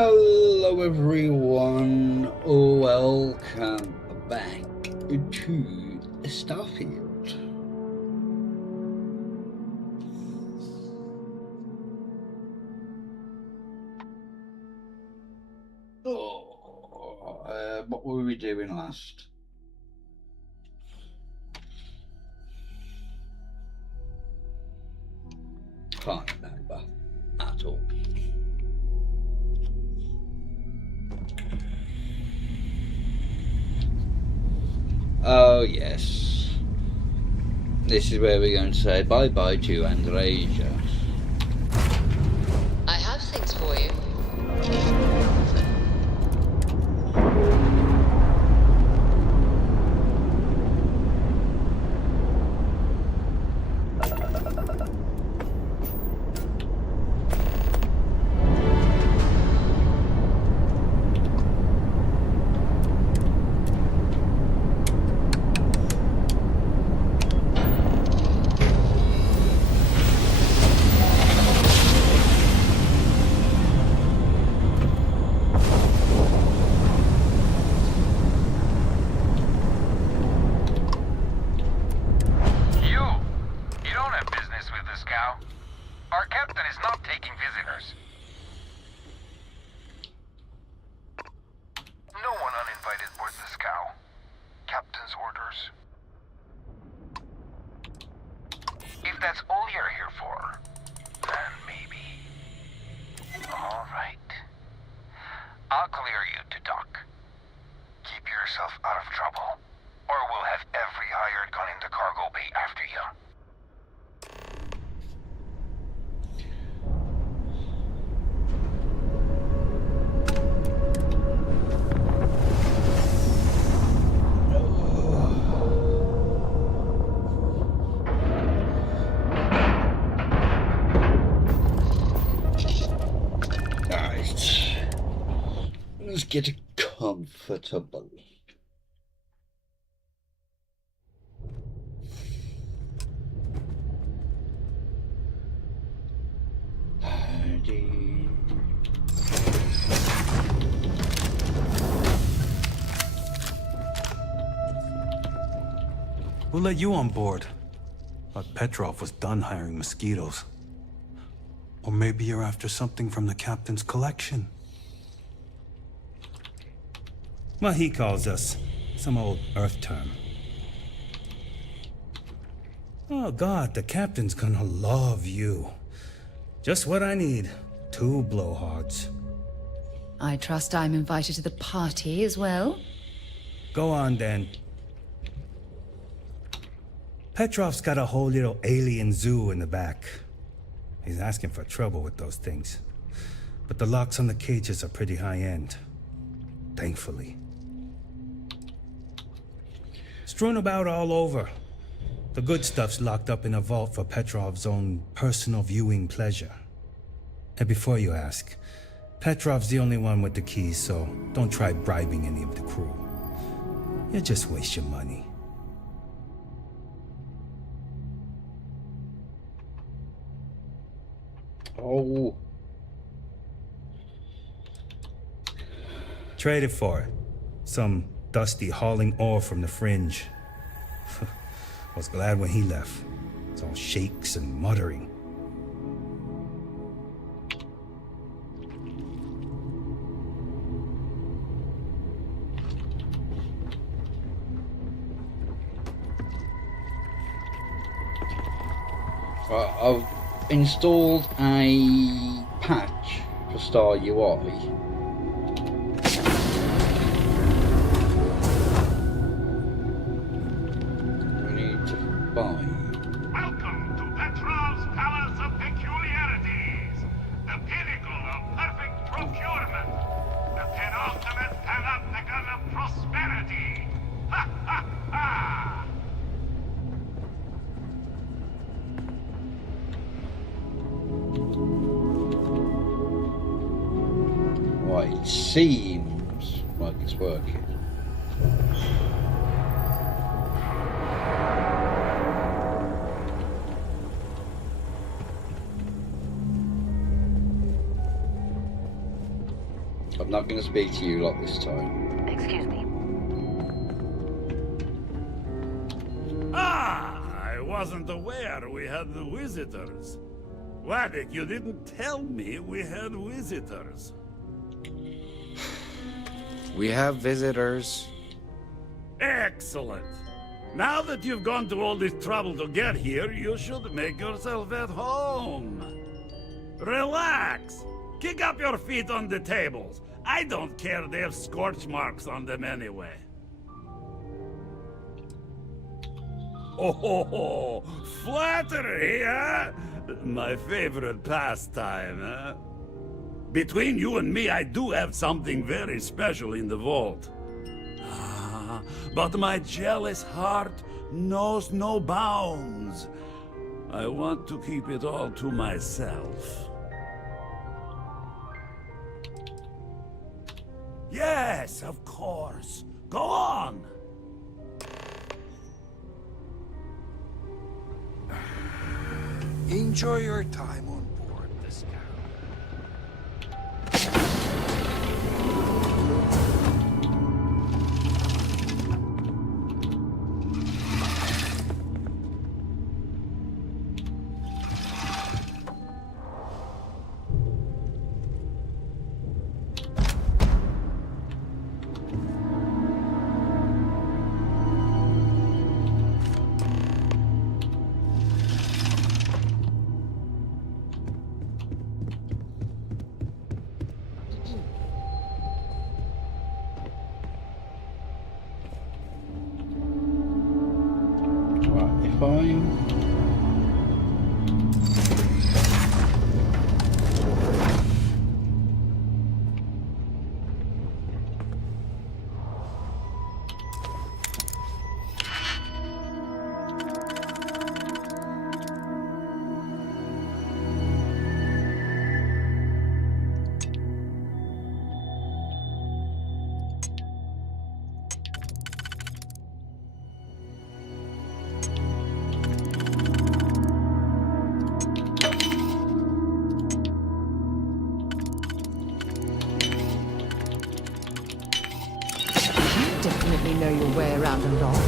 Hello everyone, welcome back to Starfield. What were we doing last? Can't remember at all. Oh yes, this is where we're going to say bye-bye to Andreja. I have things for you. Let's get comfortable. Who let you on board? Thought Petrov was done hiring mosquitoes. Or maybe you're after something from the captain's collection. Well, he calls us. Some old Earth term. Oh God, the captain's gonna love you. Just what I need. 2 blowhards. I trust I'm invited to the party as well? Go on, then. Petrov's got a whole little alien zoo in the back. He's asking for trouble with those things. But the locks on the cages are pretty high-end. Thankfully. Strewn about all over. The good stuff's locked up in a vault for Petrov's own personal viewing pleasure. And before you ask, Petrov's the only one with the keys, so don't try bribing any of the crew. You'll just waste your money. Oh. Traded for it. Some dusty hauling ore from the fringe. Was glad when he left. It's all shakes and muttering. I've installed a patch for Star UI. We need to buy. Welcome to Petrov's Palace of Peculiarities, the pinnacle of perfect procurement, the penultimate panopticon of prosperity. Ha ha ha! Right, it seems like it's working. I'm not going to speak to you lot this time. Excuse me. I wasn't aware we had the visitors. Waddick, you didn't tell me we had visitors. We have visitors. Excellent. Now that you've gone to all this trouble to get here, you should make yourself at home. Relax. Kick up your feet on the tables. I don't care, they have scorch marks on them anyway. Oh, flattery, huh? My favorite pastime, huh? Between you and me, I do have something very special in the vault. But my jealous heart knows no bounds. I want to keep it all to myself. Yes, of course. Go on. Enjoy your time on board the scout. Fine. Definitely know your way around a lock.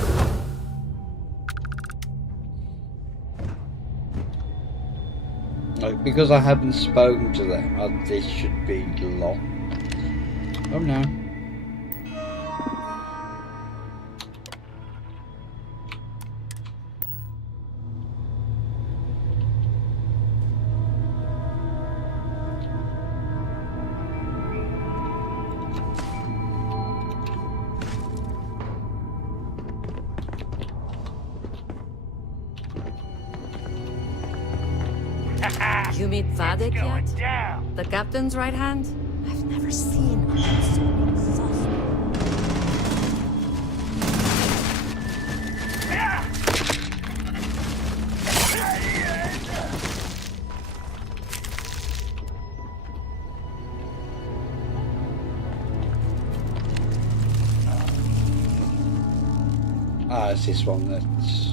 Like, because I haven't spoken to them, this should be locked. Oh no. You meet Waddick Going yet? down. The captain's right hand? I've never seen a man so exhausted. Ah, it's this one that's...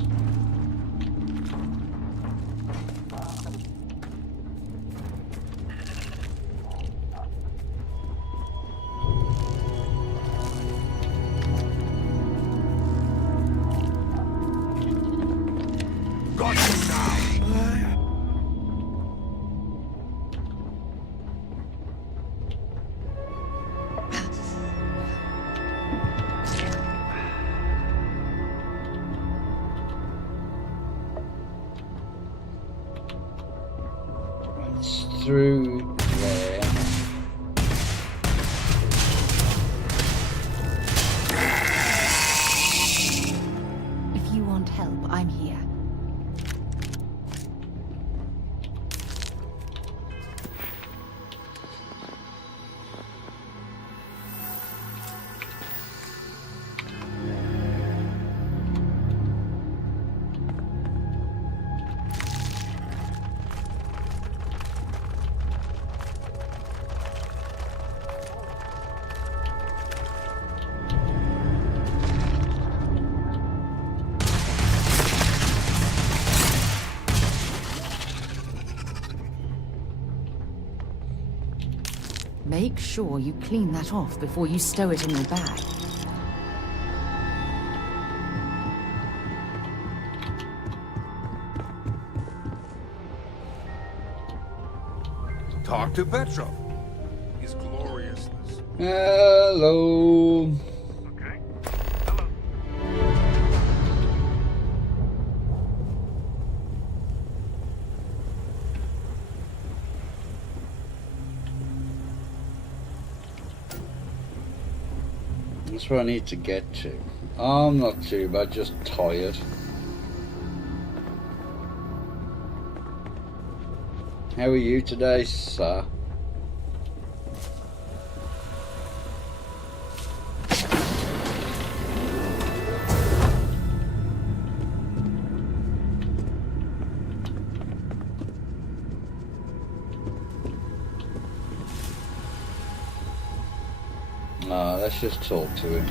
Got you now. It's through there. If you want help, I'm here. Make sure you clean that off before you stow it in your bag. Talk to Petrov. His gloriousness. Hello. Okay. Hello. That's where I need to get to. I'm not too bad, just tired. How are you today, sir? Let's just talk to him.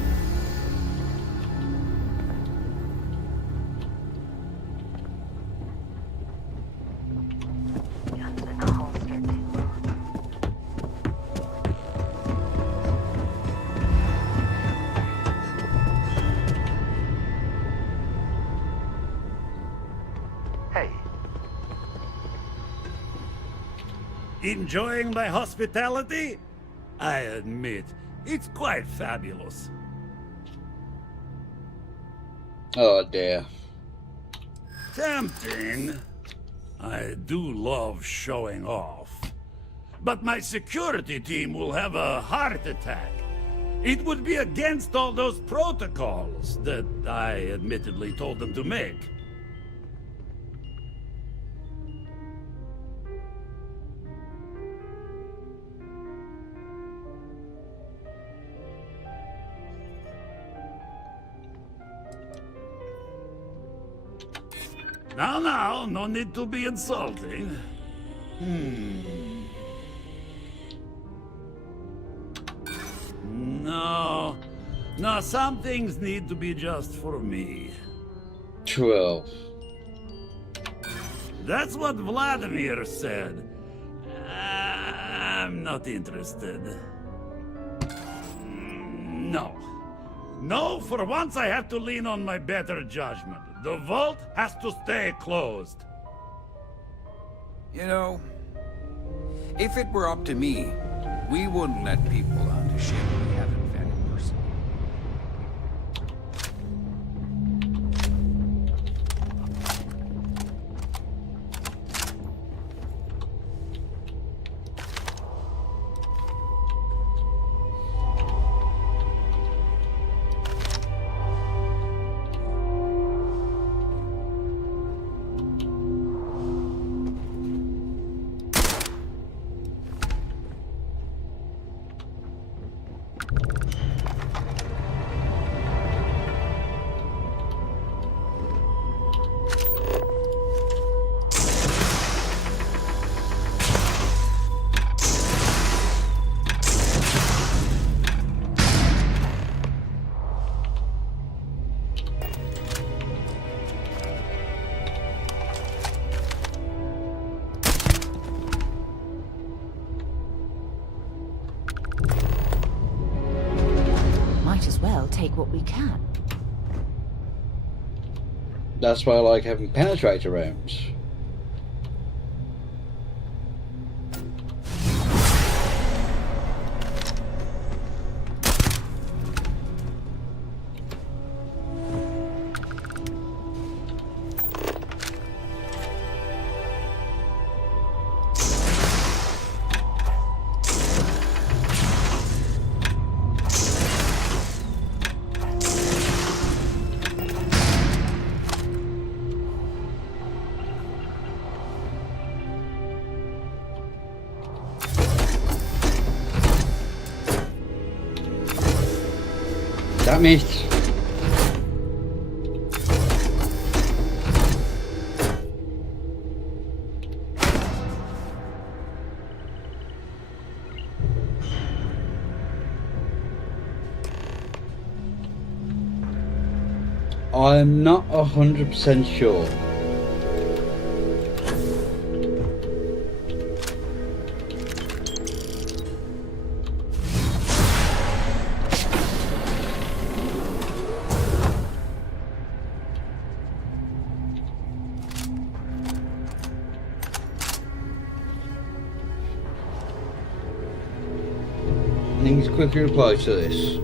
Hey, Enjoying my hospitality? I admit, it's quite fabulous. Oh dear. Tempting. I do love showing off. But my security team will have a heart attack. It would be against all those protocols that I admittedly told them to make. Now, no need to be insulting. No, some things need to be just for me. 12. That's what Vladimir said. I'm not interested. No, for once I have to lean on my better judgment. The vault has to stay closed. You know, if it were up to me, we wouldn't let people onto ship we haven't vetted personally. Might as well take what we can. That's why I like having penetrator rounds. Damn it. I'm not 100% sure. quick reply to this.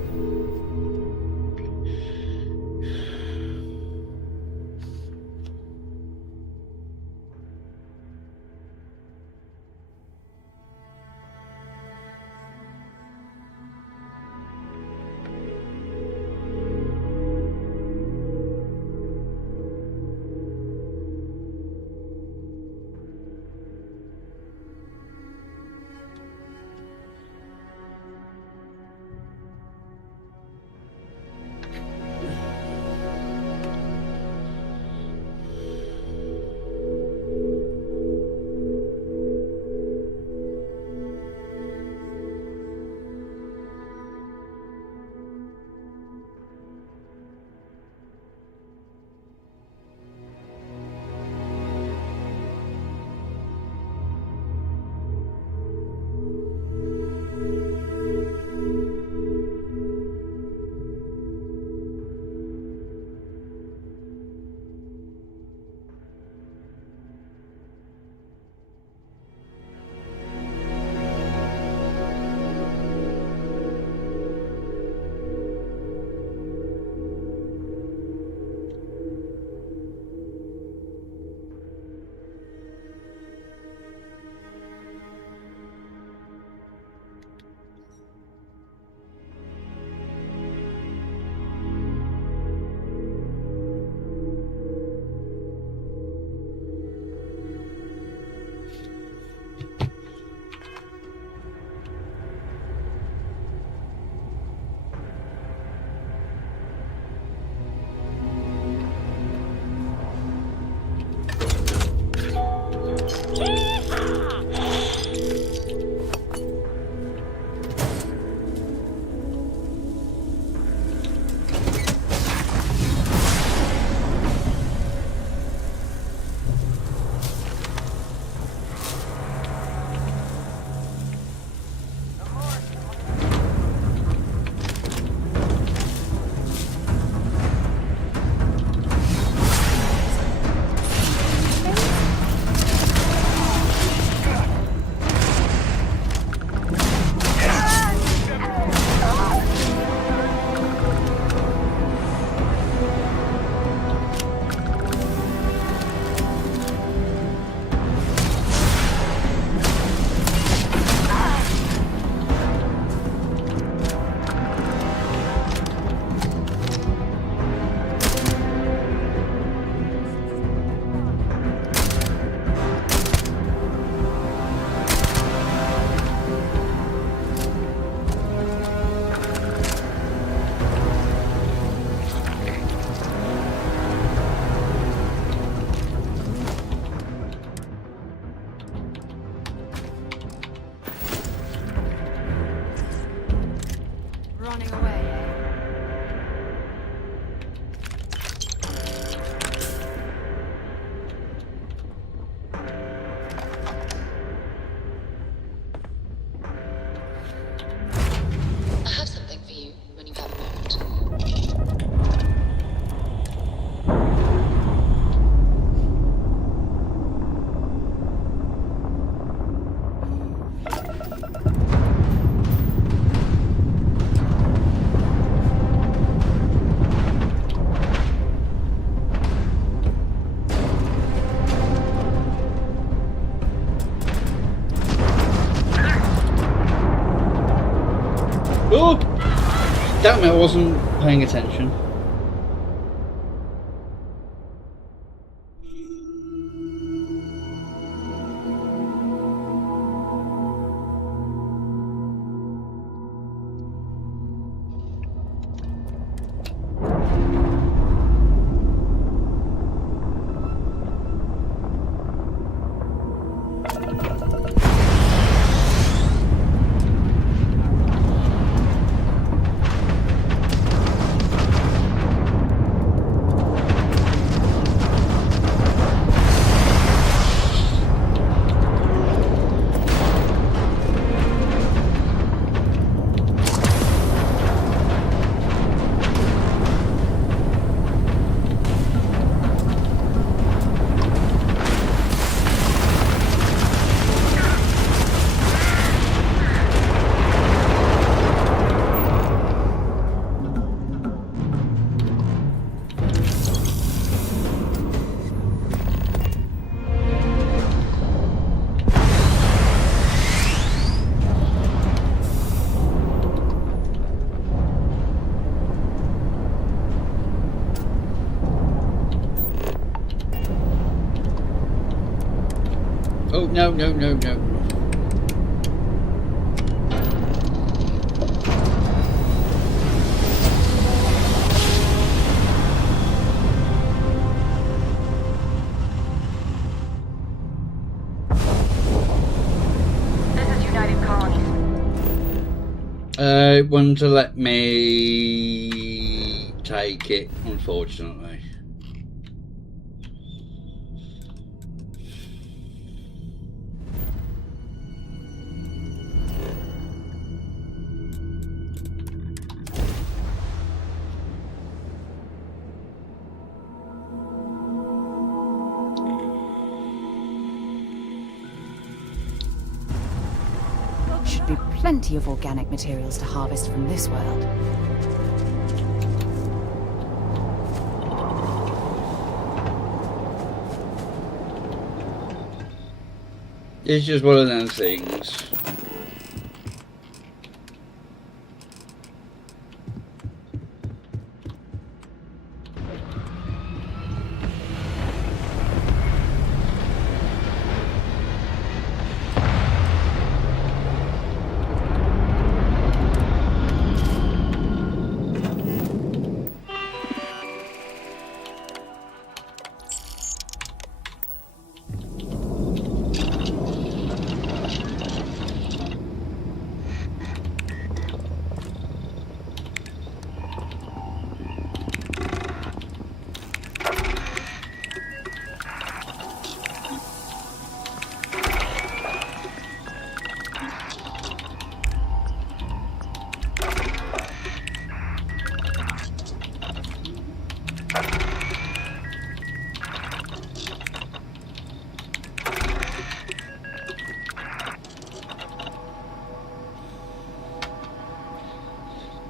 Running away. I have something for you when you have a moment. Oh! Damn it, I wasn't paying attention. Oh, no, no, no, no. This is United Colonies. It wouldn't let me take it, unfortunately. Should be plenty of organic materials to harvest from this world. It's just one of them things.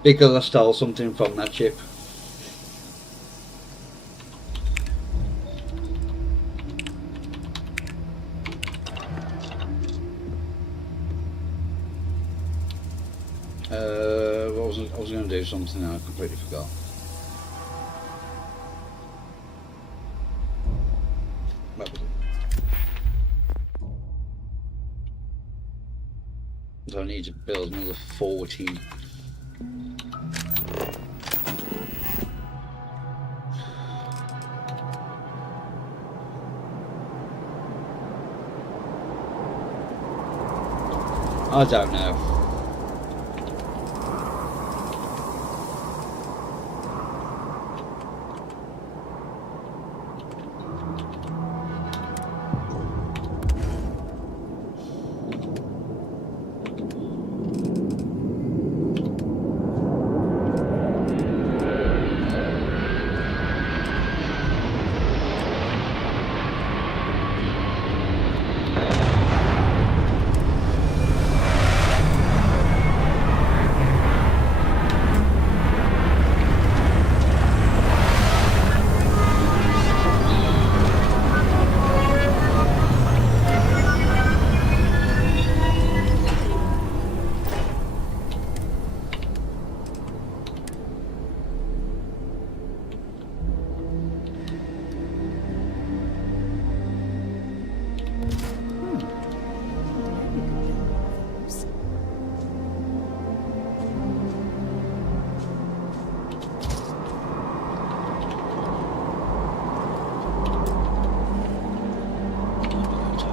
Because I stole something from that ship. I was going to do something and I completely forgot. What was it? So I need to build another 40. I don't know.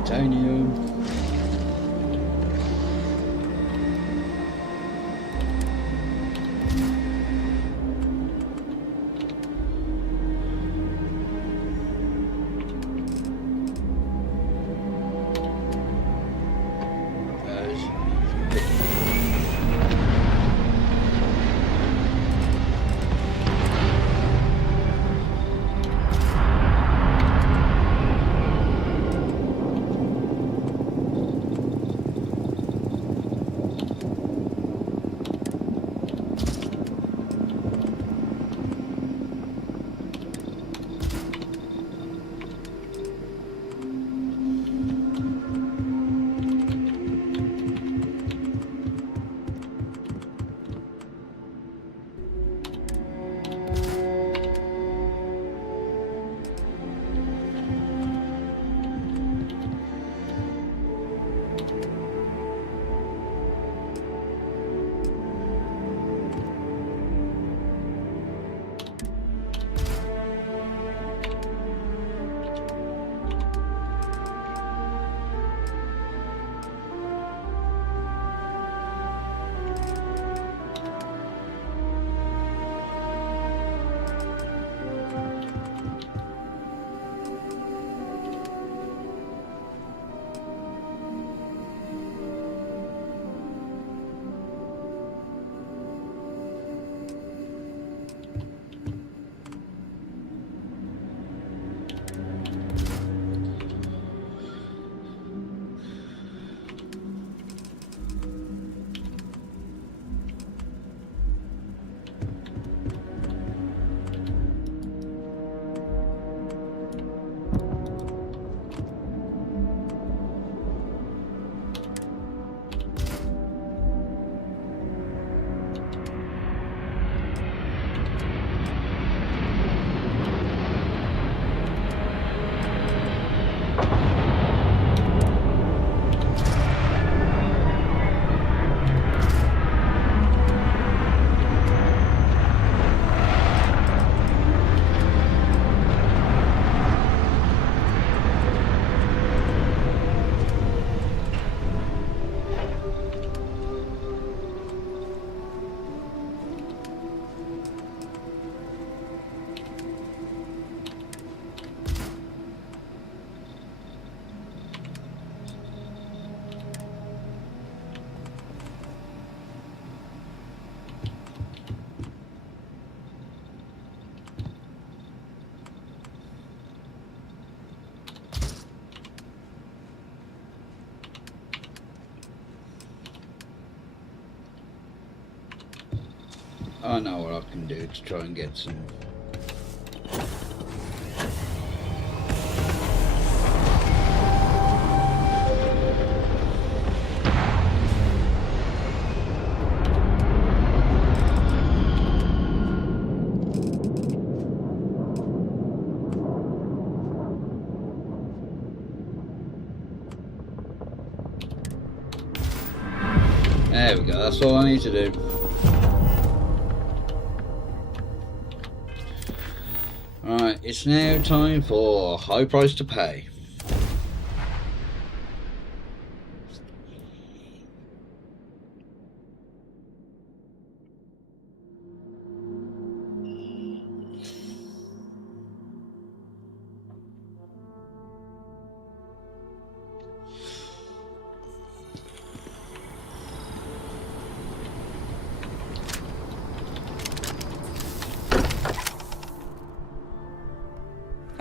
Titanium. I know what I can do to try and get some. There we go, that's all I need to do. Alright, it's now time for High Price to Pay.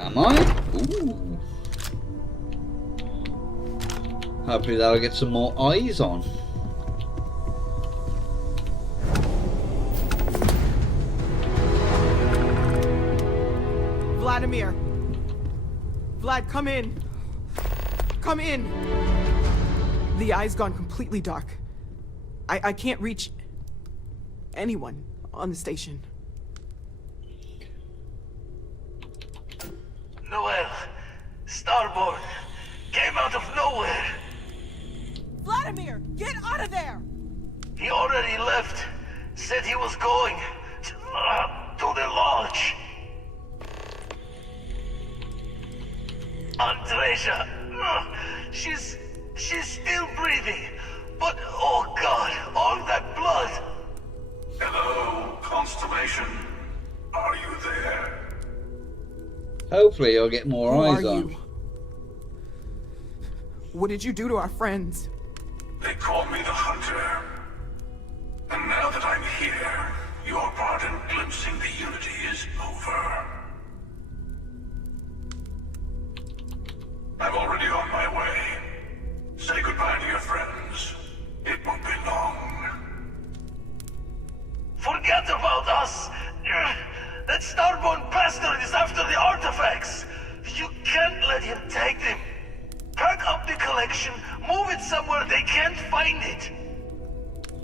Am I? Ooh. Hopefully that'll get some more eyes on. Vladimir! Vlad, come in! Come in! The eye's gone completely dark. I can't reach anyone on the station. Noel, Starboard, came out of nowhere. Vladimir, get out of there! He already left. Said he was going to the lodge. Andreja, she's still breathing. But, oh God, all that blood. Hello, Constellation. Are you there? Hopefully you'll get more Who eyes are on. you? What did you do to our friends? They call me the Hunter. And now that I'm here, your part in glimpsing the Unity is over. I'm already on my way. Say goodbye to your friends. It won't be long. Forget about us. That Starborn bastard is after the artifacts. You can't let him take them. Pack up the collection, move it somewhere they can't find it.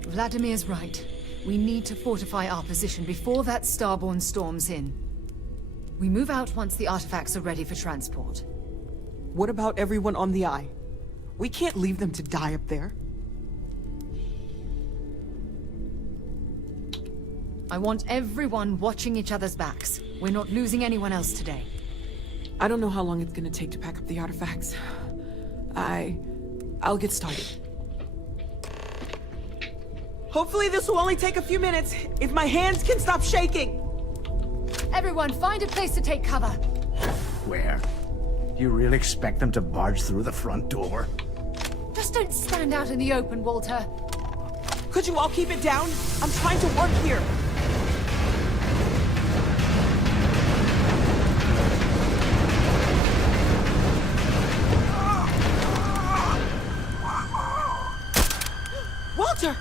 Vladimir's right. We need to fortify our position before that Starborn storms in. We move out once the artifacts are ready for transport. What about everyone on the Eye? We can't leave them to die up there. I want everyone watching each other's backs. We're not losing anyone else today. I don't know how long it's gonna take to pack up the artifacts. I'll get started. Hopefully this will only take a few minutes, if my hands can stop shaking! Everyone, find a place to take cover. Where? You really expect them to barge through the front door? Just don't stand out in the open, Walter. Could you all keep it down? I'm trying to work here. Walter!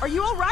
Are you all right?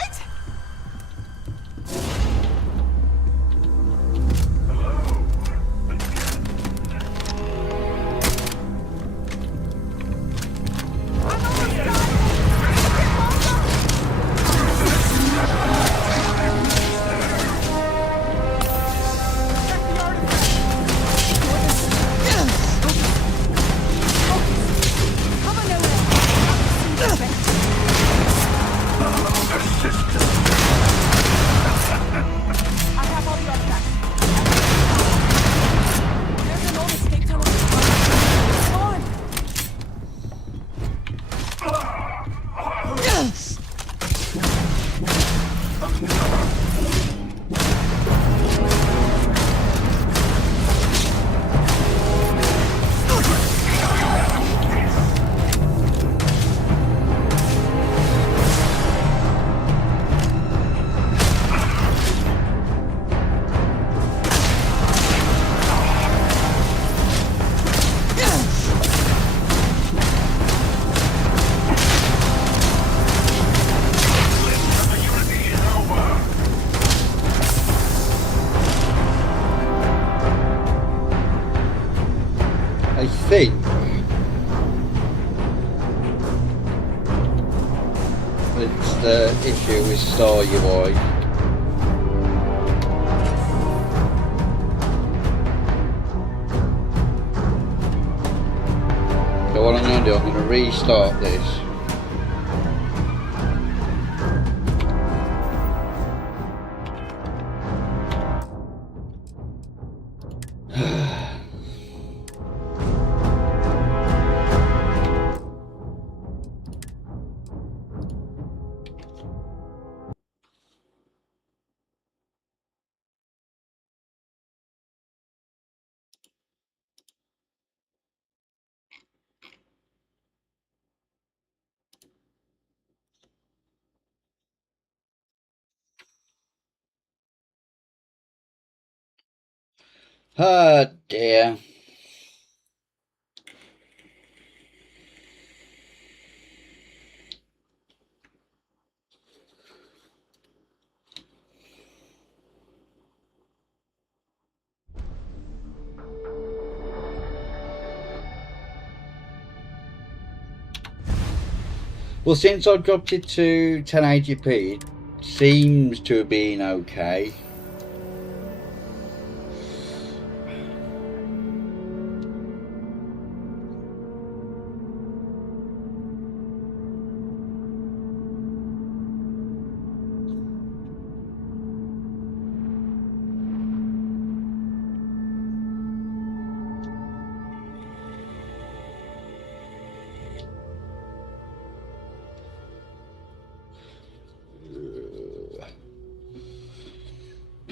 I think it's the issue with Star UI. So what I'm going to do, I'm going to restart this. Oh dear. Well, since I dropped it to 1080p, it seems to have been okay.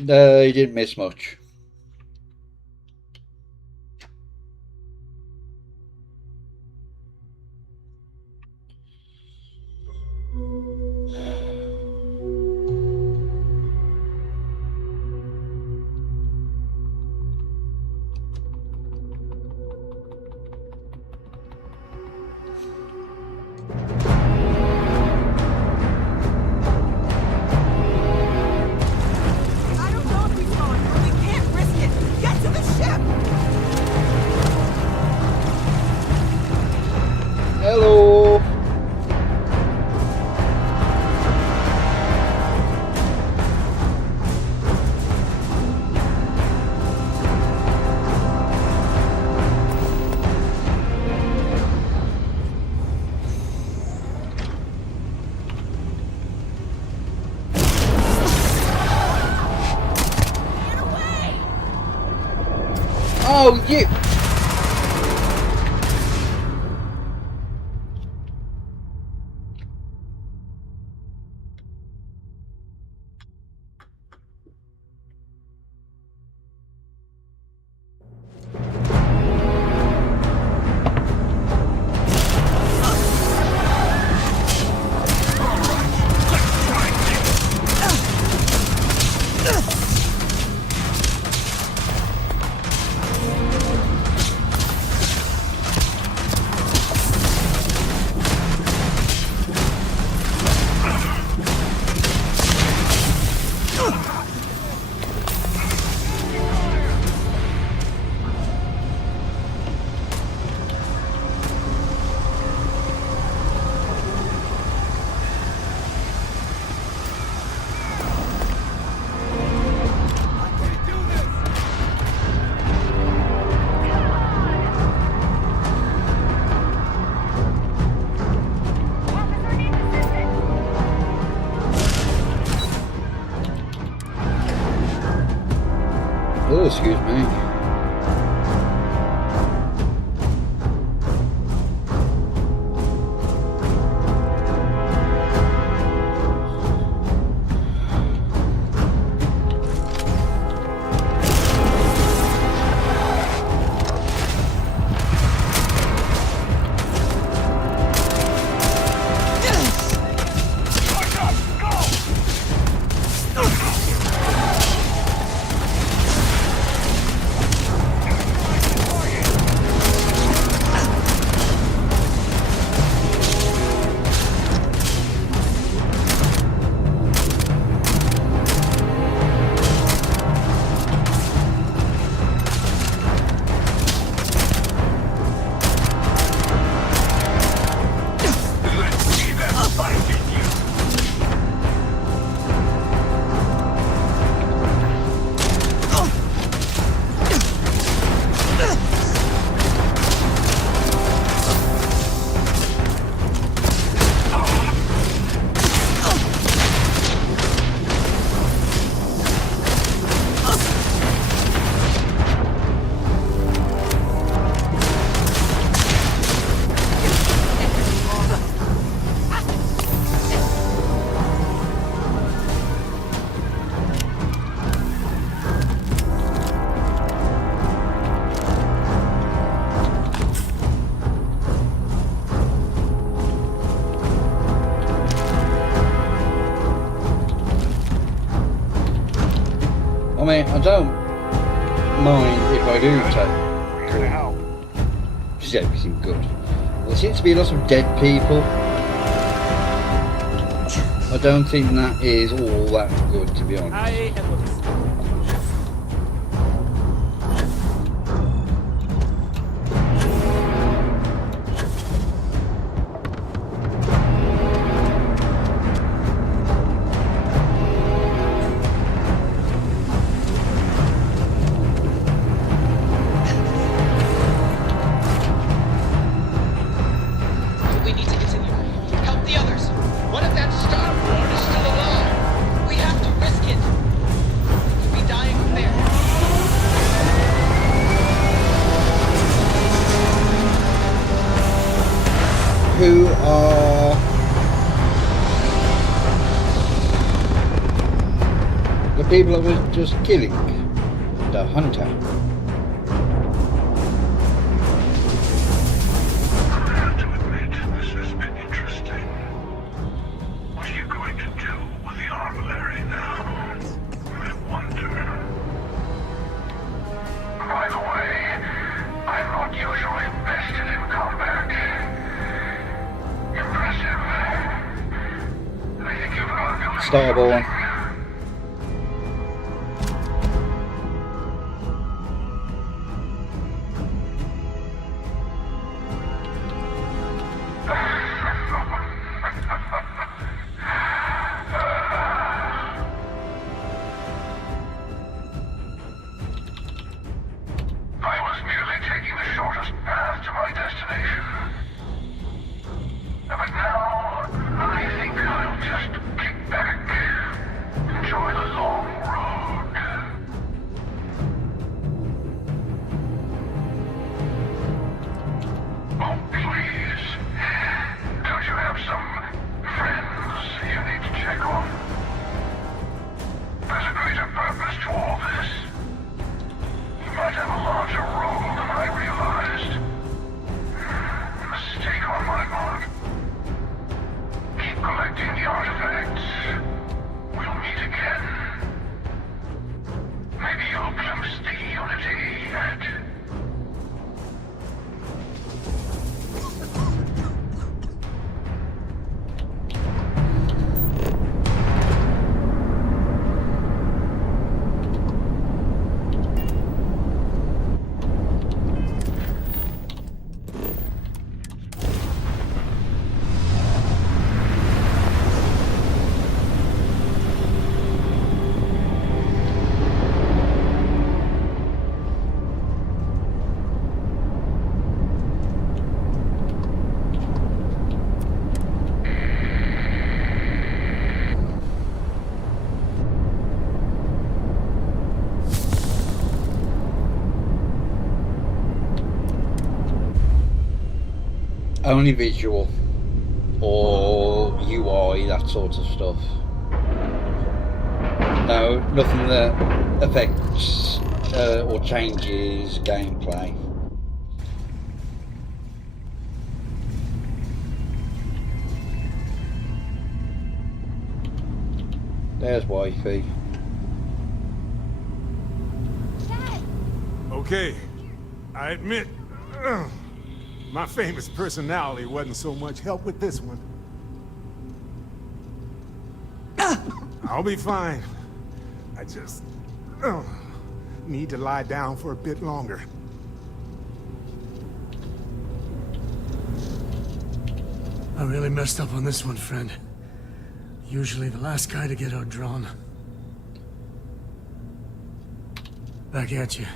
No, he didn't miss much. Hello. Oh, you. Oh, excuse me. I don't mind if I do Here to take help. is everything good. There seems to be lots of dead people. I don't think that is all that good, to be honest. We need to continue. Help the others. What if that Starboard is still alive? We have to risk it. We'll be dying from there. Who are the people that were just killing the hunter? I have to admit, this has been interesting. What are you going to do with the armillary now? I wonder. By the way, I'm not usually invested in combat. Impressive. I think you've got a Starborn. I was merely taking the shortest path to my destination. But now, I think I'll just kick back, enjoy the long road. Oh, please. Don't you have some friends you need to check on? There's a greater purpose to all this. You might have a larger role than I realized. Mistake on my part. Keep collecting the artifacts. We'll meet again. Maybe you'll glimpse the unity yet. Only visual or UI, that sort of stuff. No, nothing that affects or changes gameplay. There's wifey. Okay, I admit, my famous personality wasn't so much help with this one. I'll be fine. I just need to lie down for a bit longer. I really messed up on this one, friend. Usually the last guy to get outdrawn. Back at you.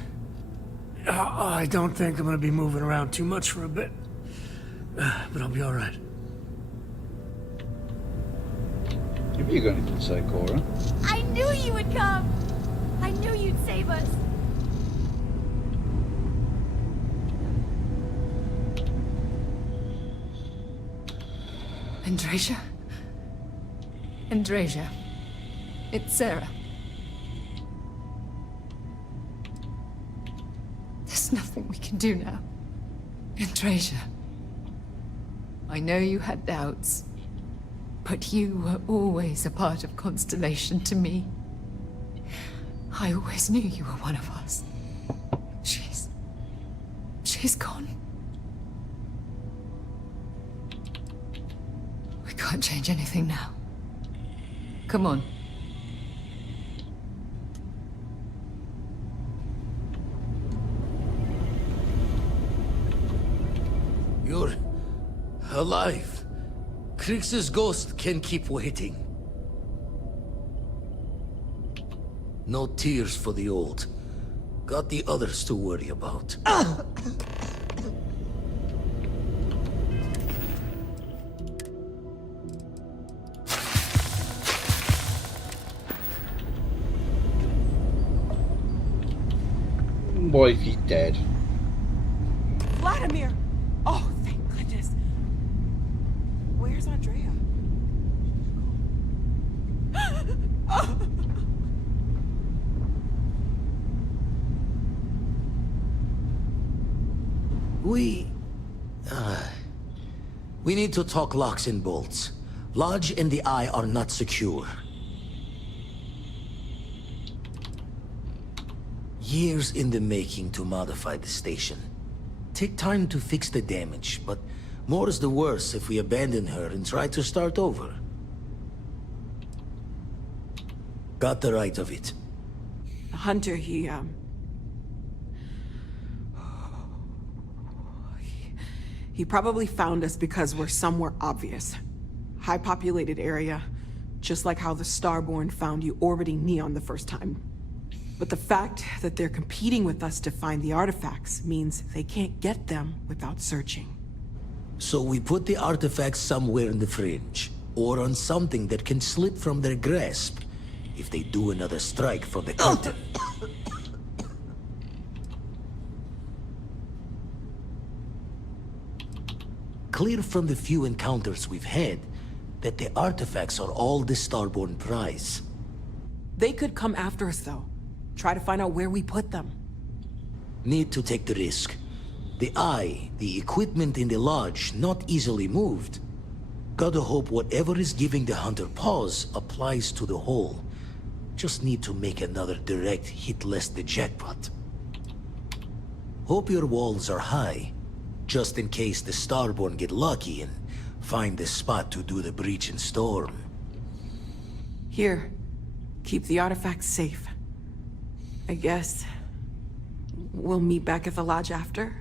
I don't think I'm gonna be moving around too much for a bit. But I'll be alright. What are you going to say, Cora? I knew you would come! I knew you'd save us! Andrasia? Andrasia. It's Sarah. There's nothing we can do now. Andrasia. I know you had doubts, but you were always a part of Constellation to me. I always knew you were one of us. She's gone. We can't change anything now. Come on. You're alive. Krix's ghost can keep waiting. No tears for the old. Got the others to worry about. Wifey dead. Vladimir! Oh, thank goodness. Where's Andrea? Oh. We need to talk locks and bolts. Lodge and the Eye are not secure. Years in the making to modify the station. Take time to fix the damage, but more is the worse if we abandon her and try to start over. Got the right of it. Hunter, he probably found us because we're somewhere obvious. High-populated area, just like how the Starborn found you orbiting Neon the first time. But the fact that they're competing with us to find the artifacts means they can't get them without searching. So we put the artifacts somewhere in the fringe, or on something that can slip from their grasp, if they do another strike from the curtain. Clear from the few encounters we've had that the artifacts are all the Starborn prize. They could come after us, though. Try to find out where we put them. Need to take the risk. The Eye, the equipment in the lodge, not easily moved. Gotta hope whatever is giving the Hunter pause applies to the whole. Just need to make another direct hit less the jackpot. Hope your walls are high, just in case the Starborn get lucky and find the spot to do the breach and storm. Here, keep the artifacts safe. I guess we'll meet back at the lodge after.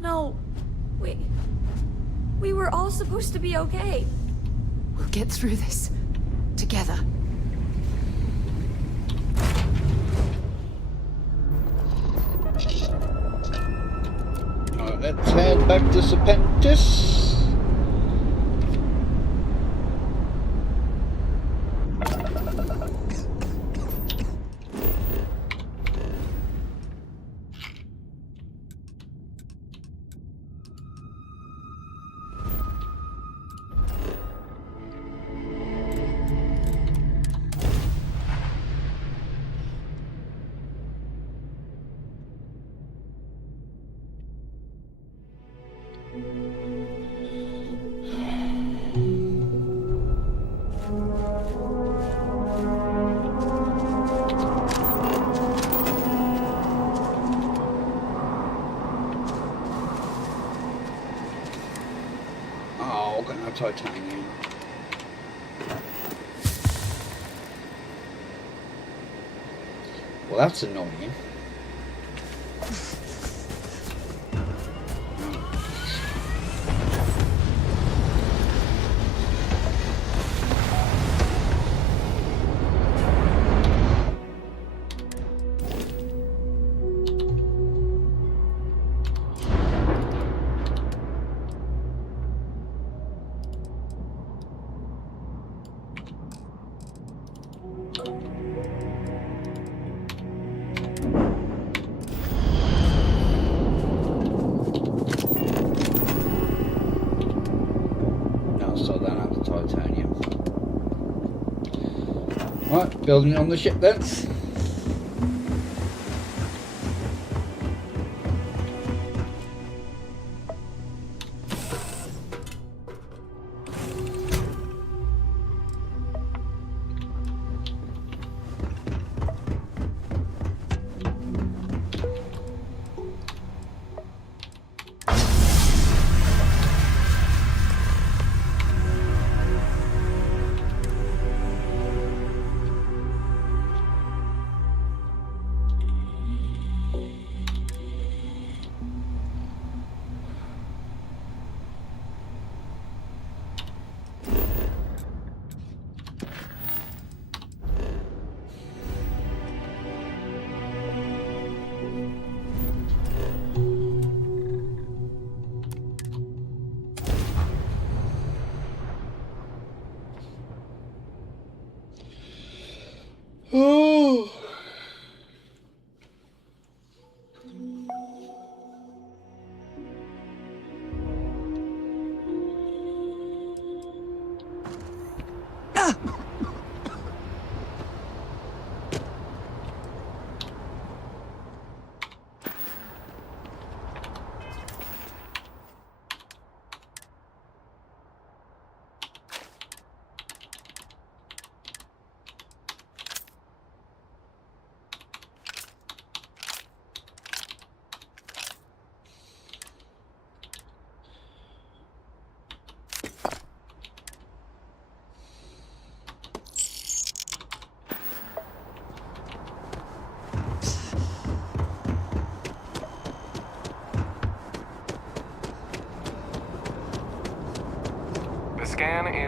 No, we were all supposed to be okay. We'll get through this together. Alright, let's head back to Serpentis. Titanium. Well, that's annoying. Right, building it on the ship then.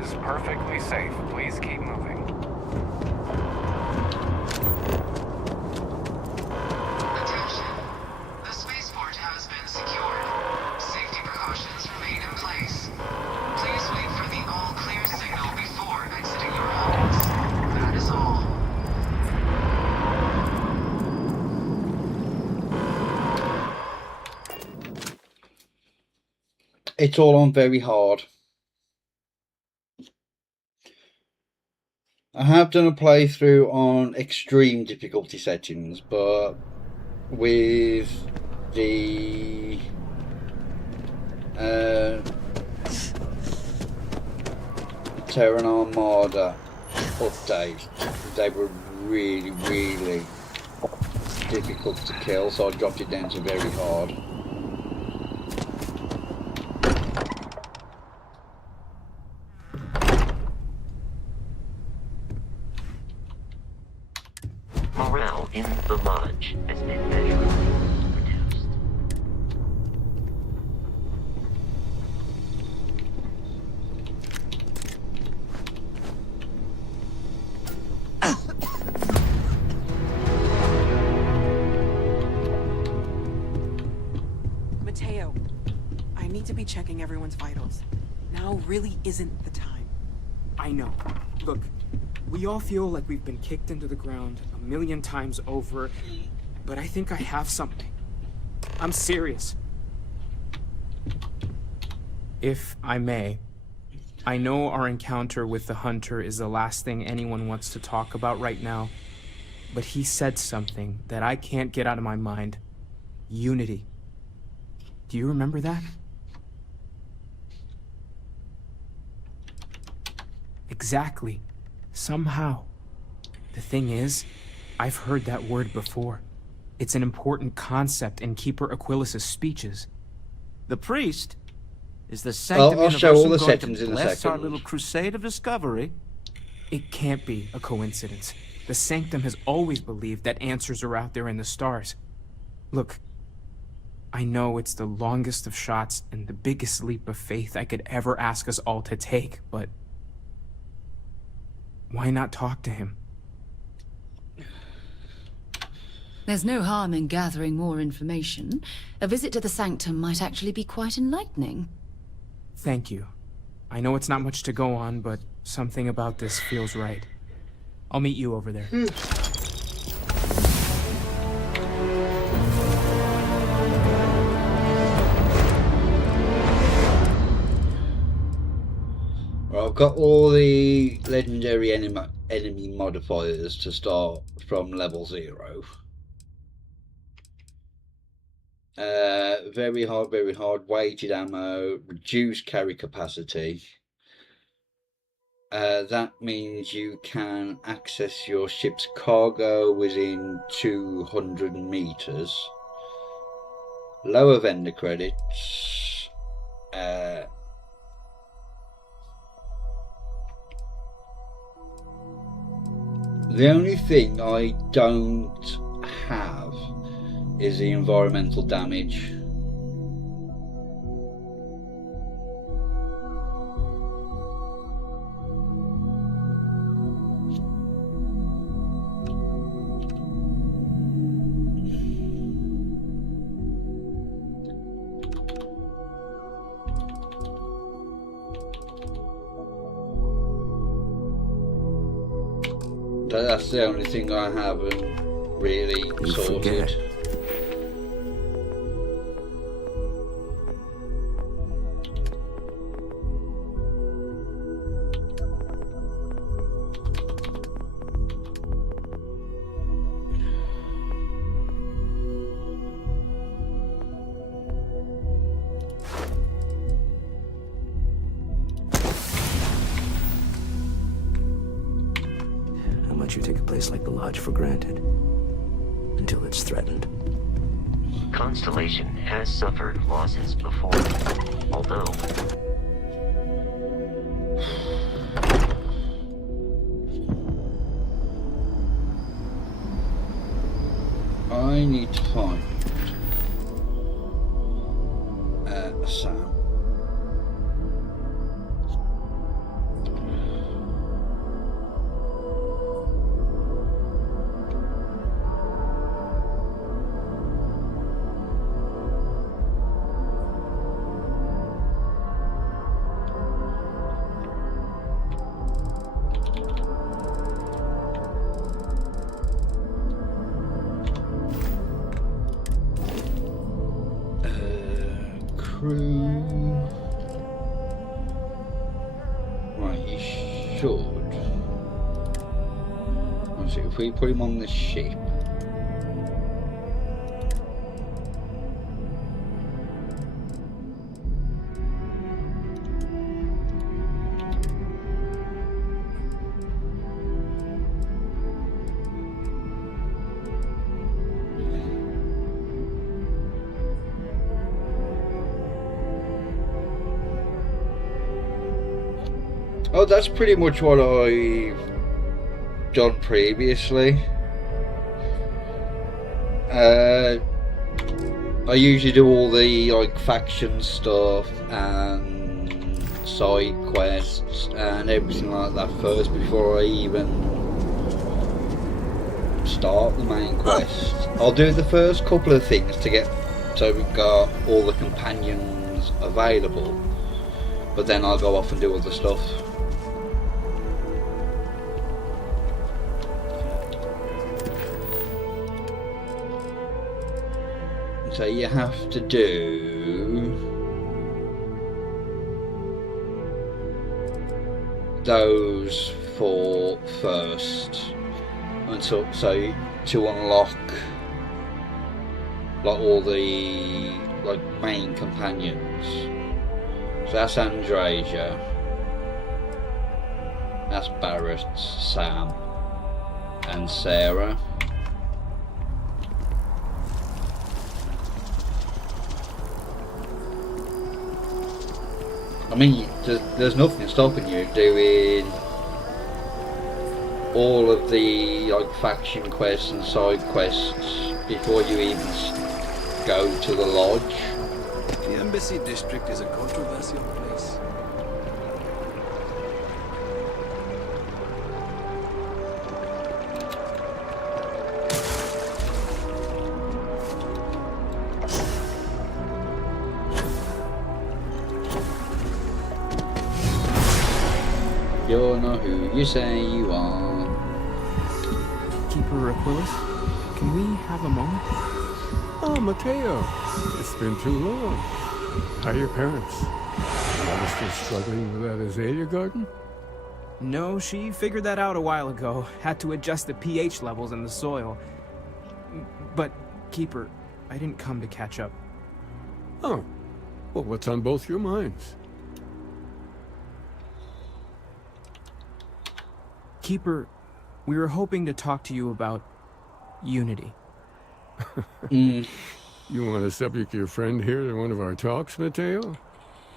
is perfectly safe. Please keep moving. Attention. The spaceport has been secured. Safety precautions remain in place. Please wait for the all-clear signal before exiting your homes. That is all. It's all on very hard. I have done a playthrough on extreme difficulty settings, but with the Terran Armada update, they were really, really difficult to kill, so I dropped it down to very hard. Morale in the lodge has been measurably reduced. Mateo, I need to be checking everyone's vitals. Now really isn't the time. I know. Look, we all feel like we've been kicked into the ground a million times over, but I think I have something. I'm serious. If I may, I know our encounter with the Hunter is the last thing anyone wants to talk about right now, but he said something that I can't get out of my mind. Unity. Do you remember that? Exactly. Somehow. The thing is, I've heard that word before. It's an important concept in Keeper Aquilas's speeches. The priest? Is the Sanctum I'll show all the Universum going settings to in a bless our second. little crusade of discovery? It can't be a coincidence. The Sanctum has always believed that answers are out there in the stars. Look, I know it's the longest of shots and the biggest leap of faith I could ever ask us all to take, but why not talk to him? There's no harm in gathering more information. A visit to the Sanctum might actually be quite enlightening. Thank you. I know it's not much to go on, but something about this feels right. I'll meet you over there. Well, I've got all the legendary enemy modifiers to start from level 0. Very hard, weighted ammo, reduced carry capacity. That means you can access your ship's cargo within 200 meters. Lower vendor credits. The only thing I don't have is the environmental damage. That's the only thing I haven't really sorted. Forget. You take a place like the Lodge for granted until it's threatened. Constellation has suffered losses before, although I need to find Sam. crew. Right, you should. Let's see, if we put him on the ship. Oh, that's pretty much what I've done previously. I usually do all the like faction stuff and side quests and everything like that first before I even start the main quest. I'll do the first couple of things to get so we've got all the companions available, but then I'll go off and do other stuff. So you have to do those 4 first, and so to unlock like all the like main companions. So that's Andreja, that's Barrett, Sam, and Sarah. I mean, there's nothing stopping you doing all of the like faction quests and side quests before you even go to the lodge. The Embassy District is a controversial place. You're not who you say you are. Keeper Aquilus, can we have a moment? Oh, Mateo. It's been too long. How are your parents? Mother still struggling with that azalea garden? No, she figured that out a while ago. Had to adjust the pH levels in the soil. But, Keeper, I didn't come to catch up. Oh. Well, what's on both your minds? Keeper, we were hoping to talk to you about Unity. You want to subject your friend here to one of our talks, Mateo?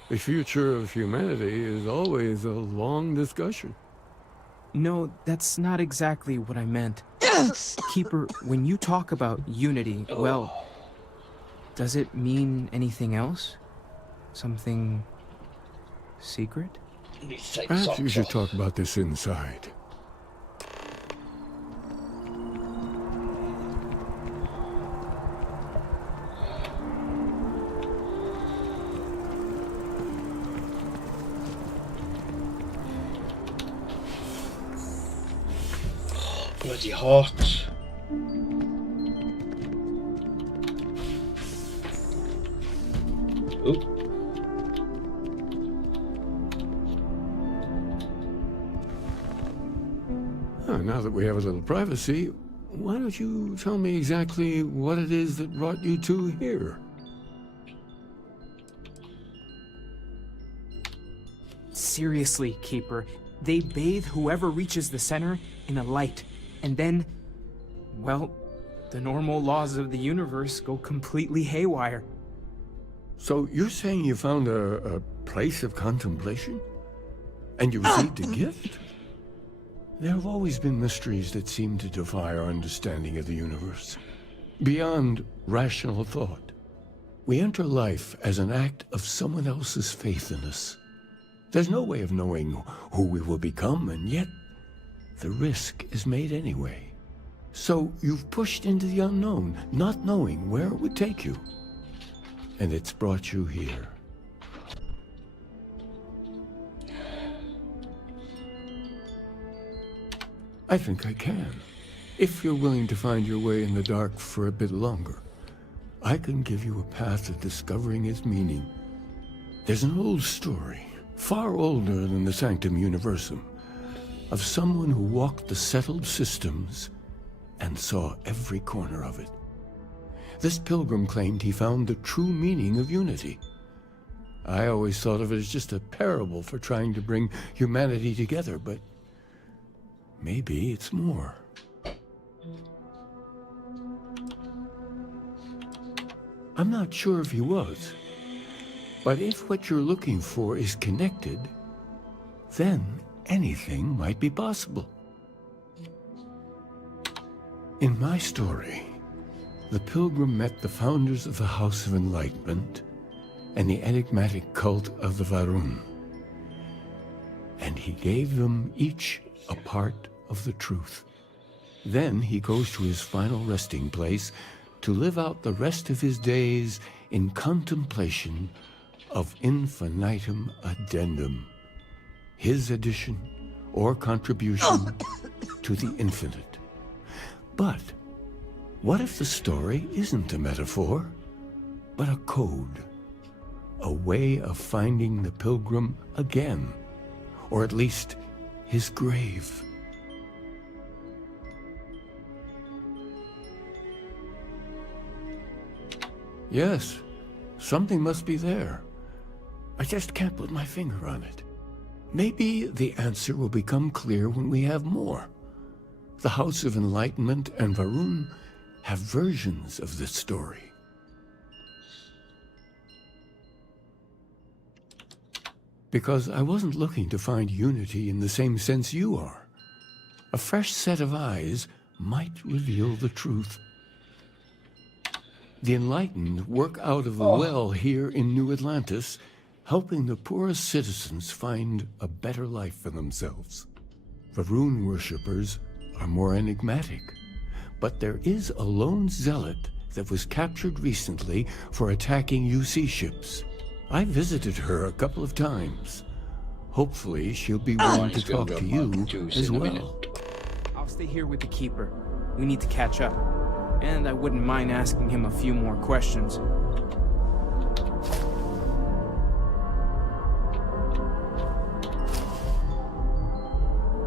The future of humanity is always a long discussion. No, that's not exactly what I meant. Keeper, when you talk about Unity, well, does it mean anything else? Something secret? Perhaps you should talk about this inside. Bloody hot. Oop. Now that we have a little privacy, why don't you tell me exactly what it is that brought you two here? Seriously, Keeper, they bathe whoever reaches the center in a light, and then, well, the normal laws of the universe go completely haywire. So you're saying you found a place of contemplation? And you received a gift? There have always been mysteries that seem to defy our understanding of the universe. Beyond rational thought. We enter life as an act of someone else's faith in us. There's no way of knowing who we will become, and yet the risk is made anyway. So you've pushed into the unknown, not knowing where it would take you. And it's brought you here. I think I can. If you're willing to find your way in the dark for a bit longer, I can give you a path of discovering its meaning There's an old story, far older than the Sanctum Universum, of someone who walked the settled systems and saw every corner of it. This pilgrim claimed he found the true meaning of unity. I always thought of it as just a parable for trying to bring humanity together, but maybe it's more. I'm not sure if he was, but if what you're looking for is connected, then anything might be possible. In my story, the pilgrim met the founders of the House of Enlightenment and the enigmatic cult of the Varun, and he gave them each a part of the truth. Then he goes to his final resting place to live out the rest of his days in contemplation of infinitum addendum, his addition or contribution to the infinite. But what if the story isn't a metaphor, but a code? A way of finding the pilgrim again, or at least his grave. Yes, something must be there. I just can't put my finger on it. Maybe the answer will become clear when we have more. The House of Enlightenment and Varun have versions of this story. Because I wasn't looking to find unity in the same sense you are. A fresh set of eyes might reveal the truth. The Enlightened work out of the well here in New Atlantis, helping the poorest citizens find a better life for themselves. Varun worshippers are more enigmatic, but there is a lone zealot that was captured recently for attacking UC ships. I visited her a couple of times. Hopefully she'll be willing to talk to you as well. I'll stay here with the Keeper. We need to catch up. And I wouldn't mind asking him a few more questions.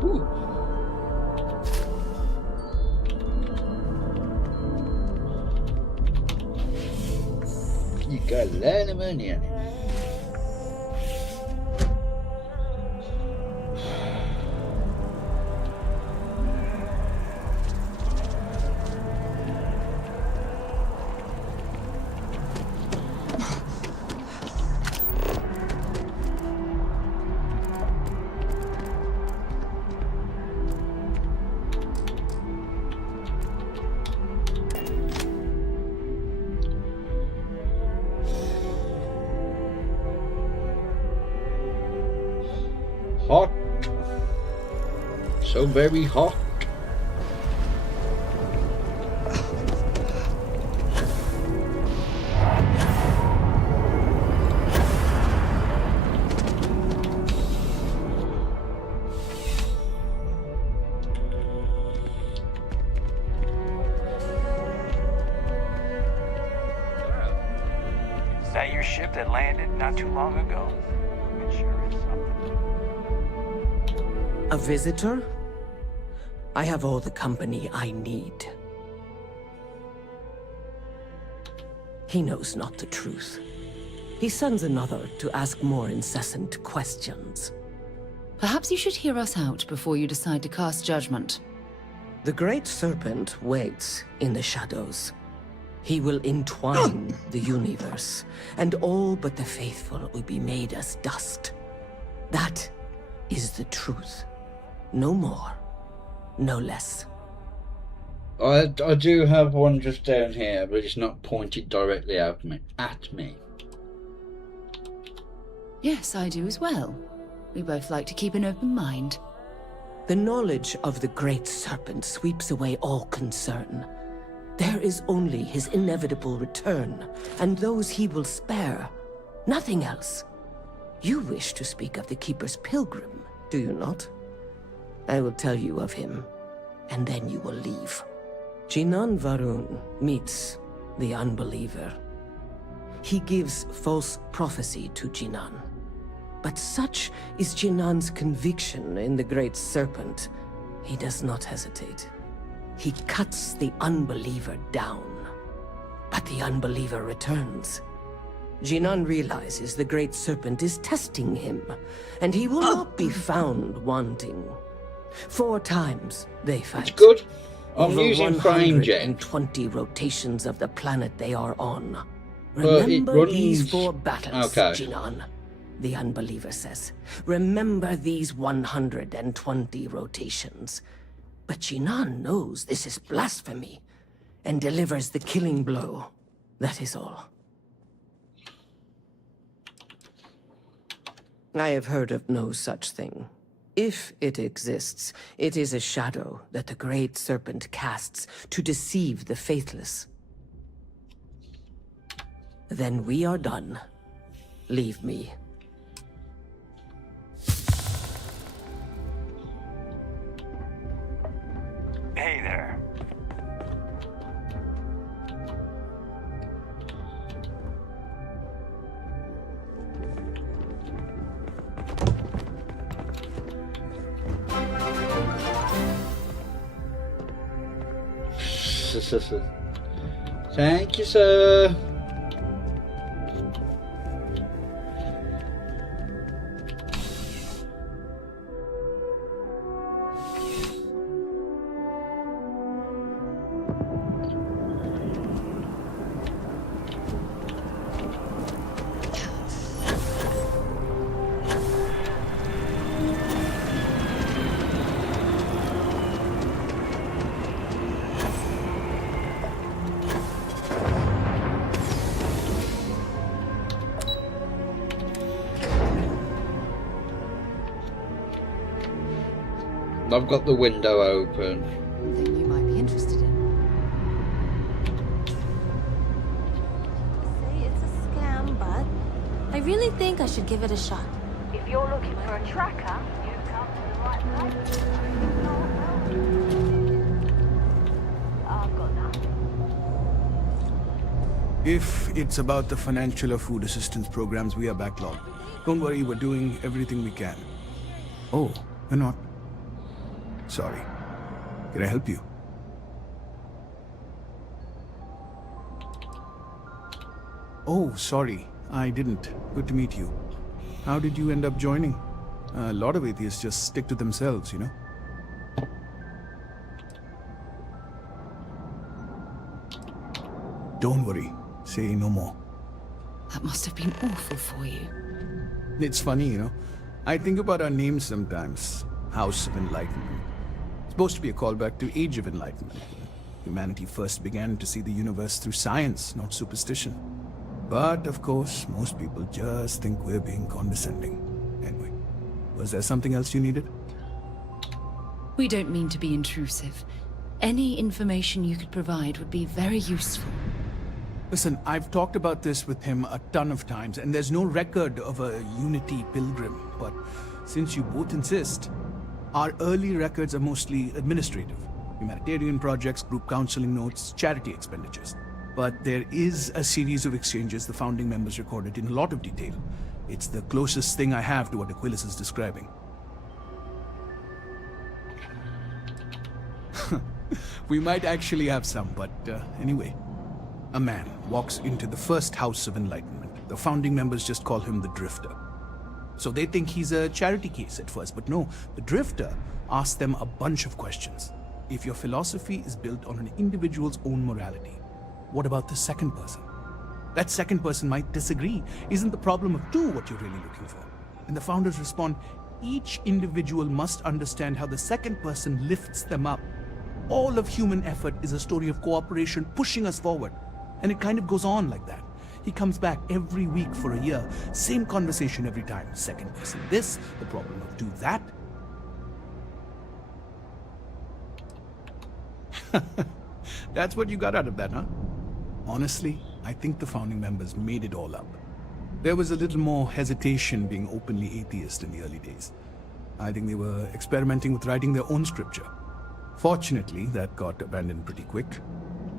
Ooh. You got a lot of money on it. Hot. So very hot. Is that your ship that landed not too long ago? It sure is something. A visitor? I have all the company I need. He knows not the truth. He sends another to ask more incessant questions. Perhaps you should hear us out before you decide to cast judgment. The Great Serpent waits in the shadows. He will entwine the universe, and all but the faithful will be made as dust. That is the truth. No more, no less. I do have one just down here, but it's not pointed directly at me. Yes, I do as well. We both like to keep an open mind. The knowledge of the Great Serpent sweeps away all concern. There is only his inevitable return, and those he will spare. Nothing else. You wish to speak of the Keeper's pilgrim, do you not? I will tell you of him, and then you will leave. Jinan Varun meets the unbeliever. he gives false prophecy to Jinan. But such is Jinan's conviction in the Great Serpent, he does not hesitate. He cuts the unbeliever down. But the unbeliever returns. Jinan realizes the Great Serpent is testing him, and he will not be found wanting. 4 times they fight. It's good. I'm Over using CryEngine. 120 rotations of the planet they are on. But it Remember runs... these 4 battles, Okay. Jinan. The unbeliever says. Remember these 120 rotations. But Jinan knows this is blasphemy, and delivers the killing blow. That is all. I have heard of no such thing. If it exists, it is a shadow that the Great Serpent casts to deceive the faithless. Then we are done. Leave me. Hey there. Thank you, sir. I've got the window open. Something you might be interested in. Say it's a scam, but I really think I should give it a shot. If you're looking for a tracker, you've come to the right place. I've got nothing. If it's about the financial or food assistance programs, we are backlogged. Don't worry, we're doing everything we can. Oh, you're not? Sorry. Can I help you? Oh, sorry. I didn't. Good to meet you. How did you end up joining? A lot of atheists just stick to themselves, you know? Don't worry. Say no more. That must have been awful for you. It's funny, you know. I think about our names sometimes. House of Enlightenment. It's supposed to be a callback to Age of Enlightenment. Humanity first began to see the universe through science, not superstition. But, of course, most people just think we're being condescending. Anyway, was there something else you needed? We don't mean to be intrusive. Any information you could provide would be very useful. Listen, I've talked about this with him a ton of times, and there's no record of a Unity pilgrim. But since you both insist, our early records are mostly administrative. Humanitarian projects, group counseling notes, charity expenditures. But there is a series of exchanges the founding members recorded in a lot of detail. It's the closest thing I have to what Aquilus is describing. We might actually have some, but anyway. A man walks into the first House of Enlightenment. The founding members just call him the Drifter. So they think he's a charity case at first, but no, the Drifter asks them a bunch of questions. If your philosophy is built on an individual's own morality, what about the second person? That second person might disagree. Isn't the problem of two what you're really looking for? And the founders respond, each individual must understand how the second person lifts them up. All of human effort is a story of cooperation pushing us forward. And it kind of goes on like that. He comes back every week for a year. Same conversation every time. Second person this, the problem of two that. That's what you got out of that, huh? Honestly, I think the founding members made it all up. There was a little more hesitation being openly atheist in the early days. I think they were experimenting with writing their own scripture. Fortunately, that got abandoned pretty quick.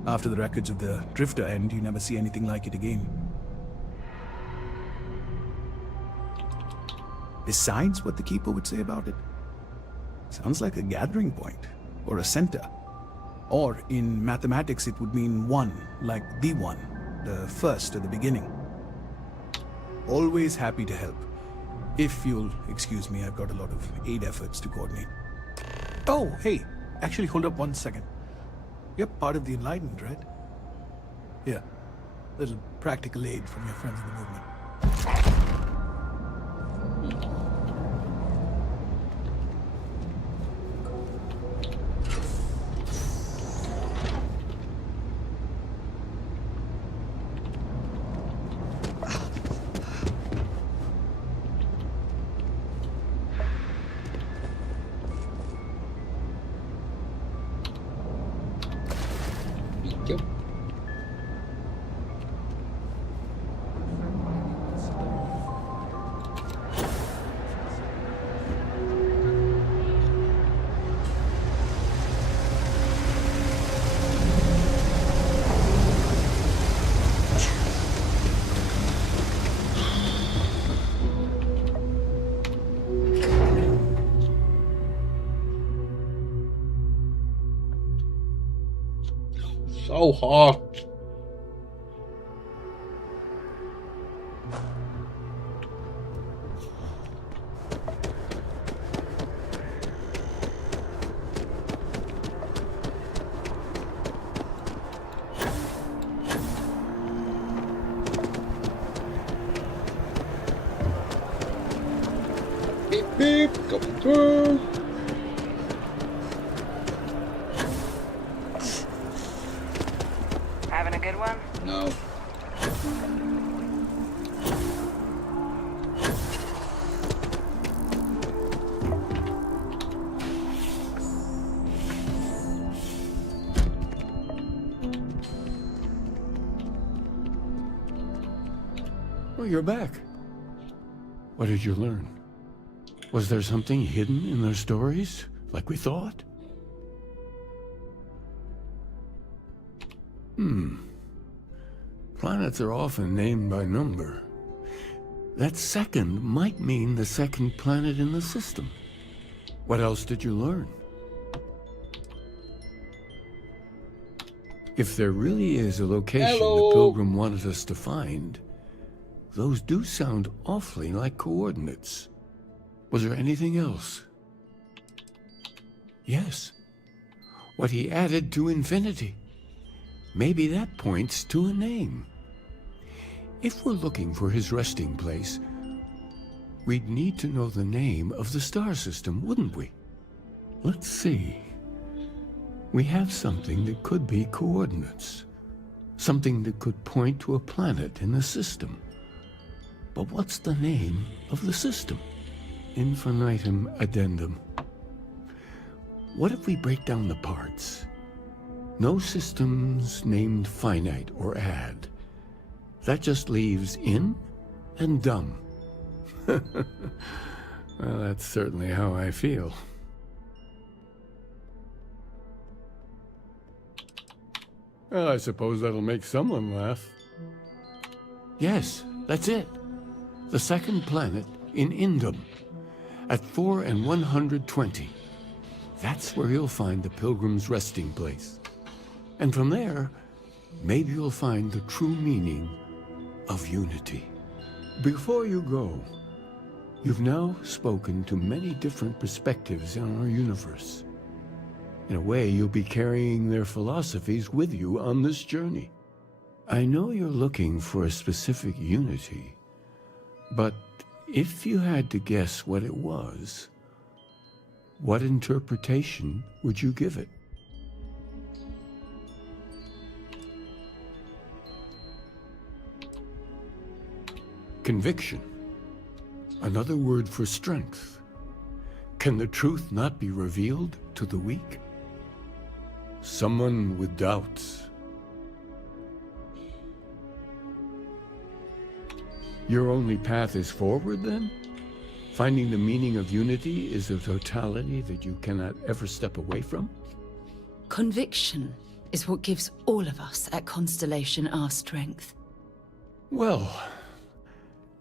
After the records of the Drifter end, you never see anything like it again. besides what the Keeper would say about it? Sounds like a gathering point, or a center. Or in mathematics it would mean one, like the one, the first at the beginning. Always happy to help. If you'll excuse me, I've got a lot of aid efforts to coordinate. Oh, hey, actually hold up 1 second. You're part of the Enlightened, right? Here, little practical aid from your friends in the movement. So hot. Beep beep, coming through. Having a good one? No. Oh, you're back. What did you learn? Was there something hidden in their stories, like we thought? Planets are often named by number. That second might mean the second planet in the system. What else did you learn? If there really is a location the Pilgrim wanted us to find, those do sound awfully like coordinates. Was there anything else? Yes. What he added to infinity. Maybe that points to a name. If we're looking for his resting place, we'd need to know the name of the star system, wouldn't we? Let's see. We have something that could be coordinates. Something that could point to a planet in the system. But what's the name of the system? Infinitum addendum. What if we break down the parts? No systems named finite or add. That just leaves in and dumb. Well, that's certainly how I feel. Well, I suppose that'll make someone laugh. Yes, that's it. The second planet in Indum, at 4 and 120. That's where you'll find the Pilgrim's resting place. And from there, maybe you'll find the true meaning of unity. Before you go, you've now spoken to many different perspectives in our universe. In a way, you'll be carrying their philosophies with you on this journey. I know you're looking for a specific unity, but if you had to guess what it was, what interpretation would you give it? Conviction. Another word for strength. Can the truth not be revealed to the weak? Someone with doubts. Your only path is forward, then? Finding the meaning of unity is a totality that you cannot ever step away from? Conviction is what gives all of us at Constellation our strength. Well,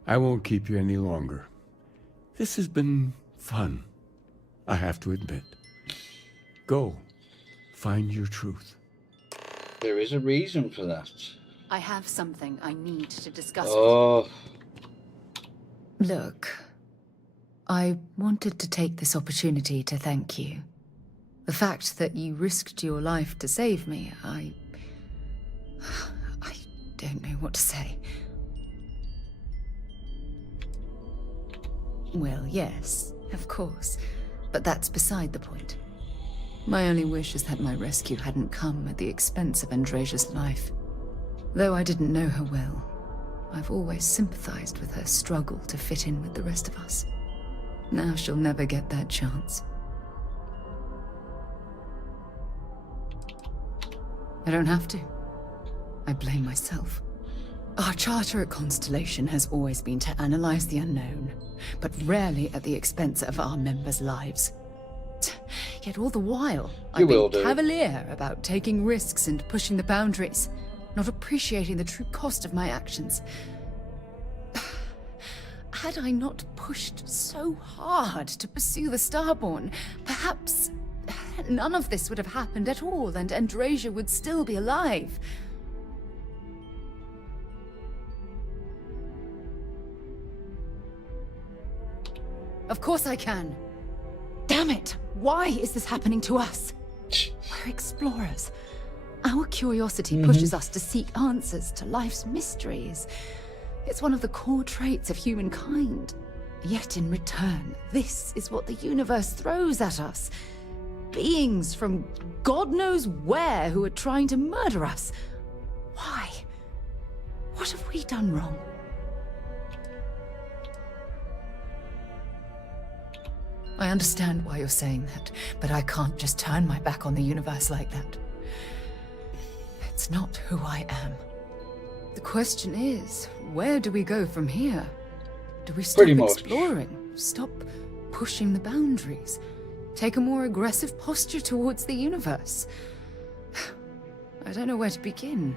I won't keep you any longer. This has been fun, I have to admit. Go, find your truth. There is a reason for that. I have something I need to discuss Oh. Look, I wanted to take this opportunity to thank you. The fact that you risked your life to save me, I don't know what to say. Well, yes, of course, but that's beside the point. My only wish is that my rescue hadn't come at the expense of Andresia's life. Though I didn't know her well, I've always sympathized with her struggle to fit in with the rest of us. Now she'll never get that chance. I don't have to. I blame myself. Our charter at Constellation has always been to analyze the unknown, but rarely at the expense of our members' lives. Yet all the while, I've been cavalier about taking risks and pushing the boundaries, not appreciating the true cost of my actions. Had I not pushed so hard to pursue the Starborn, perhaps none of this would have happened at all, and Andresia would still be alive. Of course I can. Damn it! Why is this happening to us? We're explorers. Our curiosity pushes us to seek answers to life's mysteries. It's one of the core traits of humankind. Yet in return, this is what the universe throws at us. Beings from God knows where who are trying to murder us. Why? What have we done wrong? I understand why you're saying that, but I can't just turn my back on the universe like that. It's not who I am. The question is, where do we go from here? Do we stop exploring? Stop pushing the boundaries? Take a more aggressive posture towards the universe? I don't know where to begin.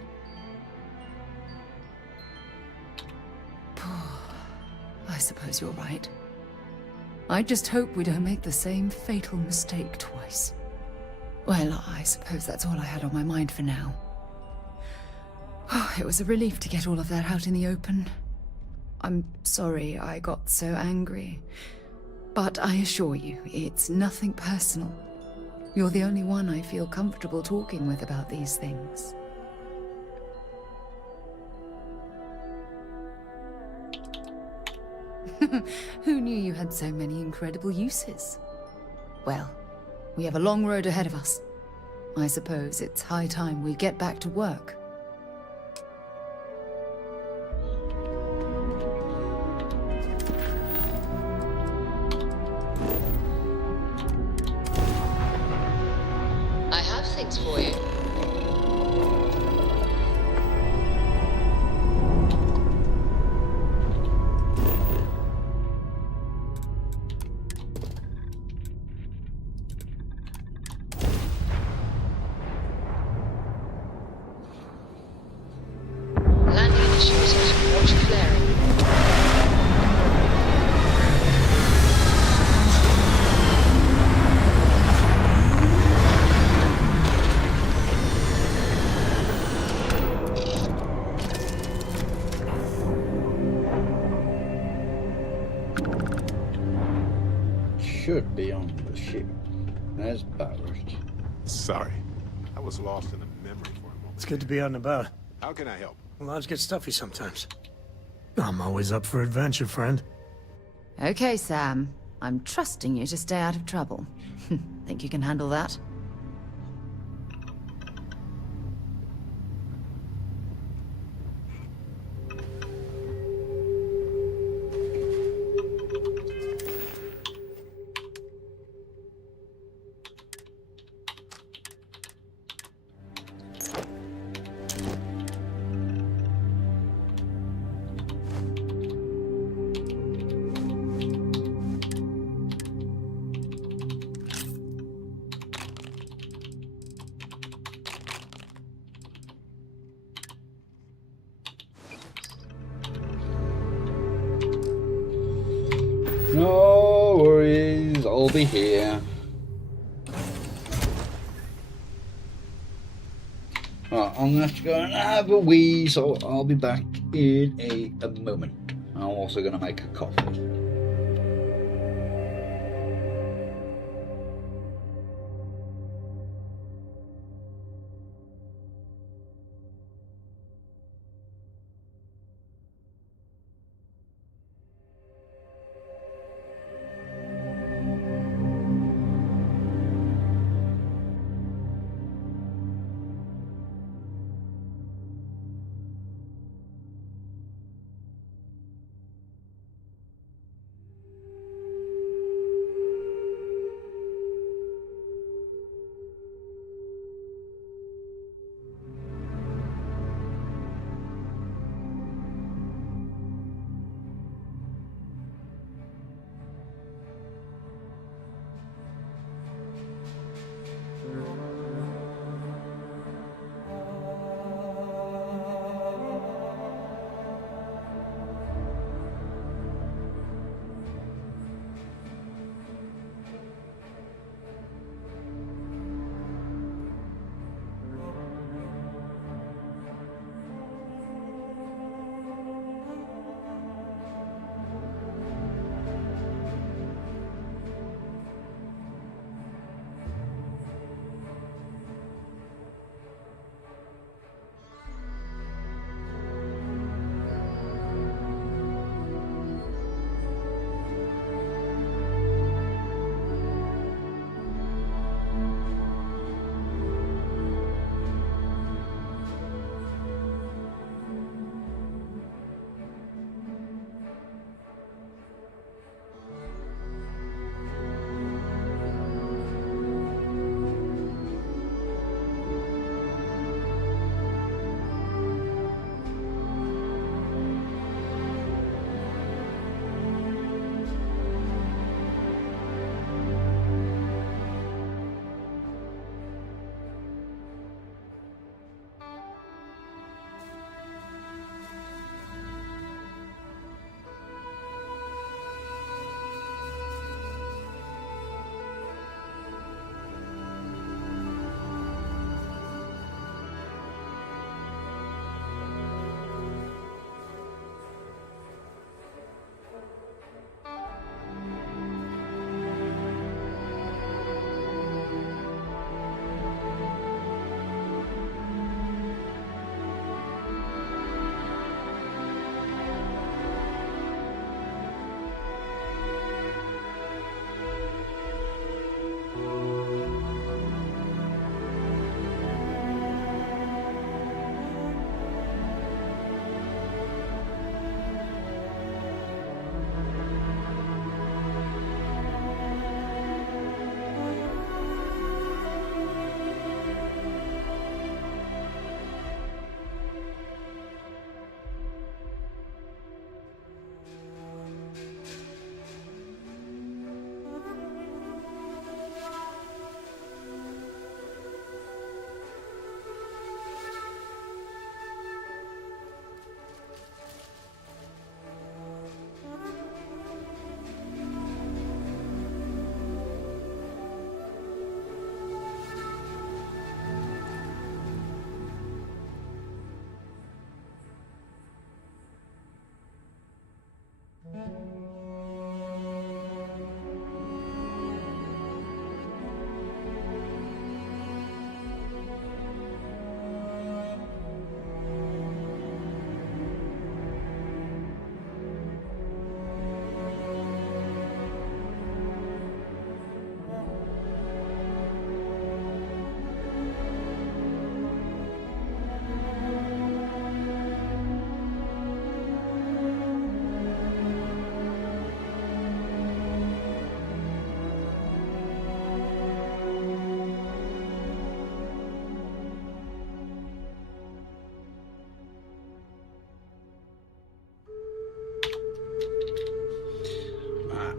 I suppose you're right. I just hope we don't make the same fatal mistake twice. Well, I suppose that's all I had on my mind for now. It was a relief to get all of that out in the open. I'm sorry I got so angry. But I assure you, it's nothing personal. You're the only one I feel comfortable talking with about these things. Who knew you had so many incredible uses? Well, we have a long road ahead of us. I suppose it's high time we get back to work. I have things for you. Should be on the ship. There's Barrett. Sorry. I was lost in a memory for a moment. It's good to be out and about. How can I help? Lives get stuffy sometimes. I'm always up for adventure, friend. Okay, Sam. I'm trusting you to stay out of trouble. Think you can handle that? I'll be here. Right, I'm gonna have to go and have a wee, so I'll be back in a moment. I'm also gonna make a coffee.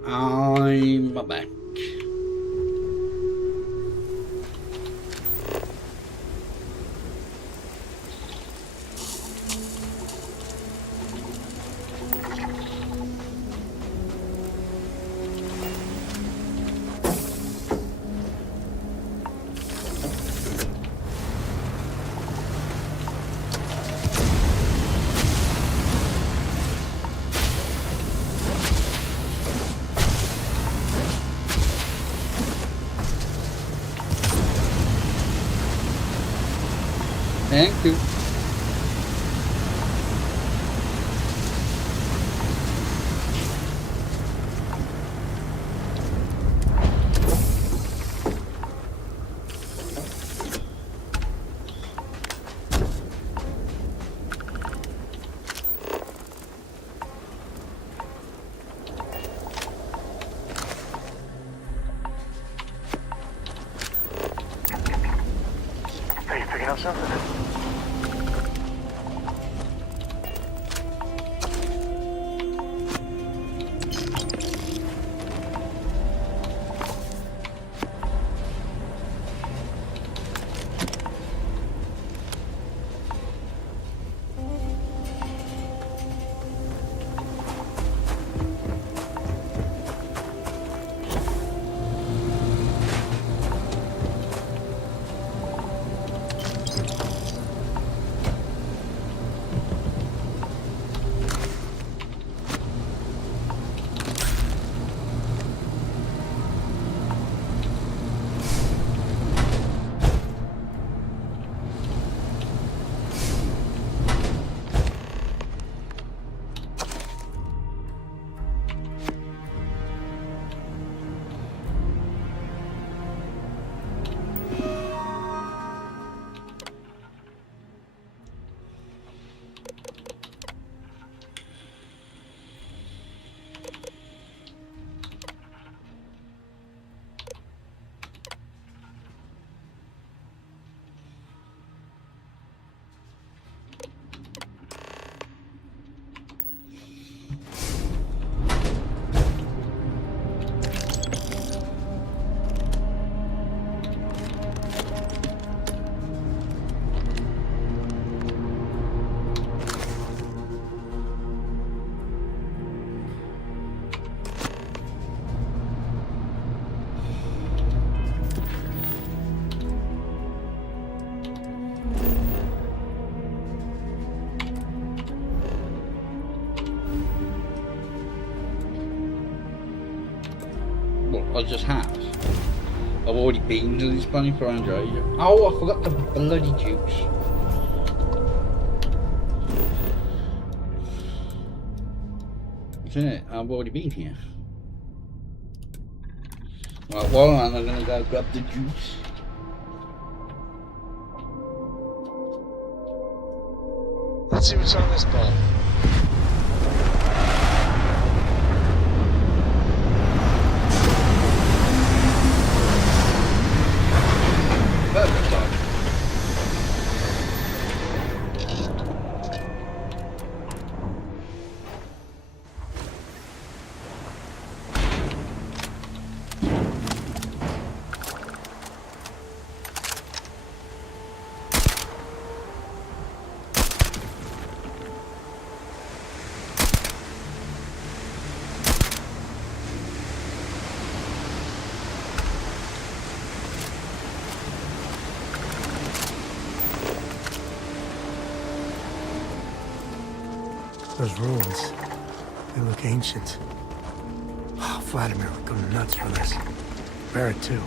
I'm back. Thank you. Are you picking up something? I just have. I've already been to this planet for Android. Oh, I forgot the bloody juice. Isn't it? I've already been here. Right, well, I'm gonna go grab the juice. Let's see what's on this ball. Perfect time. Those ruins, they look ancient. Oh, Vladimir would go nuts for this. Barrett, too.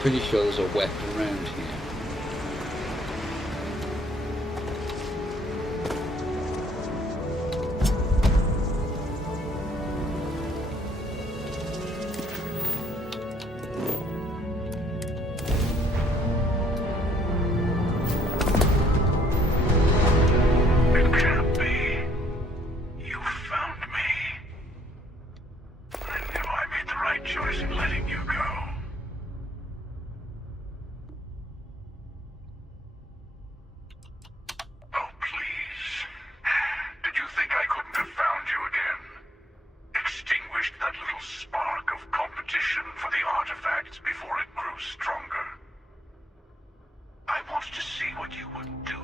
Pretty sure there's a weapon around here. right choice in letting you go. Oh, please. Did you think I couldn't have found you again? Extinguished that little spark of competition for the artifacts before it grew stronger. I wanted to see what you would do.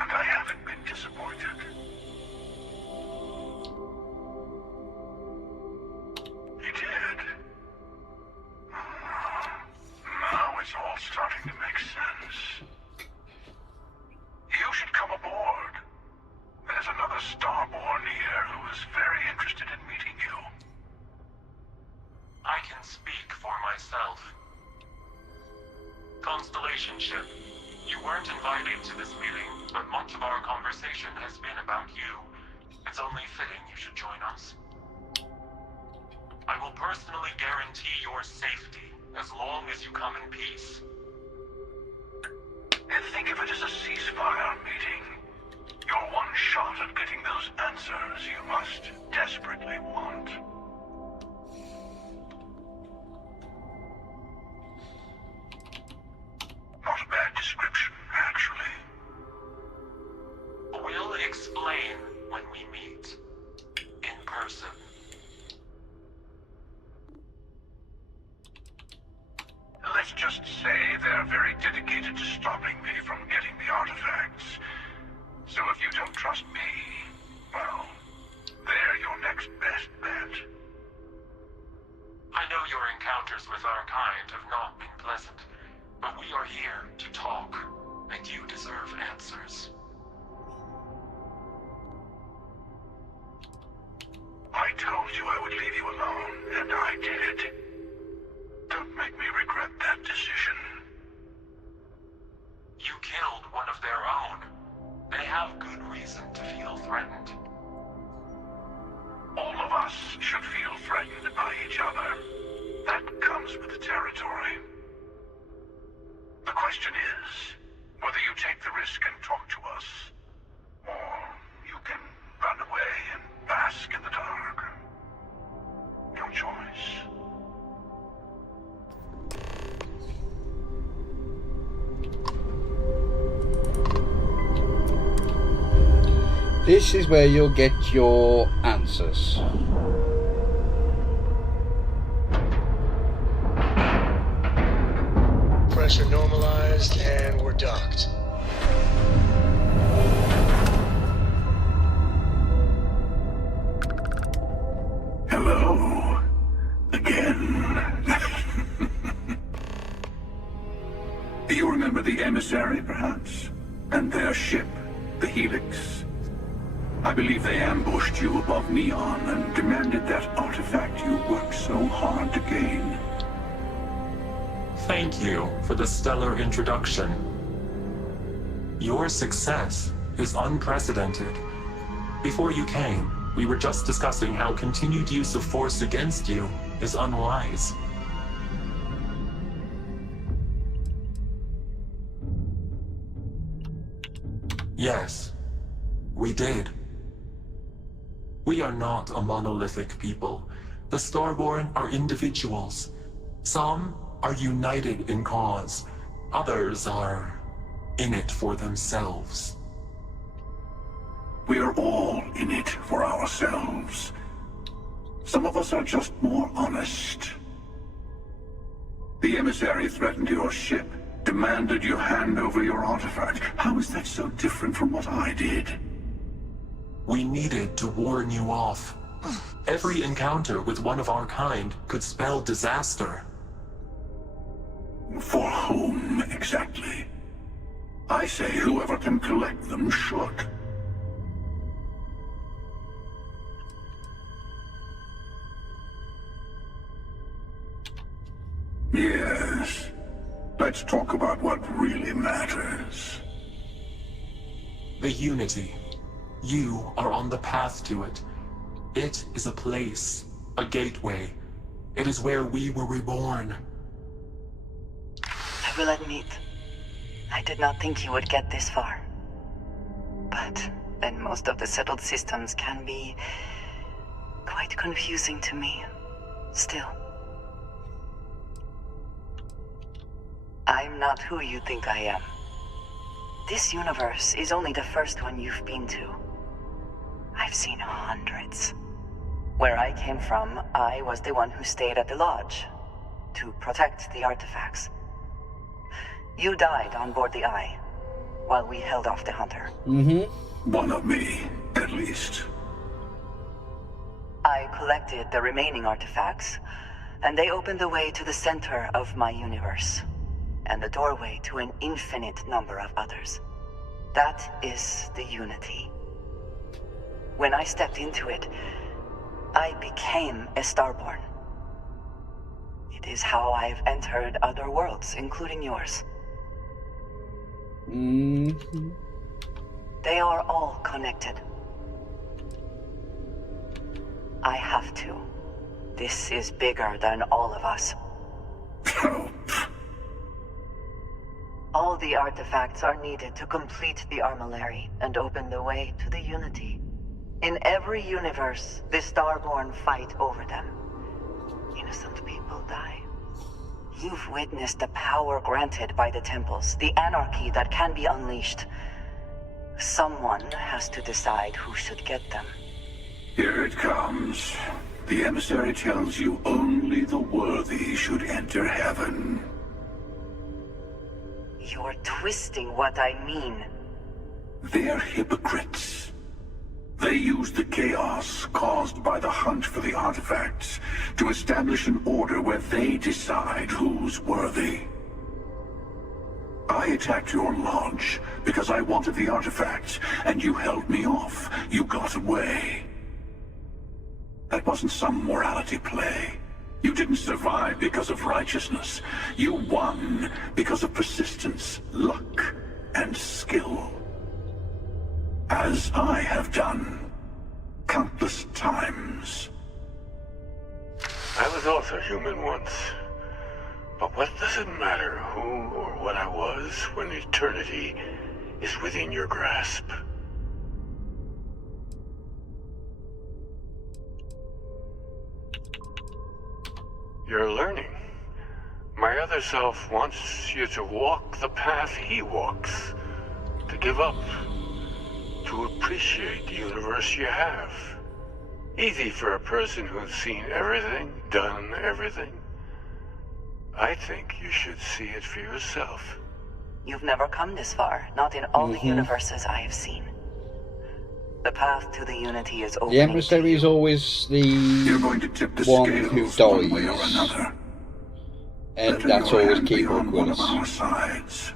And I haven't been disappointed. You did. Now it's all starting to make sense. You should come aboard. There's another Starborn here who is very interested in meeting you. I can speak for myself. Constellation ship, you weren't invited to this meeting, but much of our conversation has been about you. It's only fitting you should join us. I will personally guarantee your safety as long as you come in peace. And think of it as a ceasefire meeting. Your one shot at getting those answers you must desperately want. Not a bad description, actually. We'll explain when we meet. In person. Let's just say they're very dedicated to stopping me from getting the artifacts. So if you don't trust me, well, they're your next best bet. I know your encounters with our kind have not been pleasant, but we are here to talk, and you deserve answers. I told you I would leave you alone, and I did. Don't make me regret that decision. You killed one of their own. They have good reason to feel threatened. All of us should feel threatened by each other. That comes with the territory. The question is, whether you take the risk and talk to us, or you can run away and bask in the dark. Your choice. This is where you'll get your answers. Pressure normalized and we're docked. Hello. Again. You remember the emissary, perhaps? And their ship, the Helix? I believe they ambushed you above Neon and demanded that artifact you worked so hard to gain. Thank you for the stellar introduction. Your success is unprecedented. Before you came, we were just discussing how continued use of force against you is unwise. Yes, we did. We are not a monolithic people. The Starborn are individuals. Some are united in cause. Others are in it for themselves. We are all in it for ourselves. Some of us are just more honest. The emissary threatened your ship, demanded you hand over your artifact. How is that so different from what I did? We needed to warn you off. Every encounter with one of our kind could spell disaster. For whom, exactly? I say whoever can collect them should. Yes. Let's talk about what really matters. The Unity. You are on the path to it. It is a place, a gateway. It is where we were reborn. I will admit, I did not think you would get this far. But then most of the settled systems can be quite confusing to me. Still, I'm not who you think I am. This universe is only the first one you've been to. I've seen hundreds. Where I came from, I was the one who stayed at the lodge to protect the artifacts. You died on board the Eye while we held off the Hunter. One of me, at least. I collected the remaining artifacts, and they opened the way to the center of my universe, and the doorway to an infinite number of others. That is the Unity. When I stepped into it, I became a Starborn. It is how I've entered other worlds, including yours. They are all connected. I have to. This is bigger than all of us. All the artifacts are needed to complete the Armillary and open the way to the Unity. In every universe, the Starborn fight over them. Innocent people die. You've witnessed the power granted by the temples, the anarchy that can be unleashed. Someone has to decide who should get them. Here it comes. The emissary tells you only the worthy should enter heaven. You're twisting what I mean. They're hypocrites. They use the chaos caused by the hunt for the artifacts to establish an order where they decide who's worthy. I attacked your lodge because I wanted the artifacts, and you held me off. You got away. That wasn't some morality play. You didn't survive because of righteousness. You won because of persistence, luck, and skill. As I have done countless times. I was also human once. But what does it matter who or what I was when eternity is within your grasp? You're learning. My other self wants you to walk the path he walks. To give up. To appreciate the universe you have. Easy for a person who's seen everything, done everything. I think you should see it for yourself. You've never come this far, not in all the universes I have seen. The path to the Unity is open. The emissary is always the one who dies. And that's always keep up with us.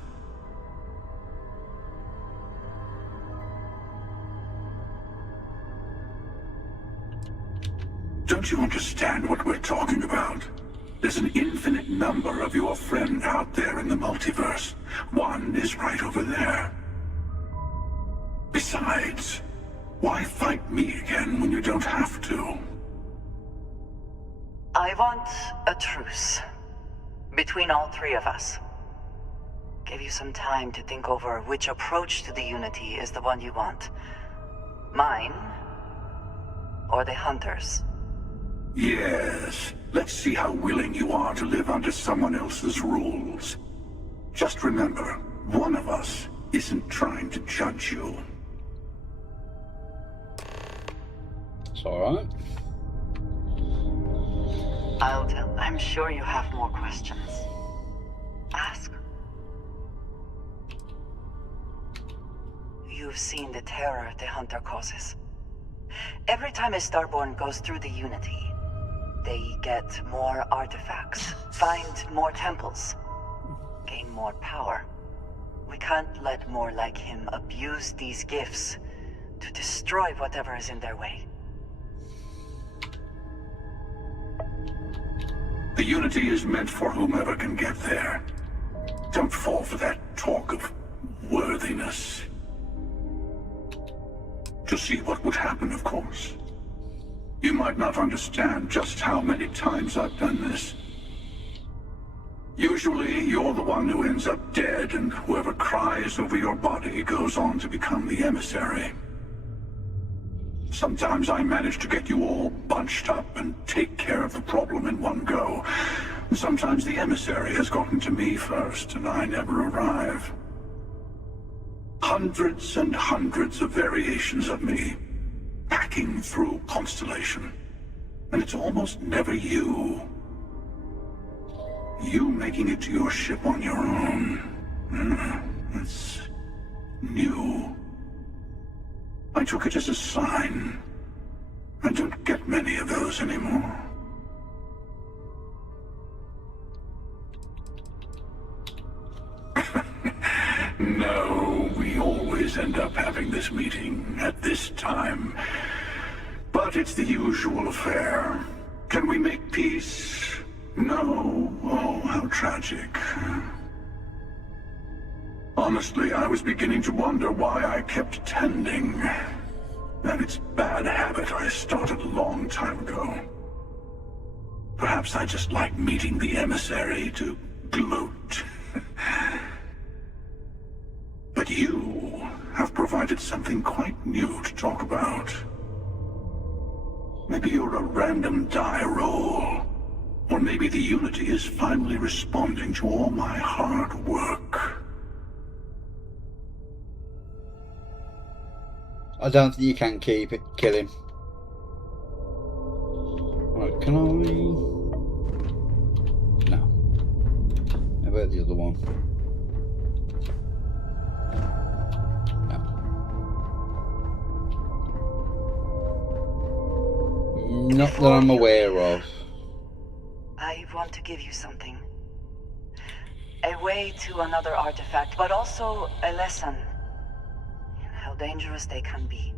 Don't you understand what we're talking about? There's an infinite number of your friend out there in the multiverse. One is right over there. Besides, why fight me again when you don't have to? I want a truce. Between all three of us. Give you some time to think over which approach to the Unity is the one you want. Mine, or the Hunters? Yes. Let's see how willing you are to live under someone else's rules. Just remember, one of us isn't trying to judge you. It's alright. I'll tell. I'm sure you have more questions. Ask. You've seen the terror the Hunter causes. Every time a Starborn goes through the Unity, they get more artifacts, find more temples, gain more power. We can't let more like him abuse these gifts to destroy whatever is in their way. The Unity is meant for whomever can get there. Don't fall for that talk of worthiness. To see what would happen, of course. You might not understand just how many times I've done this. Usually, you're the one who ends up dead, and whoever cries over your body goes on to become the emissary. Sometimes I manage to get you all bunched up and take care of the problem in one go. Sometimes the emissary has gotten to me first, and I never arrive. Hundreds and hundreds of variations of me, packing through Constellation. And it's almost never you. You making it to your ship on your own. It's new. I took it as a sign. I don't get many of those anymore. No, we always end up having this meeting at this time. But it's the usual affair. Can we make peace? No. Oh, how tragic. Honestly, I was beginning to wonder why I kept tending. And it's a bad habit I started a long time ago. Perhaps I just like meeting the emissary to gloat. But you have provided something quite new to talk about. Maybe you're a random die roll. Or maybe the Unity is finally responding to all my hard work. I don't think you can kill him. Right, can I? No. How about the other one? No. Not that I'm aware of. I want to give you something. A way to another artifact, but also a lesson in how dangerous they can be.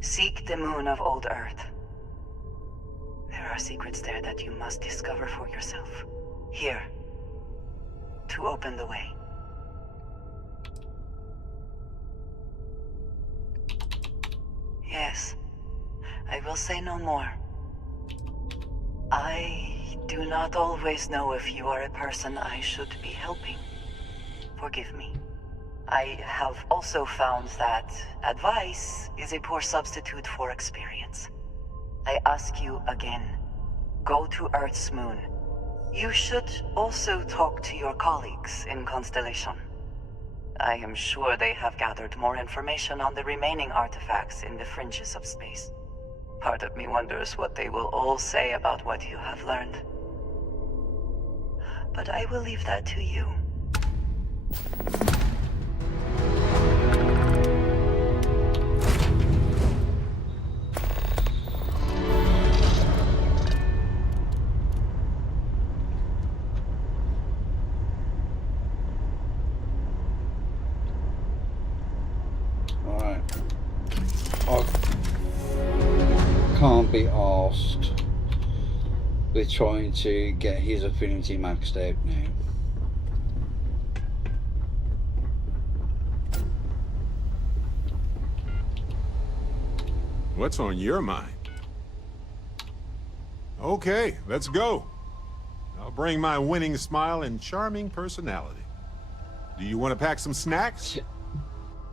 Seek the moon of Old Earth. There are secrets there that you must discover for yourself. Here. To open the way. Yes. I will say no more. I do not always know if you are a person I should be helping. Forgive me. I have also found that advice is a poor substitute for experience. I ask you again, go to Earth's moon. You should also talk to your colleagues in Constellation. I am sure they have gathered more information on the remaining artifacts in the fringes of space. Part of me wonders what they will all say about what you have learned. But I will leave that to you. Can't be asked with trying to get his affinity maxed out now. What's on your mind? Okay, let's go. I'll bring my winning smile and charming personality. Do you want to pack some snacks?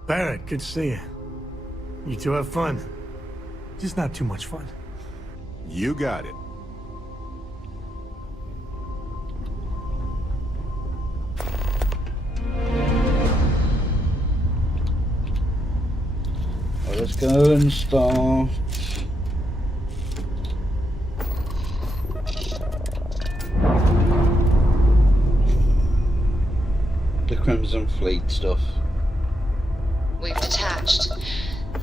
Barrett, good to see you. You two have fun. Just not too much fun. You got it. Well, let's go and start. The Crimson Fleet stuff. We've detached.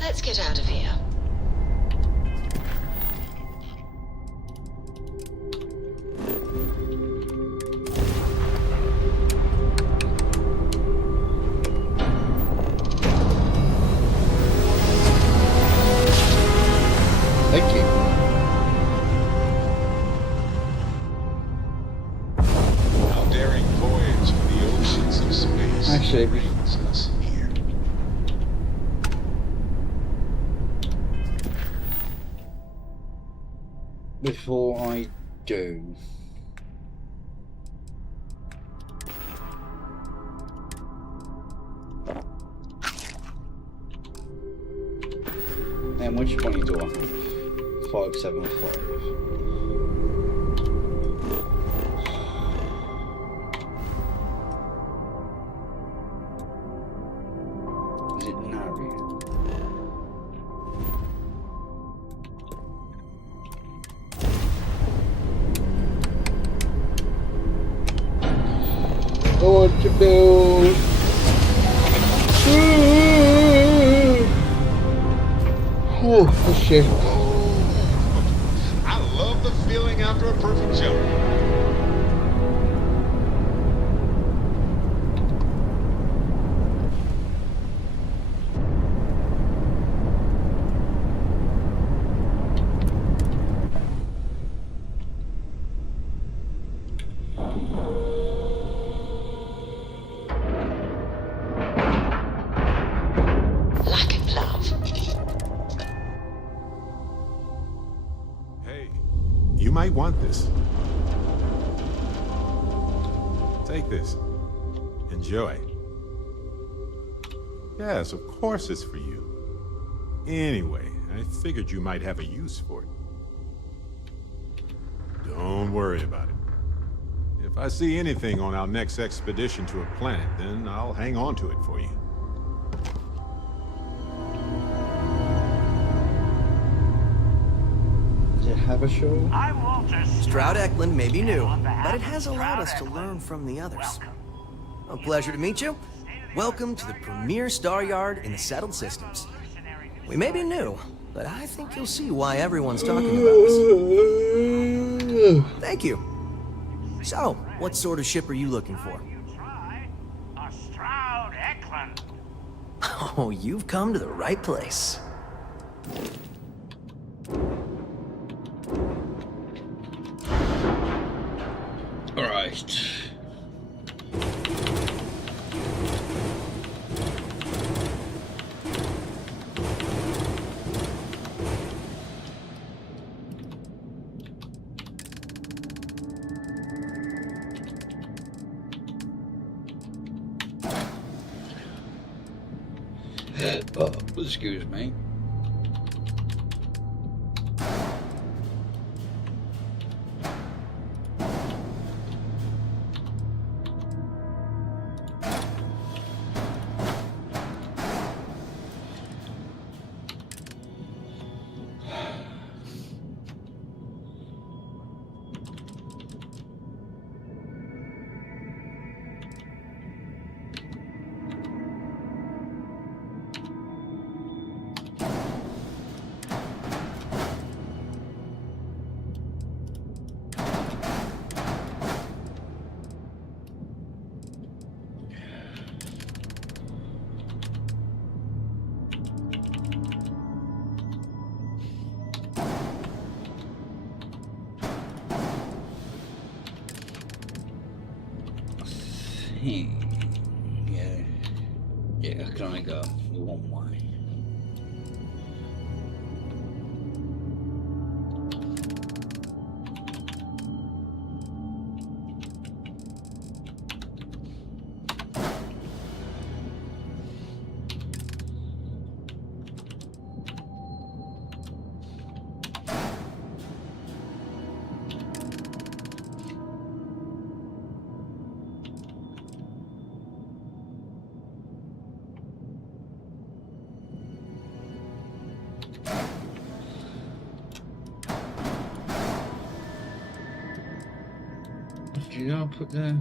Let's get out of here. Thank you. Our daring voyage in the oceans of space Actually, brings us here. Before I do, and much money do I have? 575. Is it Nari? I want to build. Oh shit. I love the feeling after a perfect jump. You might want this. Take this. Enjoy. Yes, of course it's for you. Anyway, I figured you might have a use for it. Don't worry about it. If I see anything on our next expedition to a planet, then I'll hang on to it for you. Does it have a show? Stroud Eklund may be new, but it has allowed us to learn from the others. A pleasure to meet you. Welcome to the premier star yard in the settled systems. We may be new, but I think you'll see why everyone's talking about us. Thank you. So, what sort of ship are you looking for? Oh, you've come to the right place. All right. Oh, excuse me. Yeah, I can only go one way. Do you know put there?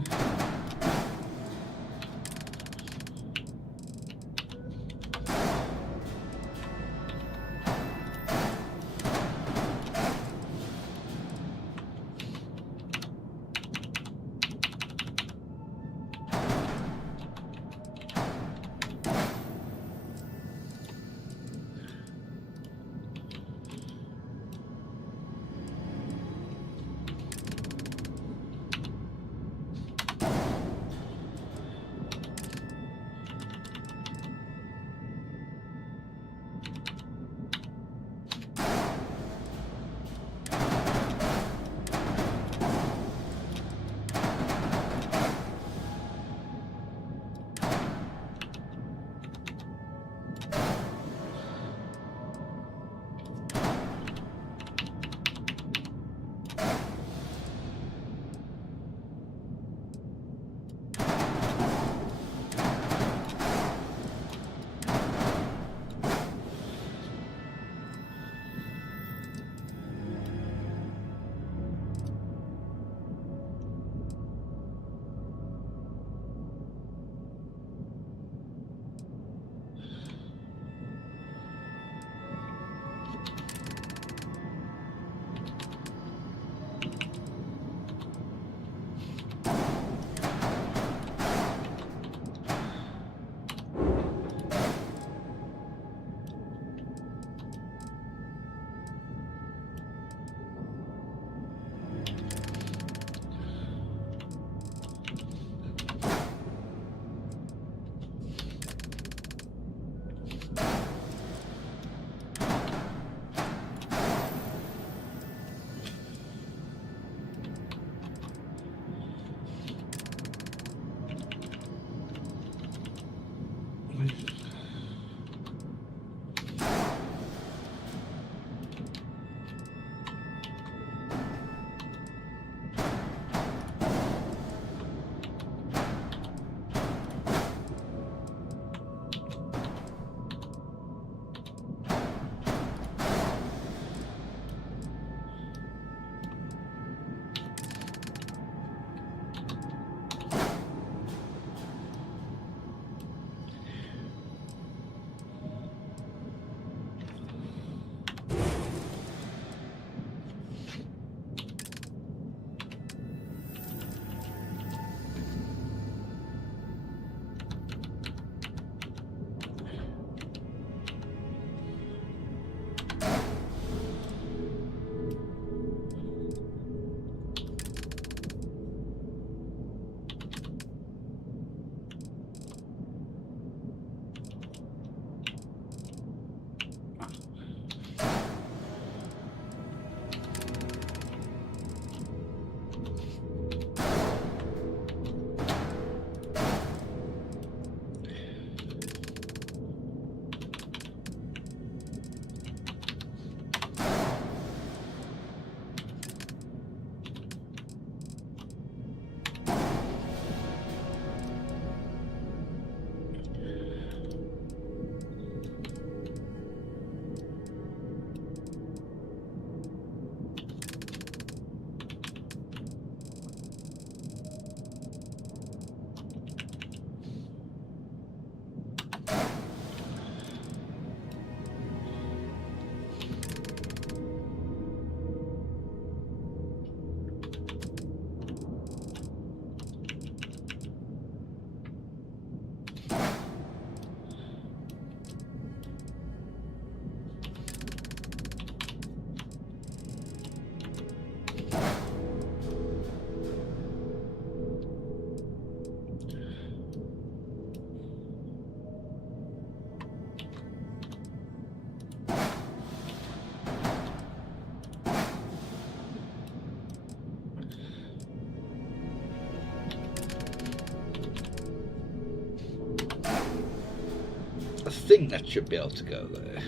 think that should be able to go there.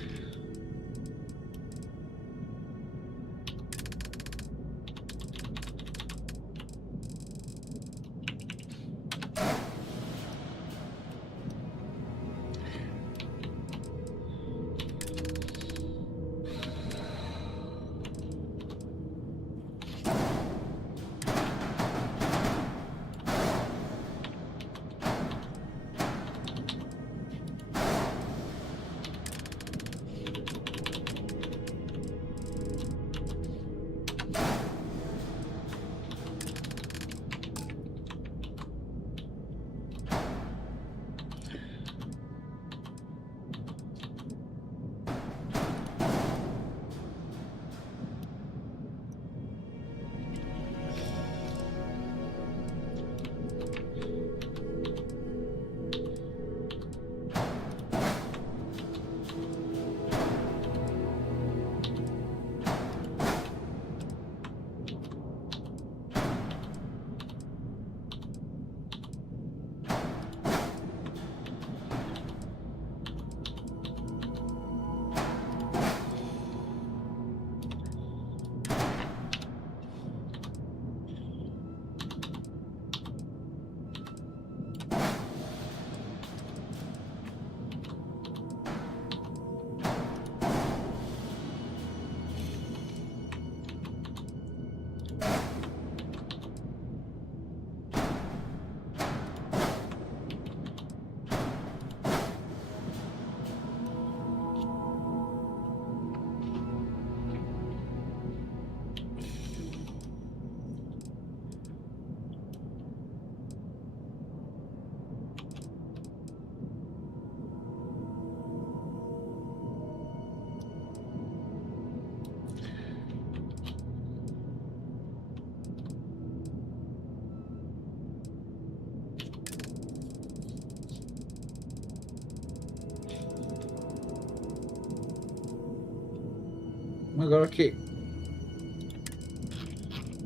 I gotta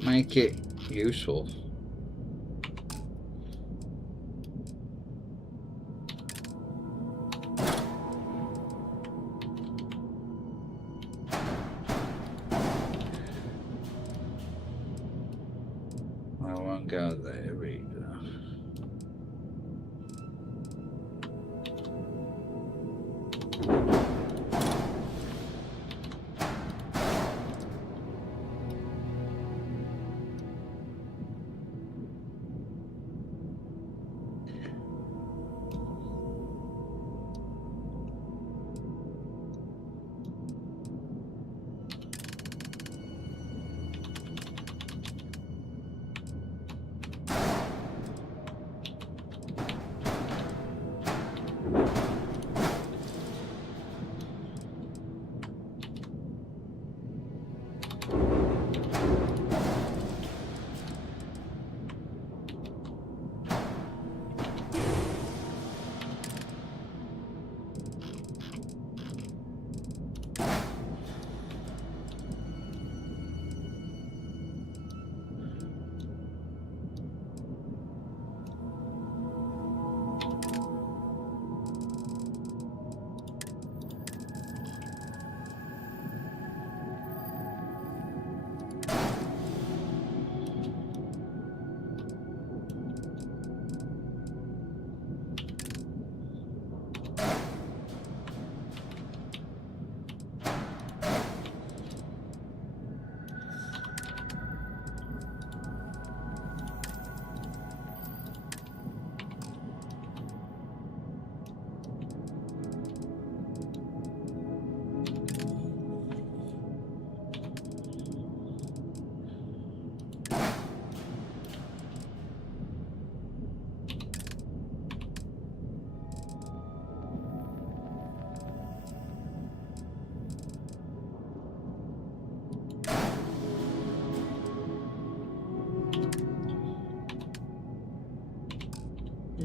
make it useful. I won't go there either.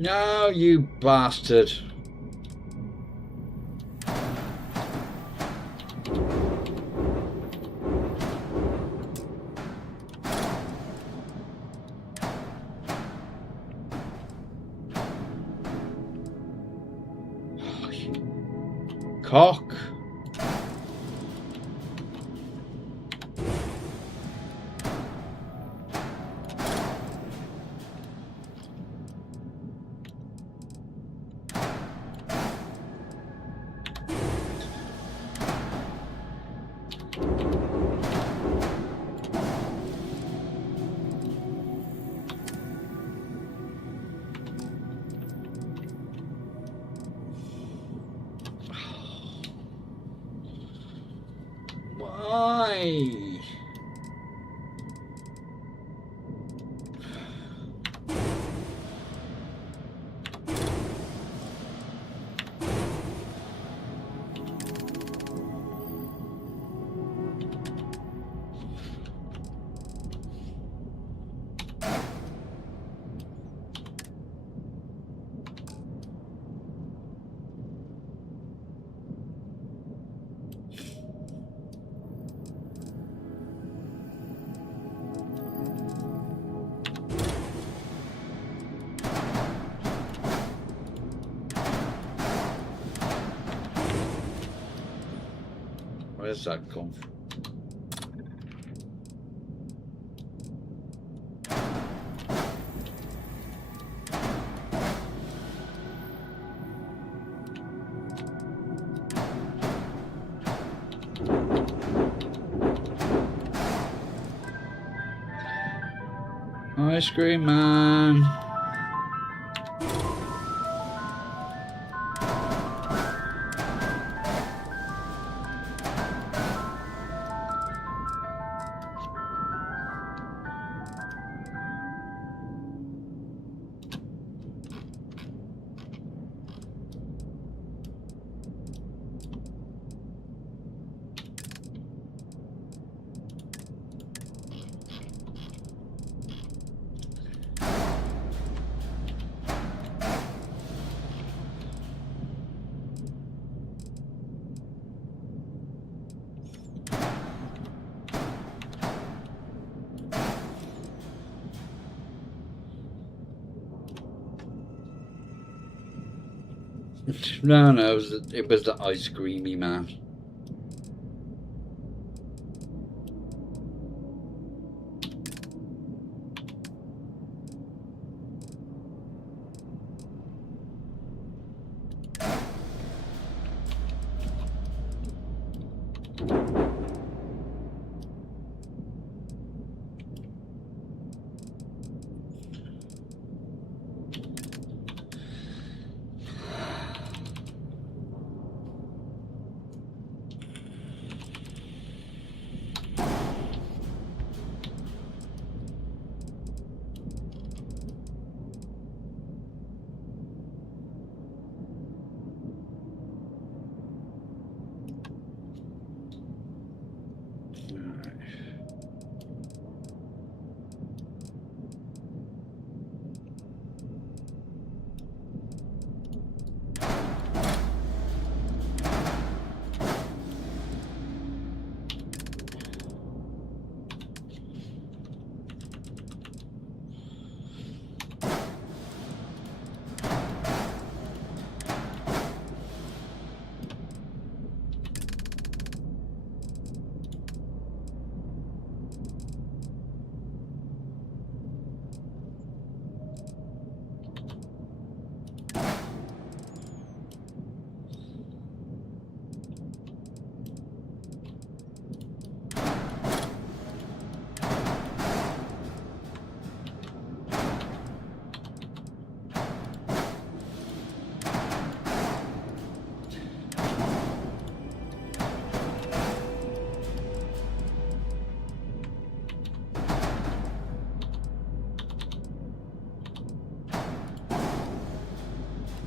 No, you bastard. cock. Why? Where's that come from? Ice cream man. No, it was the ice creamy man.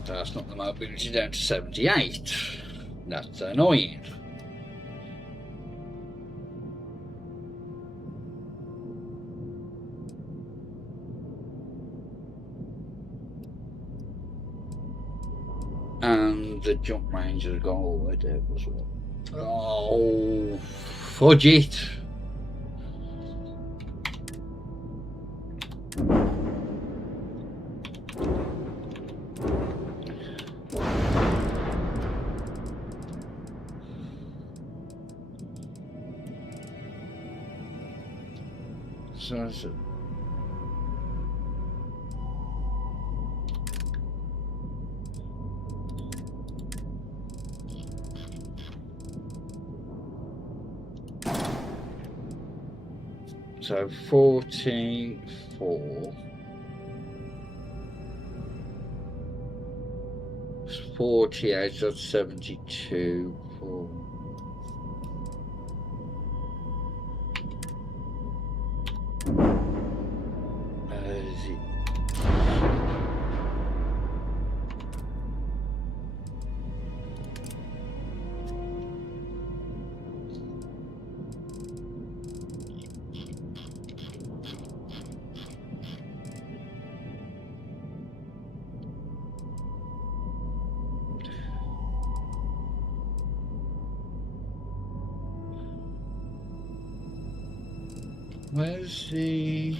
That's not the mobility down to 78. That's annoying. And the jump range has gone all the way down as well. Oh, fudge it. So that's it. So 44. 48, that's 72. Is it? Where's the...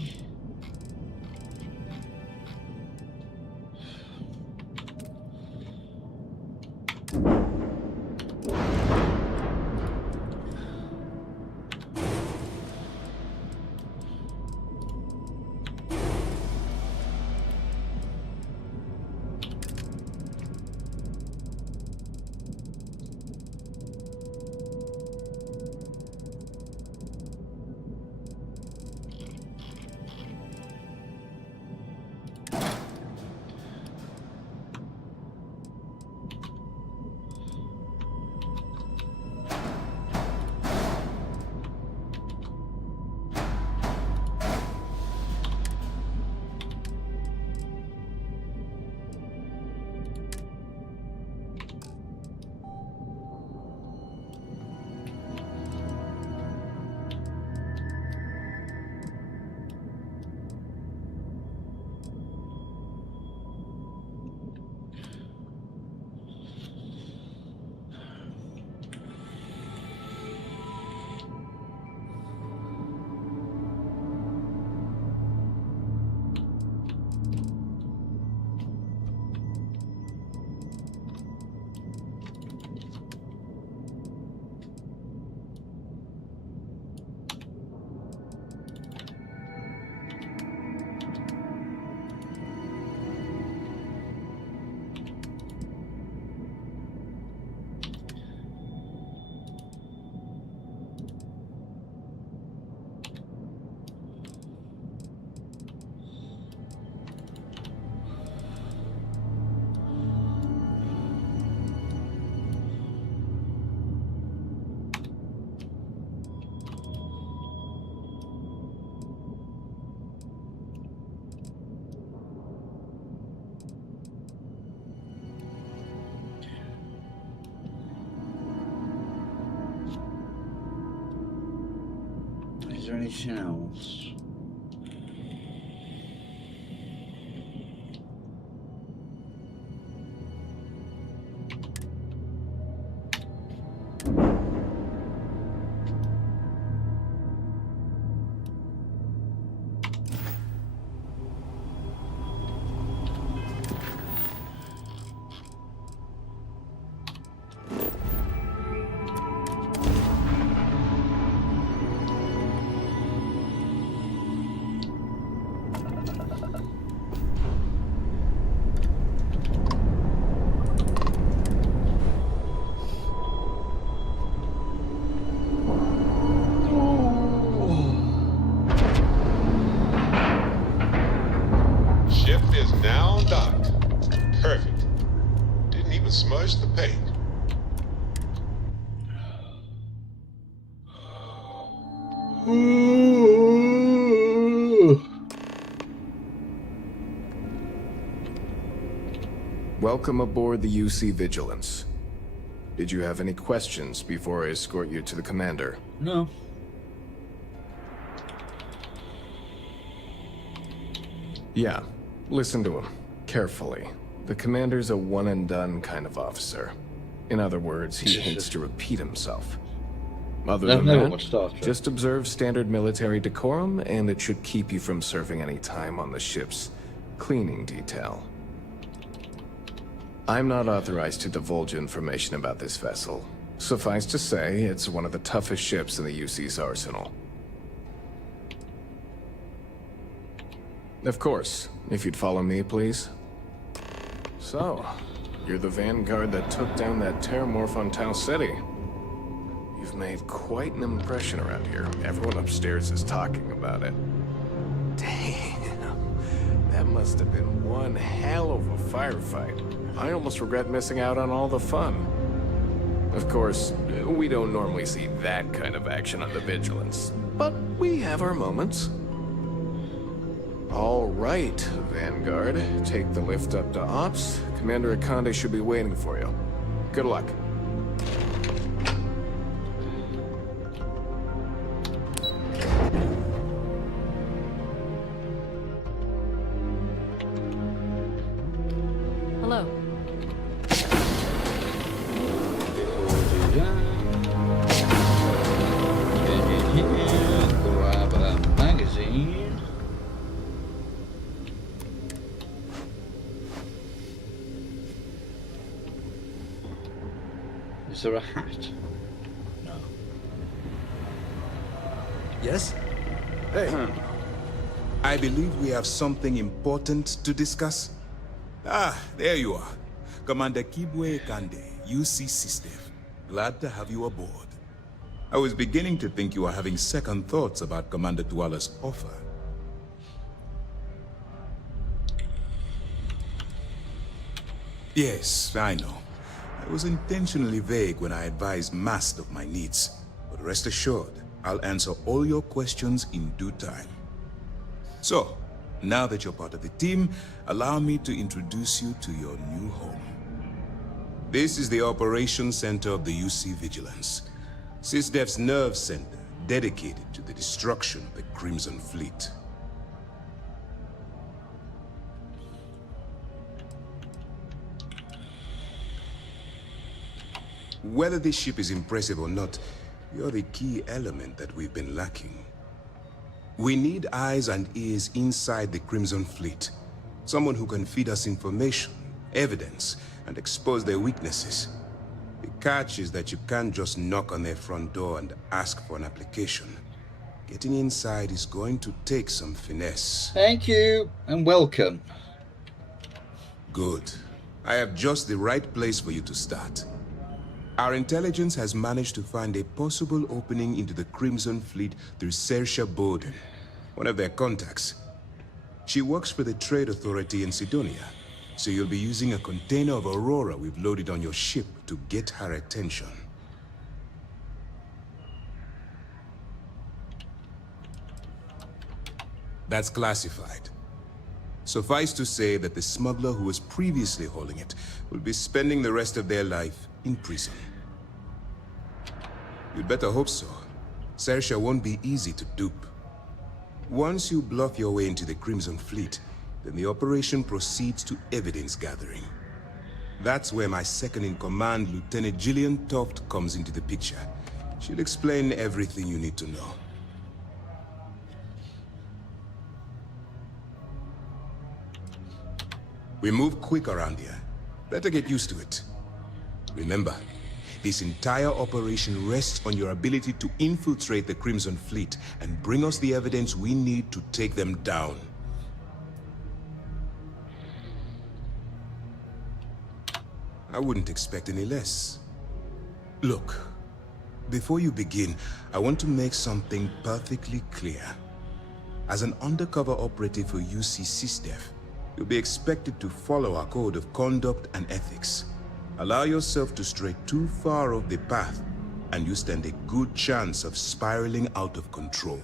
Is there anything else? Smudge the paint. Welcome aboard the UC Vigilance. Did you have any questions before I escort you to the commander? No. Yeah, listen to him carefully. The commander's a one-and-done kind of officer. In other words, he hates to repeat himself. Other than that, just observe standard military decorum, and it should keep you from serving any time on the ship's cleaning detail. I'm not authorized to divulge information about this vessel. Suffice to say, it's one of the toughest ships in the UC's arsenal. Of course. If you'd follow me, please. So, you're the vanguard that took down that terramorph on Tau City. You've made quite an impression around here. Everyone upstairs is talking about it. Damn. That must have been one hell of a firefight. I almost regret missing out on all the fun. Of course, we don't normally see that kind of action on the Vigilance, but we have our moments. All right, Vanguard. Take the lift up to Ops. Commander Akande should be waiting for you. Good luck. Hello. Grab a magazine. Is there a hat? No. Yes? Hey. I believe we have something important to discuss. Ah, there you are. Commander Kibwe Kande, UC System. Glad to have you aboard. I was beginning to think you were having second thoughts about Commander Tuala's offer. Yes, I know. I was intentionally vague when I advised Mast of my needs. But rest assured, I'll answer all your questions in due time. So, now that you're part of the team, allow me to introduce you to your new home. This is the Operations Center of the UC Vigilance. SysDef's nerve center, dedicated to the destruction of the Crimson Fleet. Whether this ship is impressive or not, you're the key element that we've been lacking. We need eyes and ears inside the Crimson Fleet. Someone who can feed us information, evidence, and expose their weaknesses. The catch is that you can't just knock on their front door and ask for an application. Getting inside is going to take some finesse. Thank you, and welcome. Good. I have just the right place for you to start. Our intelligence has managed to find a possible opening into the Crimson Fleet through Saoirse Bowden, one of their contacts. She works for the Trade Authority in Sidonia, so you'll be using a container of Aurora we've loaded on your ship to get her attention. That's classified. Suffice to say that the smuggler who was previously holding it will be spending the rest of their life in prison. You'd better hope so. Saoirse won't be easy to dupe. Once you bluff your way into the Crimson Fleet, then the operation proceeds to evidence gathering. That's where my second-in-command, Lieutenant Gillian Toft, comes into the picture. She'll explain everything you need to know. We move quick around here. Better get used to it. Remember, this entire operation rests on your ability to infiltrate the Crimson Fleet and bring us the evidence we need to take them down. I wouldn't expect any less. Look, before you begin, I want to make something perfectly clear. As an undercover operative for UC SysDef, you'll be expected to follow our code of conduct and ethics. Allow yourself to stray too far off the path, and you stand a good chance of spiraling out of control.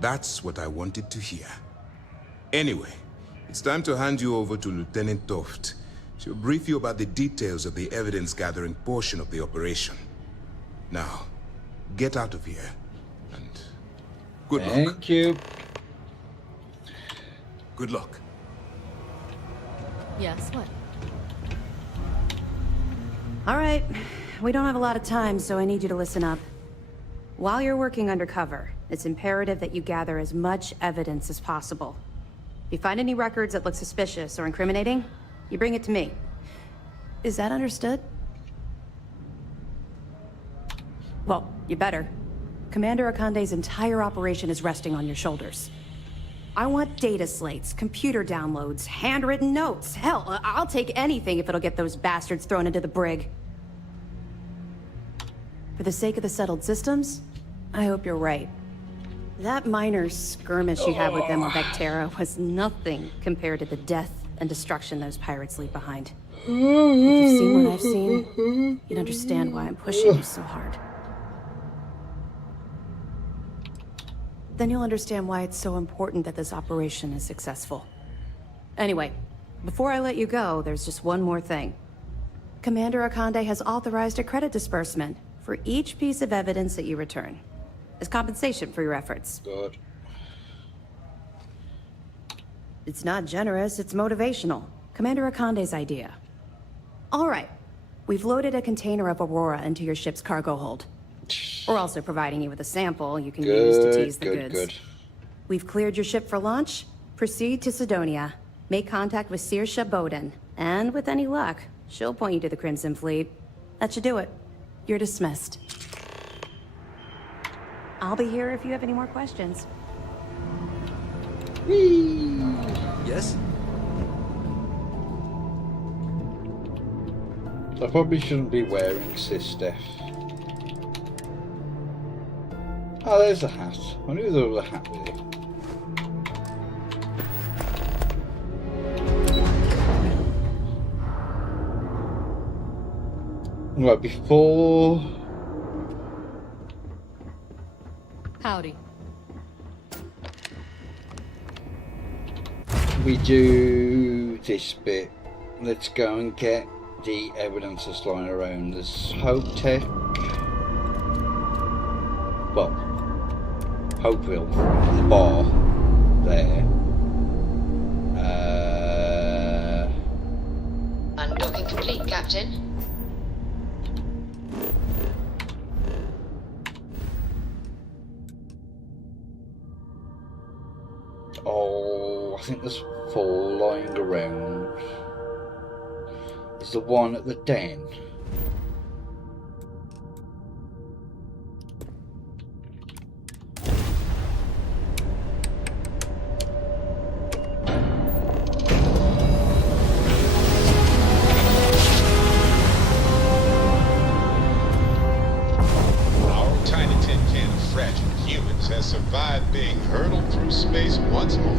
That's what I wanted to hear. Anyway, it's time to hand you over to Lieutenant Toft. She'll brief you about the details of the evidence-gathering portion of the operation. Now, get out of here, and good luck. Thank you. Good luck. Yes, what? All right. We don't have a lot of time, so I need you to listen up. While you're working undercover, it's imperative that you gather as much evidence as possible. If you find any records that look suspicious or incriminating, you bring it to me. Is that understood? Well, you better. Commander Akande's entire operation is resting on your shoulders. I want data slates, computer downloads, handwritten notes. Hell, I'll take anything if it'll get those bastards thrown into the brig. For the sake of the settled systems, I hope you're right. That minor skirmish you had with them on Vectera was nothing compared to the death and destruction those pirates leave behind. If you've seen what I've seen, you'd understand why I'm pushing you so hard. Then you'll understand why it's so important that this operation is successful. Anyway, before I let you go, there's just one more thing. Commander Akande has authorized a credit disbursement for each piece of evidence that you return, as compensation for your efforts. Good. It's not generous, it's motivational. Commander Akande's idea. All right, we've loaded a container of Aurora into your ship's cargo hold. We're also providing you with a sample you can use to tease the goods. Good. We've cleared your ship for launch. Proceed to Sidonia. Make contact with Saoirse Bowden. And with any luck, she'll point you to the Crimson Fleet. That should do it. You're dismissed. I'll be here if you have any more questions. Yes? I probably shouldn't be wearing Sistef. Oh, there's a hat. I knew there was a hat with it. Right, before... Howdy. we do this bit, let's go and get the evidence that's lying around. There's Hope Tech. Well, Hopeville, the bar there. Undocking complete, Captain. Oh, I think there's 4 lying around. There's the one at the den. Has survived being hurtled through space once more.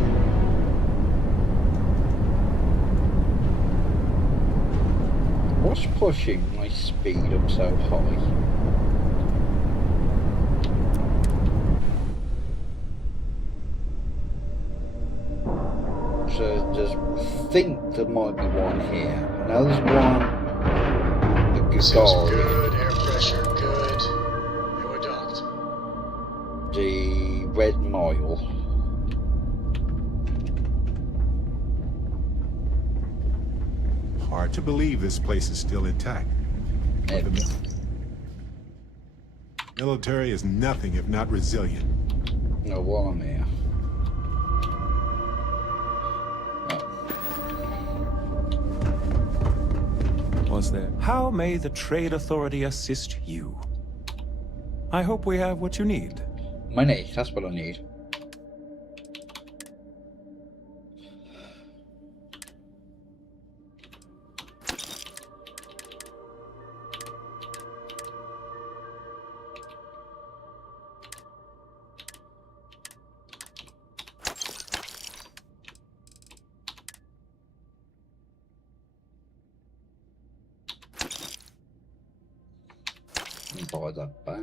What's pushing my speed up so high? So I think there might be one here. I know there's one at Gigabyte. Good, air pressure, good. And we're docked. The Red Mile. Hard to believe this place is still intact. The military is nothing if not resilient. No, while I'm here. Was there? How may the Trade Authority assist you? I hope we have what you need. Money, that's what I need. Buy that back.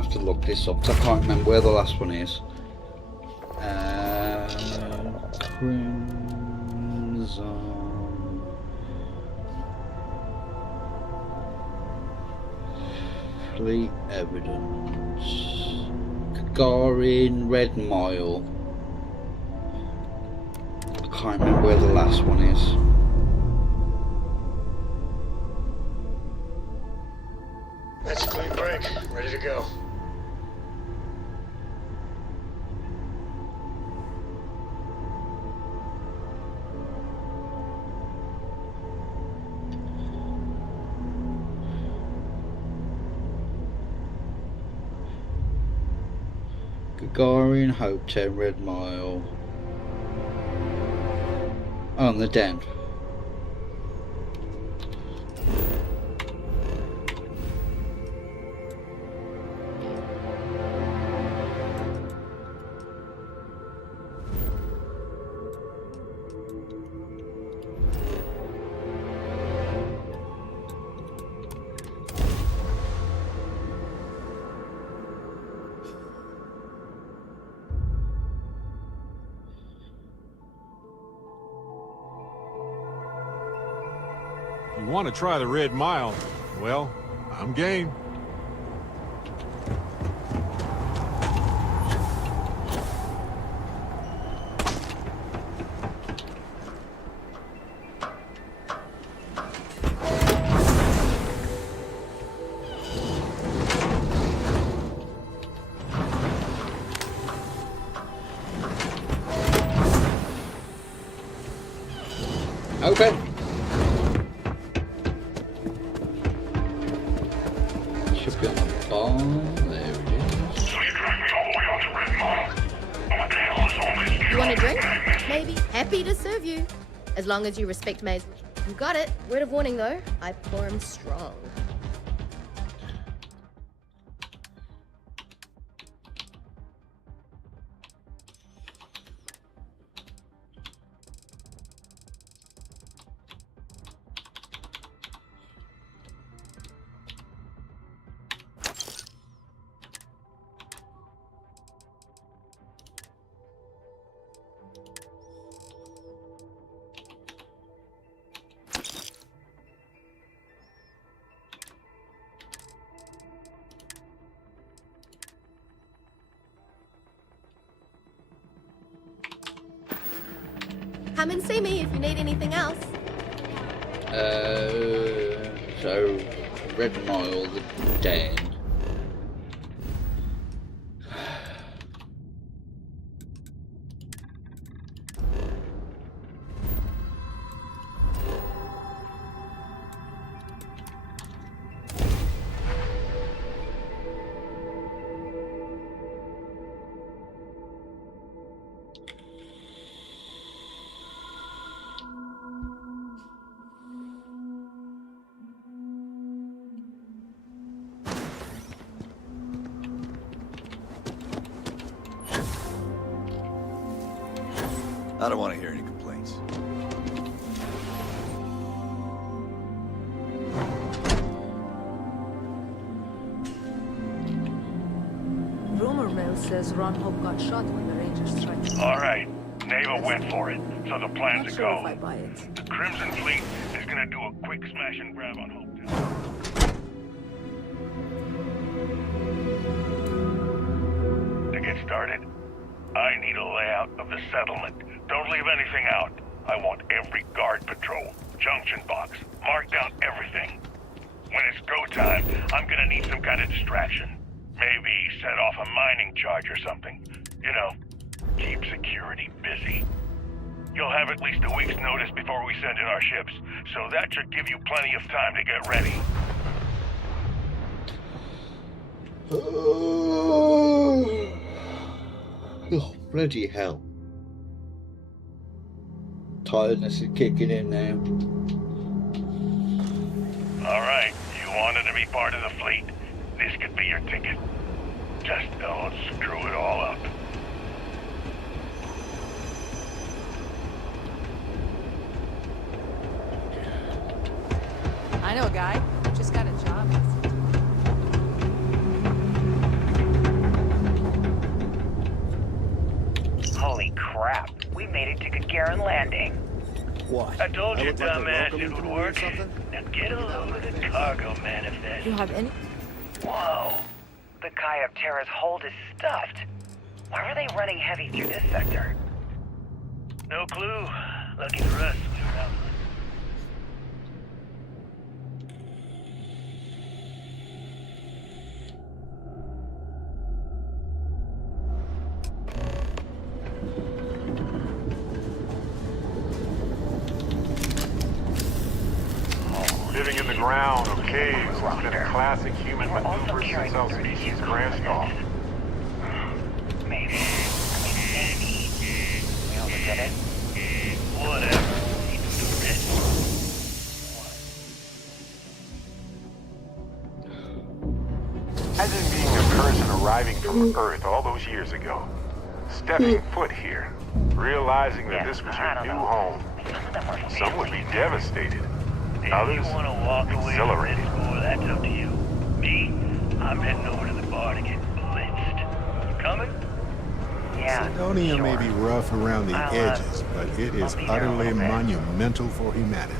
gonna have to look this up. 'Cause I can't remember where the last one is. Crimson. Fleet evidence. Gagarin, Red Mile. I can't remember where the last one is. That's a clean break. Ready to go. Gagarin, Hope 10, Red Mile. Oh, and the Den. If you want to try the Red Mile, well, I'm game. Okay. Should be on the bar. There it is. So you dragged me all the way out to Red Mile. What the hell is all this? You want a drink? Maybe. Happy to serve you. As long as you respect May's. You got it. Word of warning though, I pour 'em strong. Come and see me if you need anything else. So Red Mile, the Den. I don't want to hear any complaints. Rumor mill says Ron Hope got shot when the Rangers tried to... All right, Neva went for it, so the plan's Not to sure go. if I buy it. The Crimson Fleet is gonna do a quick smash and grab on Hope. To get started, I need a layout of the settlement. Don't leave anything out. I want every guard patrol, junction box, mark down everything. When it's go time, I'm gonna need some kind of distraction. Maybe set off a mining charge or something. You know, keep security busy. You'll have at least a week's notice before we send in our ships, so that should give you plenty of time to get ready. Oh, bloody hell. Tiredness is kicking in now. Alright, you wanted to be part of the fleet. This could be your ticket. Just don't screw it all up. I know a guy. Just got a job. we've made it to Gagarin Landing. What? I told I you, look like a dumbass, welcoming it would committee or work. something? Now get a load of the cargo manifest. Do you have any? Whoa. The Kai of Terra's hold is stuffed. Why were they running heavy through this sector? No clue. Lucky for us, we were out. Living in the ground or caves has been a classic human maneuver since our species branched off. Maybe. We all look at it. Whatever. Imagine being a person arriving from Earth all those years ago, stepping foot here, realizing that this was your new home. Some would be devastated. Others exhilarated. Well, that's up to you. Me, I'm heading over to the bar to get blitzed. You coming? Yeah. Sidonia may be rough around the edges, but it is utterly monumental for humanity.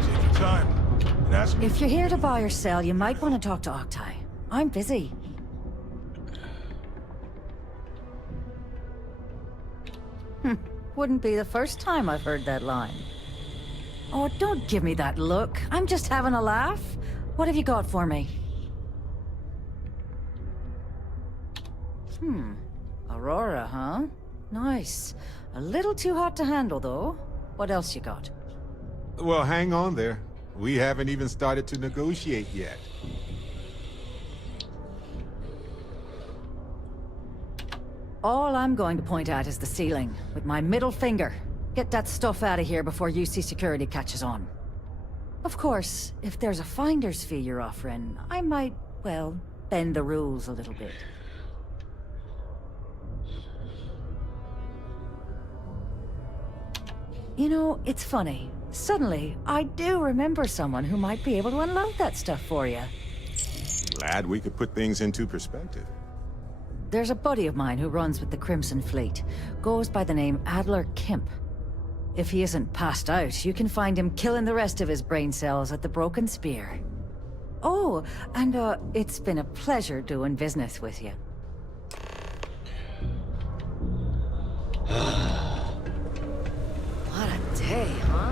Take your time. And ask me. If you're here to buy or sell, you might want to talk to Octai. I'm busy. Wouldn't be the first time I've heard that line. Oh, don't give me that look. I'm just having a laugh. What have you got for me? Aurora, huh? Nice. A little too hot to handle, though. What else you got? Well, hang on there. We haven't even started to negotiate yet. All I'm going to point at is the ceiling, with my middle finger. Get that stuff out of here before UC security catches on. Of course, if there's a finder's fee you're offering, I might, well, bend the rules a little bit. You know, it's funny. Suddenly, I do remember someone who might be able to unload that stuff for you. Glad we could put things into perspective. There's a buddy of mine who runs with the Crimson Fleet. Goes by the name Adler Kemp. If he isn't passed out, you can find him killing the rest of his brain cells at the Broken Spear. Oh, and it's been a pleasure doing business with you. What a day, huh?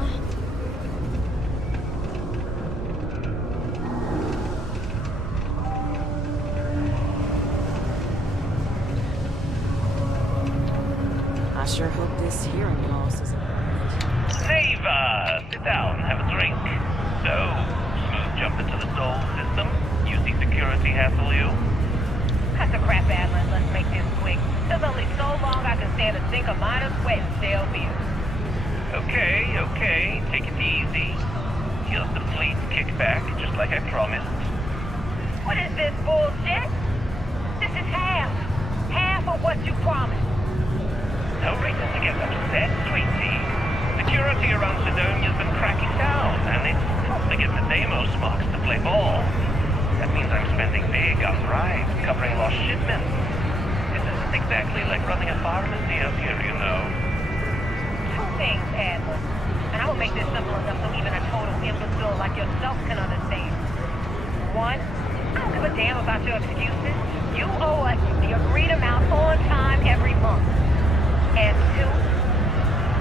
I sure hope this hearing loss isn't... Neva! Sit down, have a drink. So, smooth jump into the soul system? UC security hassle you? Cut the crap, Adlin. Let's make this quick. There's only so long I can stand a sink of minor sweat and stale beer. Okay. Take it easy. Here's the fleet kickback, just like I promised. What is this bullshit? This is half. Half of what you promised. No reason to get upset, sweetie. Security around Sidonia's been cracking down, and it's tough to get the Deimos marks to play ball. That means I'm spending big on rides, covering lost shipments. This isn't exactly like running a pharmacy out here, you know. Two things, Adler. And I will make this simple enough so even a total imbecile like yourself can understand. One, I don't give a damn about your excuses. You owe us the agreed amount on time every month. And two,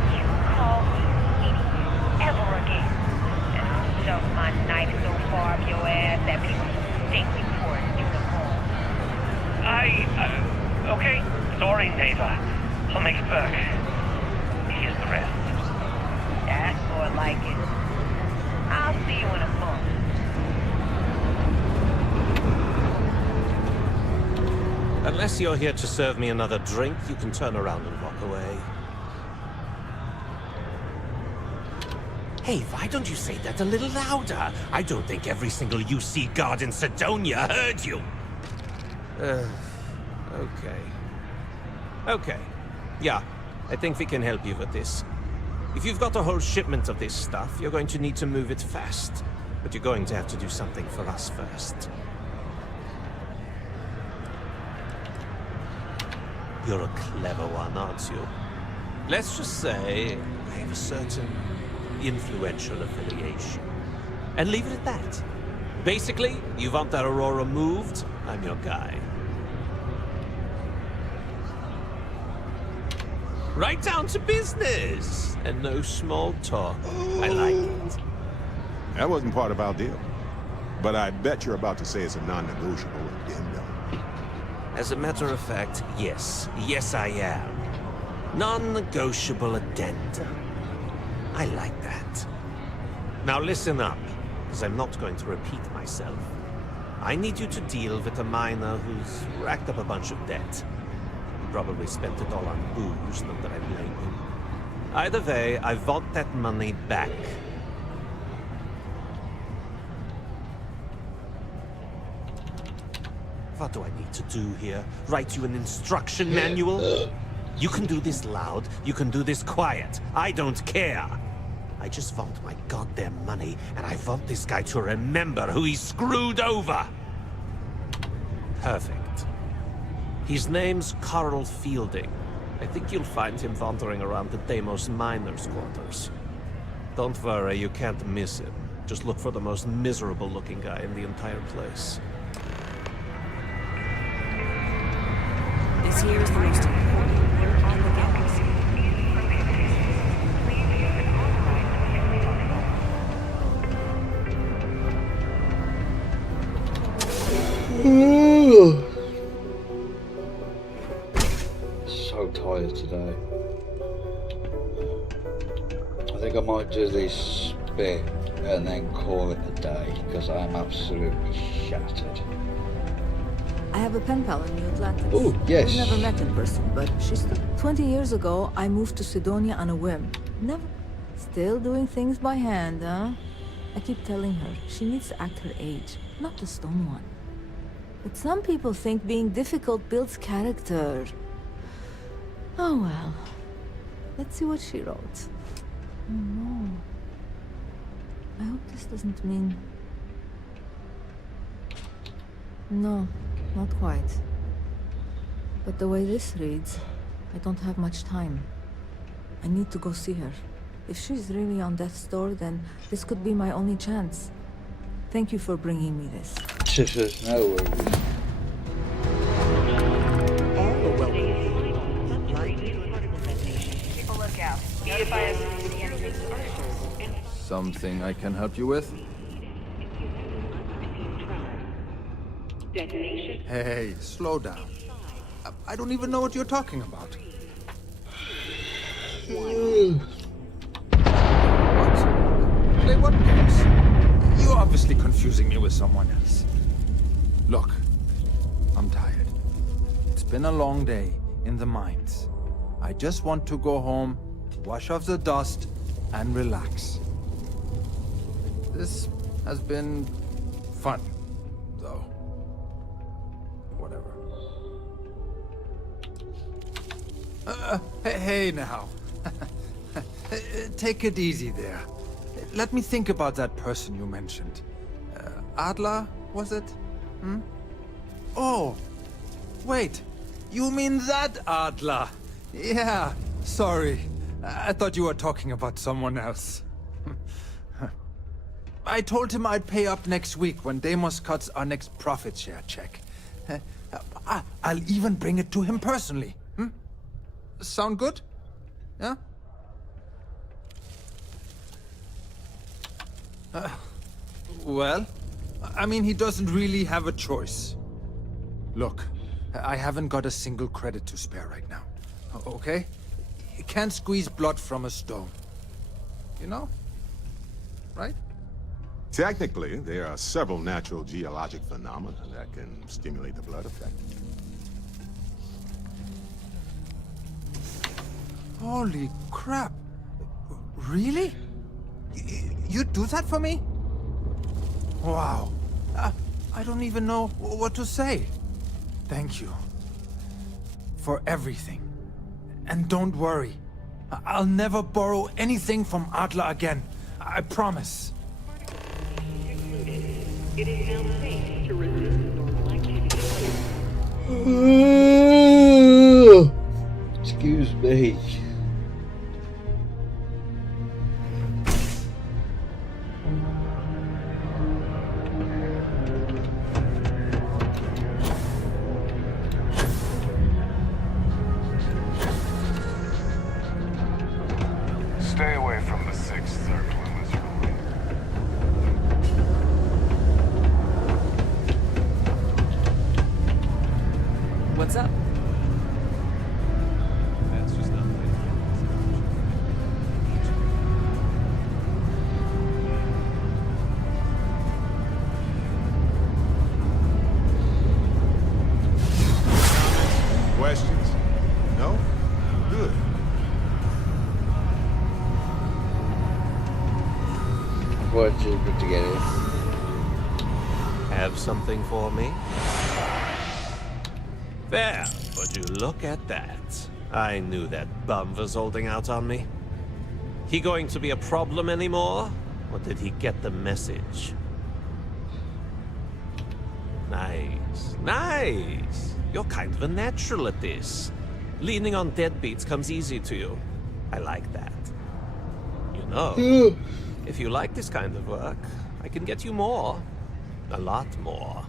you call me idiot ever again. And I'll shove my knife so far up your ass that people think you for a unicorn. Okay. Sorry, Neva. I'll make it back. Here's the rest. That's more like it. I'll see you in a month. Unless you're here to serve me another drink, you can turn around and walk away. Hey, why don't you say that a little louder? I don't think every single UC guard in Sidonia heard you. Okay. Yeah, I think we can help you with this. If you've got a whole shipment of this stuff, you're going to need to move it fast. But you're going to have to do something for us first. You're a clever one, aren't you? Let's just say I have a certain influential affiliation. And leave it at that. Basically, you want that Aurora moved, I'm your guy. Right down to business! And no small talk. I like it. That wasn't part of our deal. But I bet you're about to say it's a non-negotiable addendum. As a matter of fact, yes. Yes, I am. Non-negotiable addendum. I like that. Now listen up, because I'm not going to repeat myself. I need you to deal with a miner who's racked up a bunch of debt. He probably spent it all on booze, not that I blame him. Either way, I want that money back. What do I need to do here? Write you an instruction manual? You can do this loud, you can do this quiet. I don't care. I just want my goddamn money, and I want this guy to remember who he screwed over. Perfect. His name's Carl Fielding. I think you'll find him wandering around the Deimos miners' quarters. Don't worry, you can't miss him. Just look for the most miserable-looking guy in the entire place. This here is the most important word on the galaxy. So tired today. I think I might do this bit and then call it a day because I am absolutely shattered. I have a pen pal in New Atlantis. Oh, yes. We've never met in person, but she's 20 years ago, I moved to Sidonia on a whim. Never. Still doing things by hand, huh? I keep telling her she needs to act her age, not the stone one. But some people think being difficult builds character. Oh well. Let's see what she wrote. Oh no. I hope this doesn't mean... No, not quite. But the way this reads, I don't have much time. I need to go see her. If she's really on death's door, then this could be my only chance. Thank you for bringing me this. No worries. Something I can help you with? Hey, slow down. I don't even know what you're talking about. What? Play what games? You're obviously confusing me with someone else. Look, I'm tired. It's been a long day in the mines. I just want to go home, wash off the dust, and relax. This has been fun, though. Whatever. Hey now. Take it easy there. Let me think about that person you mentioned. Adler, was it? Hmm? Oh, wait. You mean that Adler? Yeah, sorry. I thought you were talking about someone else. I told him I'd pay up next week when Deimos cuts our next profit share check. I'll even bring it to him personally. Hmm? Sound good? Yeah? Well, I mean, he doesn't really have a choice. Look, I haven't got a single credit to spare right now. Okay? You can't squeeze blood from a stone. You know? Right? Technically, there are several natural geologic phenomena that can stimulate the blood effect. Holy crap. Really? You'd do that for me? Wow. I don't even know what to say. Thank you. For everything. And don't worry. I'll never borrow anything from Adler again. I promise. It is now safe to resume normal activity. Excuse me. Stay away from the Sixth Circle in this room. What's up? That's just not Questions? No? Good. What you put together? Have something for me? There, would you look at that? I knew that bum was holding out on me. He going to be a problem anymore? Or did he get the message? Nice, nice. You're kind of a natural at this. Leaning on deadbeats comes easy to you. I like that. You know, if you like this kind of work, I can get you more. A lot more.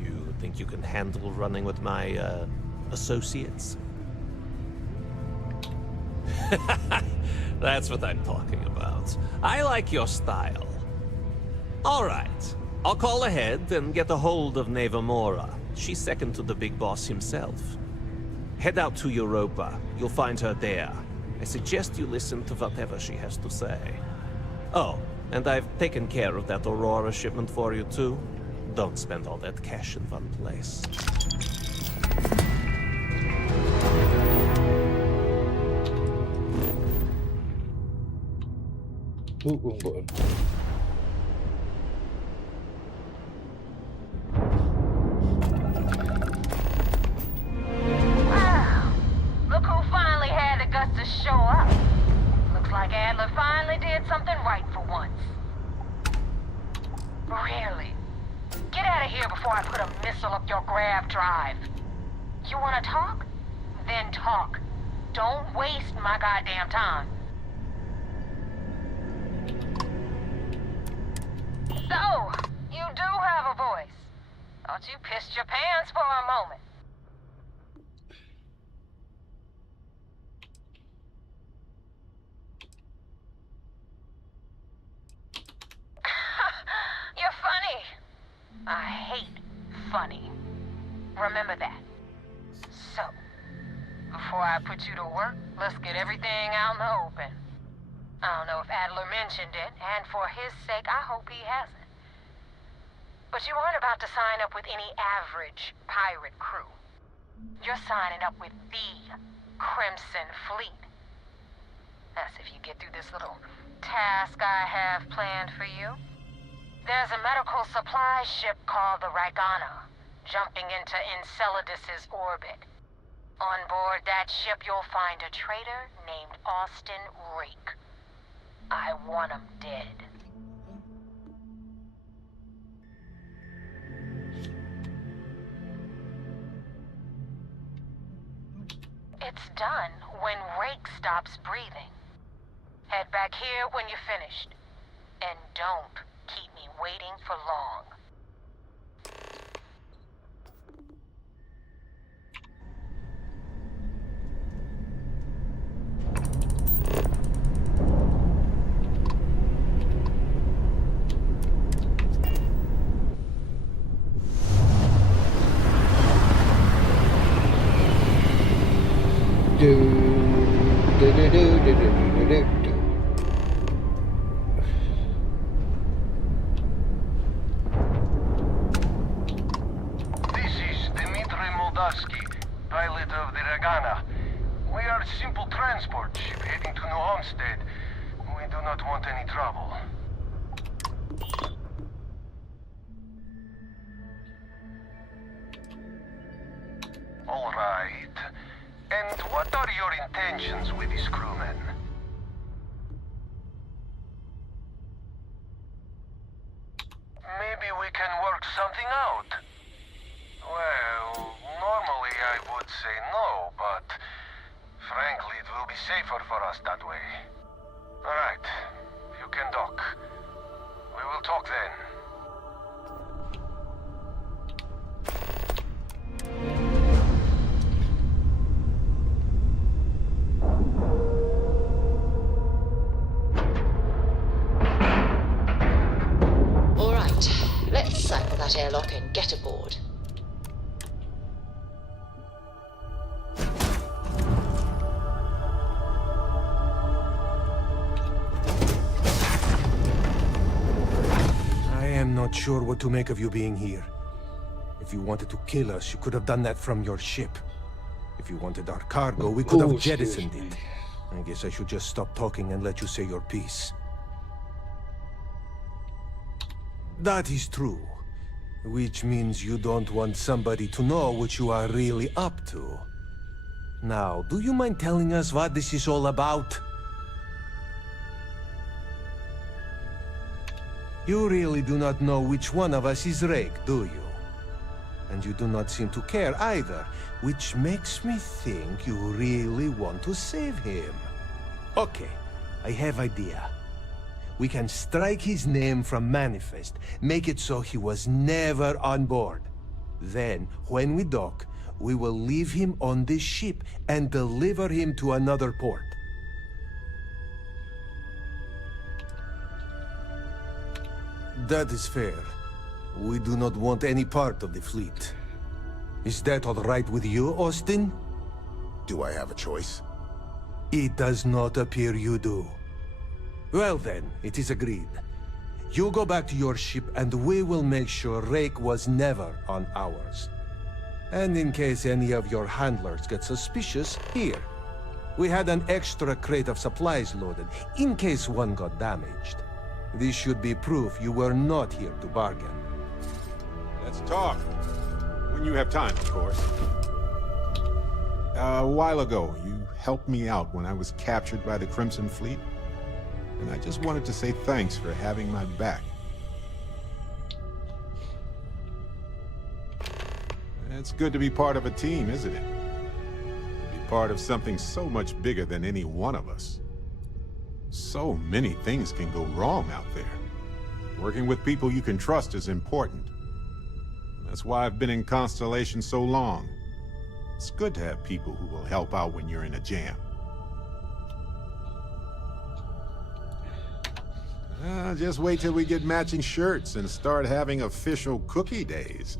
You think you can handle running with my, associates? That's what I'm talking about. I like your style. All right. I'll call ahead and get a hold of Nevamora. She's second to the big boss himself. Head out to Europa. You'll find her there. I suggest you listen to whatever she has to say. Oh, and I've taken care of that Aurora shipment for you too. Don't spend all that cash in one place. Ooh, wrong button. Wow. Look who finally had the guts to show up. Looks like Adler finally did something right for once. Really? Get out of here before I put a missile up your grav drive. You wanna talk? Then talk. Don't waste my goddamn time. So, you do have a voice. Thought you pissed your pants for a moment. You're funny. I hate funny. Remember that. So, before I put you to work, let's get everything out in the open. I don't know if Adler mentioned it, and for his sake, I hope he hasn't. But you aren't about to sign up with any average pirate crew. You're signing up with the Crimson Fleet. That's if you get through this little task I have planned for you. There's a medical supply ship called the Rygana, jumping into Enceladus's orbit. On board that ship, you'll find a traitor named Austin Rake. I want him dead. It's done when Rake stops breathing. Head back here when you're finished. And don't keep me waiting for long. Pilot of the Rygana. We are a simple transport ship heading to New Homestead. We do not want any trouble. All right. And what are your intentions with these crewmen? Maybe we can work something out. Well, no safer for us that way. Alright, you can dock. We will talk then. Alright, let's cycle that airlock and get aboard. I'm not sure what to make of you being here. If you wanted to kill us, you could have done that from your ship. If you wanted our cargo, we could have jettisoned it. I guess I should just stop talking and let you say your piece. That is true. Which means you don't want somebody to know what you are really up to. Now, do you mind telling us what this is all about? You really do not know which one of us is Rake, do you? And you do not seem to care either, which makes me think you really want to save him. Okay, I have idea. We can strike his name from Manifest, make it so he was never on board. Then, when we dock, we will leave him on this ship and deliver him to another port. That is fair. We do not want any part of the fleet. Is that all right with you, Austin? Do I have a choice? It does not appear you do. Well then, it is agreed. You go back to your ship and we will make sure Rake was never on ours. And in case any of your handlers get suspicious, here. We had an extra crate of supplies loaded, in case one got damaged. This should be proof you were not here to bargain. Let's talk. When you have time, of course. A while ago, you helped me out when I was captured by the Crimson Fleet. And I just wanted to say thanks for having my back. It's good to be part of a team, isn't it? To be part of something so much bigger than any one of us. So many things can go wrong out there. Working with people you can trust is important. That's why I've been in Constellation so long. It's good to have people who will help out when you're in a jam. Just wait till we get matching shirts and start having official cookie days.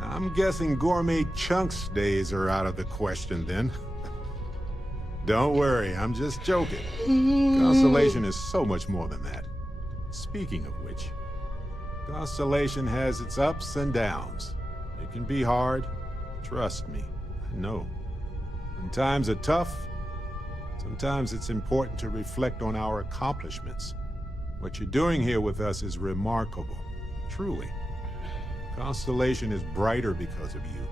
I'm guessing gourmet chunks days are out of the question then. Don't worry, I'm just joking. Constellation is so much more than that. Speaking of which, Constellation has its ups and downs. It can be hard. Trust me, I know. When times are tough, sometimes it's important to reflect on our accomplishments. What you're doing here with us is remarkable, truly. Constellation is brighter because of you.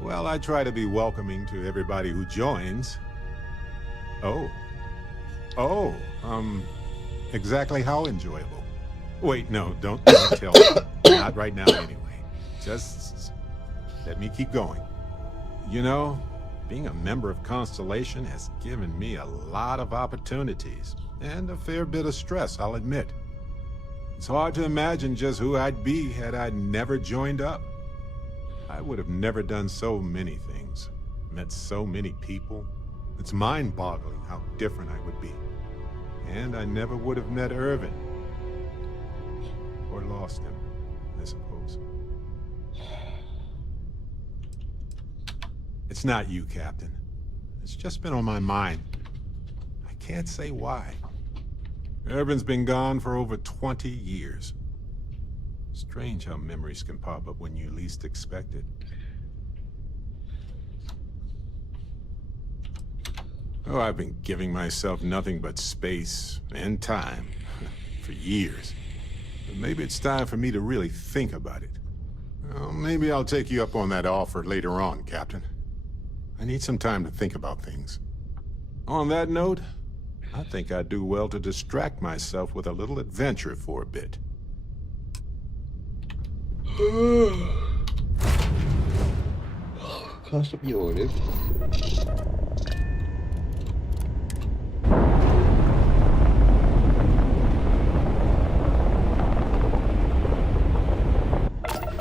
Well, I try to be welcoming to everybody who joins. Exactly how enjoyable? Wait, no, don't tell me. Not right now, anyway. Just let me keep going. You know, being a member of Constellation has given me a lot of opportunities, and a fair bit of stress, I'll admit. It's hard to imagine just who I'd be had I never joined up. I would have never done so many things, met so many people. It's mind-boggling how different I would be. And I never would have met Irvin. Or lost him, I suppose. It's not you, Captain. It's just been on my mind. I can't say why. Irvin's been gone for over 20 years. Strange how memories can pop up when you least expect it. Oh, I've been giving myself nothing but space and time for years. But maybe it's time for me to really think about it. Well, maybe I'll take you up on that offer later on, Captain. I need some time to think about things. On that note, I think I'd do well to distract myself with a little adventure for a bit. Cast up your order.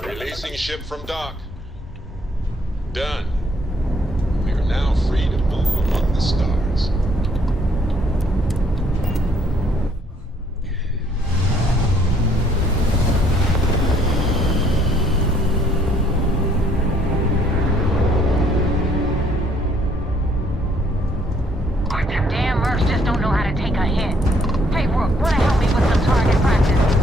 Releasing ship from dock. Done. We are now free to move among the stars. Damn mercs just don't know how to take a hit. Hey, Rook, wanna help me with some target practice?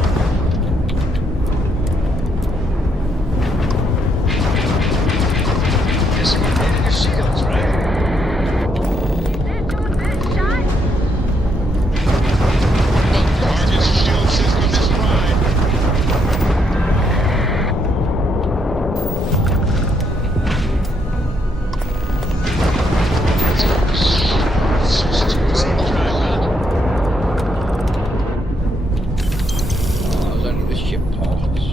Guess you needed your shields, right? Target's shield system is fried. Oh, it's only the ship parts.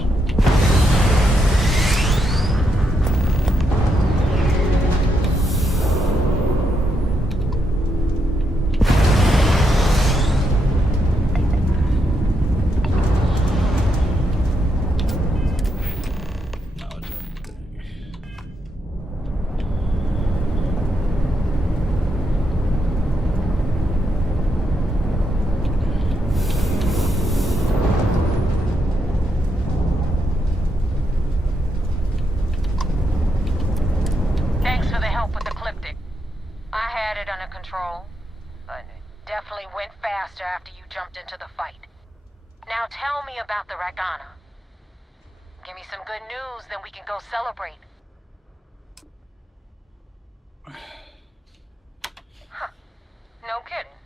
Thanks for the help with the Cliptic. I had it under control, but it definitely went faster after you jumped into the fight. Now tell me about the Ragana. Give me some good news, then we can go celebrate. Huh. No kidding.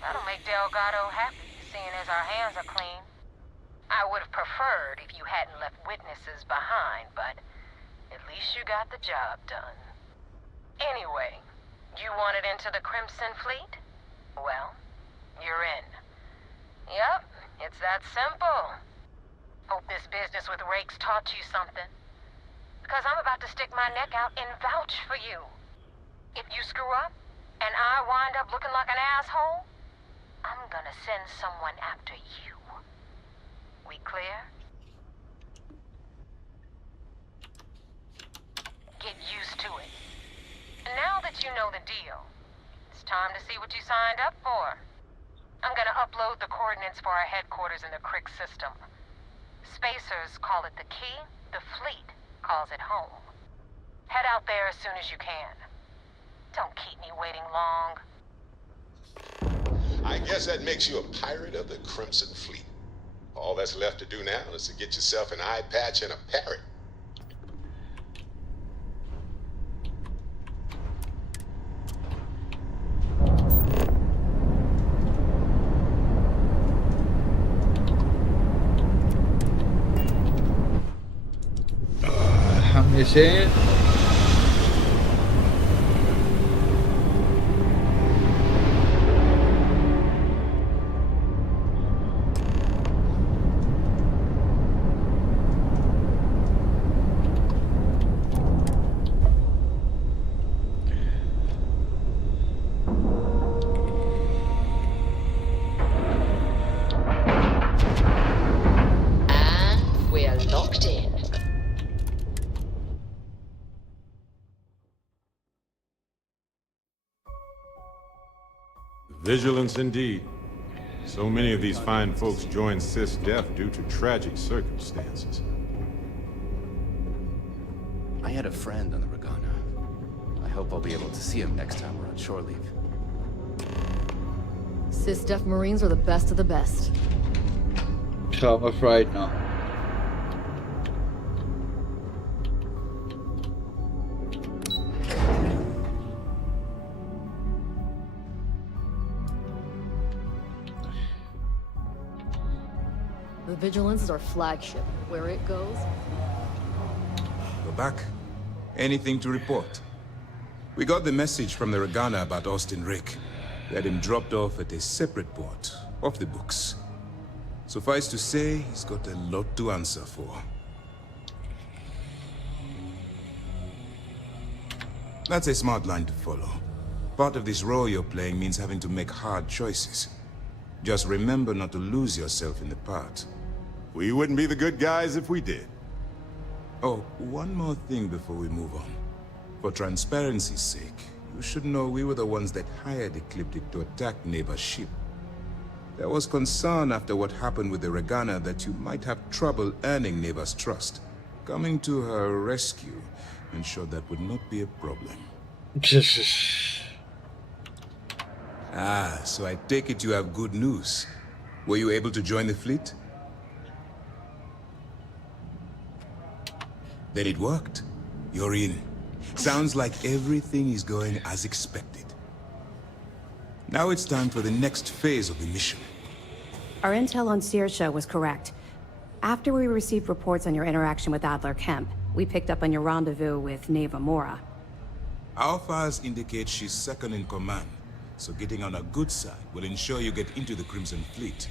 That'll make Delgado happy, seeing as our hands are clean. I would have preferred if you hadn't left witnesses behind, but at least you got the job done. Anyway, you wanted into the Crimson Fleet? Well, you're in. Yep, it's that simple. Hope this business with Rakes taught you something. Because I'm about to stick my neck out and vouch for you. If you screw up, and I wind up looking like an asshole, I'm gonna send someone after you. We clear? Get used to it. And now that you know the deal, it's time to see what you signed up for. I'm gonna upload the coordinates for our headquarters in the Crick system. Spacers call it the key, the fleet calls it home. Head out there as soon as you can. Don't keep me waiting long. I guess that makes you a pirate of the Crimson Fleet. All that's left to do now is to get yourself an eye patch and a parrot. How many is it? And we're locked in. Vigilance indeed. So many of these fine folks joined SysDef due to tragic circumstances. I had a friend on the Ragana. I hope I'll be able to see him next time we're on shore leave. SysDef Marines are the best of the best. So I'm afraid not. The Vigilance is our flagship. Where it goes... Go back. Anything to report? We got the message from the Ragana about Austin Rick. We had him dropped off at a separate port, off the books. Suffice to say, he's got a lot to answer for. That's a smart line to follow. Part of this role you're playing means having to make hard choices. Just remember not to lose yourself in the part. We wouldn't be the good guys if we did. Oh, one more thing before we move on. For transparency's sake, you should know we were the ones that hired Ecliptic to attack Neva's ship. There was concern after what happened with the Regana that you might have trouble earning Neva's trust. Coming to her rescue ensured that would not be a problem. So I take it you have good news. Were you able to join the fleet? Then it worked. You're in. Sounds like everything is going as expected. Now it's time for the next phase of the mission. Our intel on Saoirse was correct. After we received reports on your interaction with Adler Kemp, we picked up on your rendezvous with Neva Mora. Our files indicate she's second in command, so getting on a good side will ensure you get into the Crimson Fleet.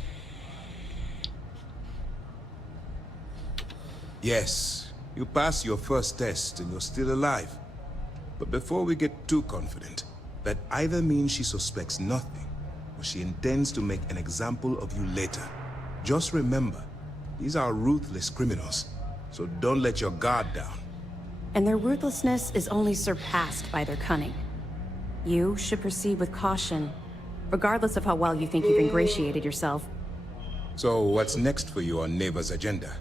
Yes, you passed your first test and you're still alive. But before we get too confident, that either means she suspects nothing, or she intends to make an example of you later. Just remember, these are ruthless criminals, so don't let your guard down. And their ruthlessness is only surpassed by their cunning. You should proceed with caution, regardless of how well you think you've ingratiated yourself. So what's next for you on Neva's agenda?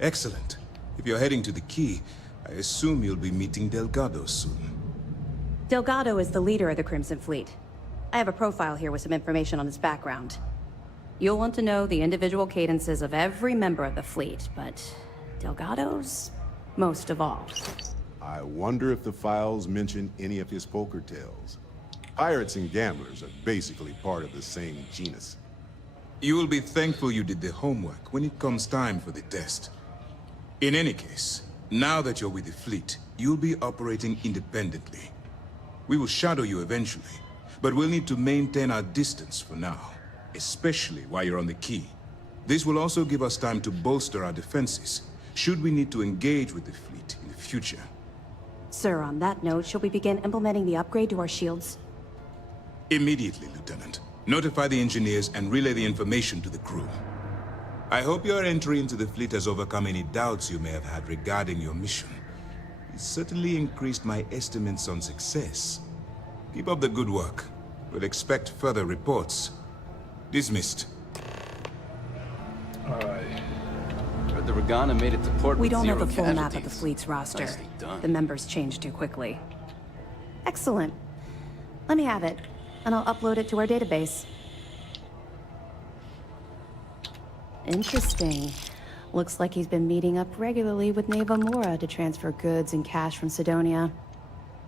Excellent. If you're heading to the Key, I assume you'll be meeting Delgado soon. Delgado is the leader of the Crimson Fleet. I have a profile here with some information on his background. You'll want to know the individual cadences of every member of the fleet, but Delgado's most of all. I wonder if the files mention any of his poker tales. Pirates and gamblers are basically part of the same genus. You will be thankful you did the homework when it comes time for the test. In any case, now that you're with the fleet, you'll be operating independently. We will shadow you eventually, but we'll need to maintain our distance for now, especially while you're on the Key. This will also give us time to bolster our defenses, should we need to engage with the fleet in the future. Sir, on that note, shall we begin implementing the upgrade to our shields? Immediately, Lieutenant. Notify the engineers and relay the information to the crew. I hope your entry into the fleet has overcome any doubts you may have had regarding your mission. It certainly increased my estimates on success. Keep up the good work. We'll expect further reports. Dismissed. Alright. Heard the Regana made it to port We with don't have zero a full map of the casualties. fleet's roster. Nicely done. The members change too quickly. Excellent. Let me have it, and I'll upload it to our database. Interesting. Looks like he's been meeting up regularly with Neva Mora to transfer goods and cash from Sidonia.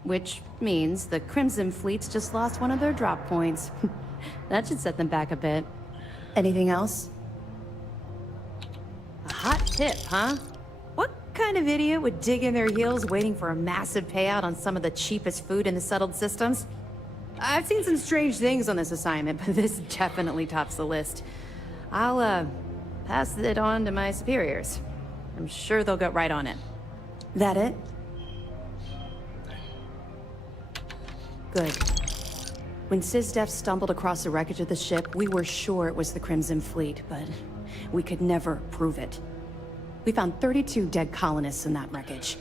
Which means the Crimson Fleet's just lost one of their drop points. That should set them back a bit. Anything else? A hot tip, huh? What kind of idiot would dig in their heels waiting for a massive payout on some of the cheapest food in the settled systems? I've seen some strange things on this assignment, but this definitely tops the list. I'll, pass it on to my superiors. I'm sure they'll get right on it. That it? Good. When SysDef stumbled across the wreckage of the ship, we were sure it was the Crimson Fleet, but we could never prove it. We found 32 dead colonists in that wreckage.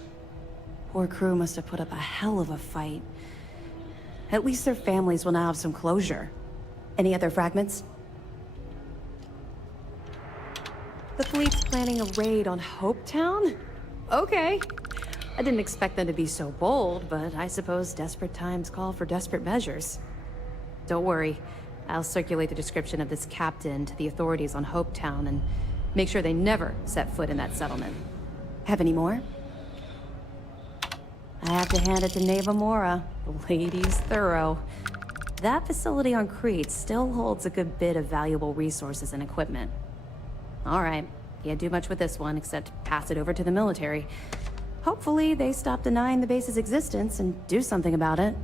Poor crew must have put up a hell of a fight. At least their families will now have some closure. Any other fragments? The fleet's planning a raid on Hopetown? Okay. I didn't expect them to be so bold, but I suppose desperate times call for desperate measures. Don't worry. I'll circulate the description of this captain to the authorities on Hopetown and make sure they never set foot in that settlement. Have any more? I have to hand it to Neva Mora. The lady's thorough. That facility on Crete still holds a good bit of valuable resources and equipment. All right, can't do much with this one except pass it over to the military. Hopefully they stop denying the base's existence and do something about it.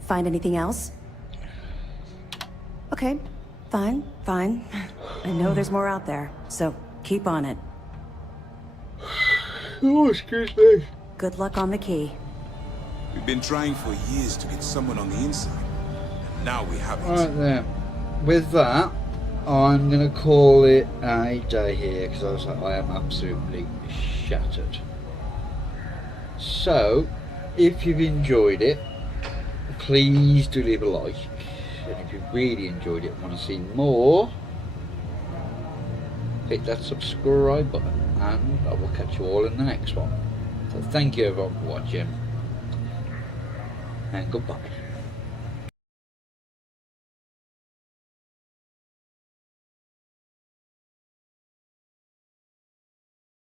Find anything else? Okay, fine. I know there's more out there, so keep on it. Oh, excuse me. Good luck on the key. We've been trying for years to get someone on the inside. And now we have it. Right then. With that, I'm going to call it a day here because I am absolutely shattered. So, if you've enjoyed it, please do leave a like. And if you've really enjoyed it and want to see more, hit that subscribe button and I will catch you all in the next one. So thank you everyone for watching and goodbye.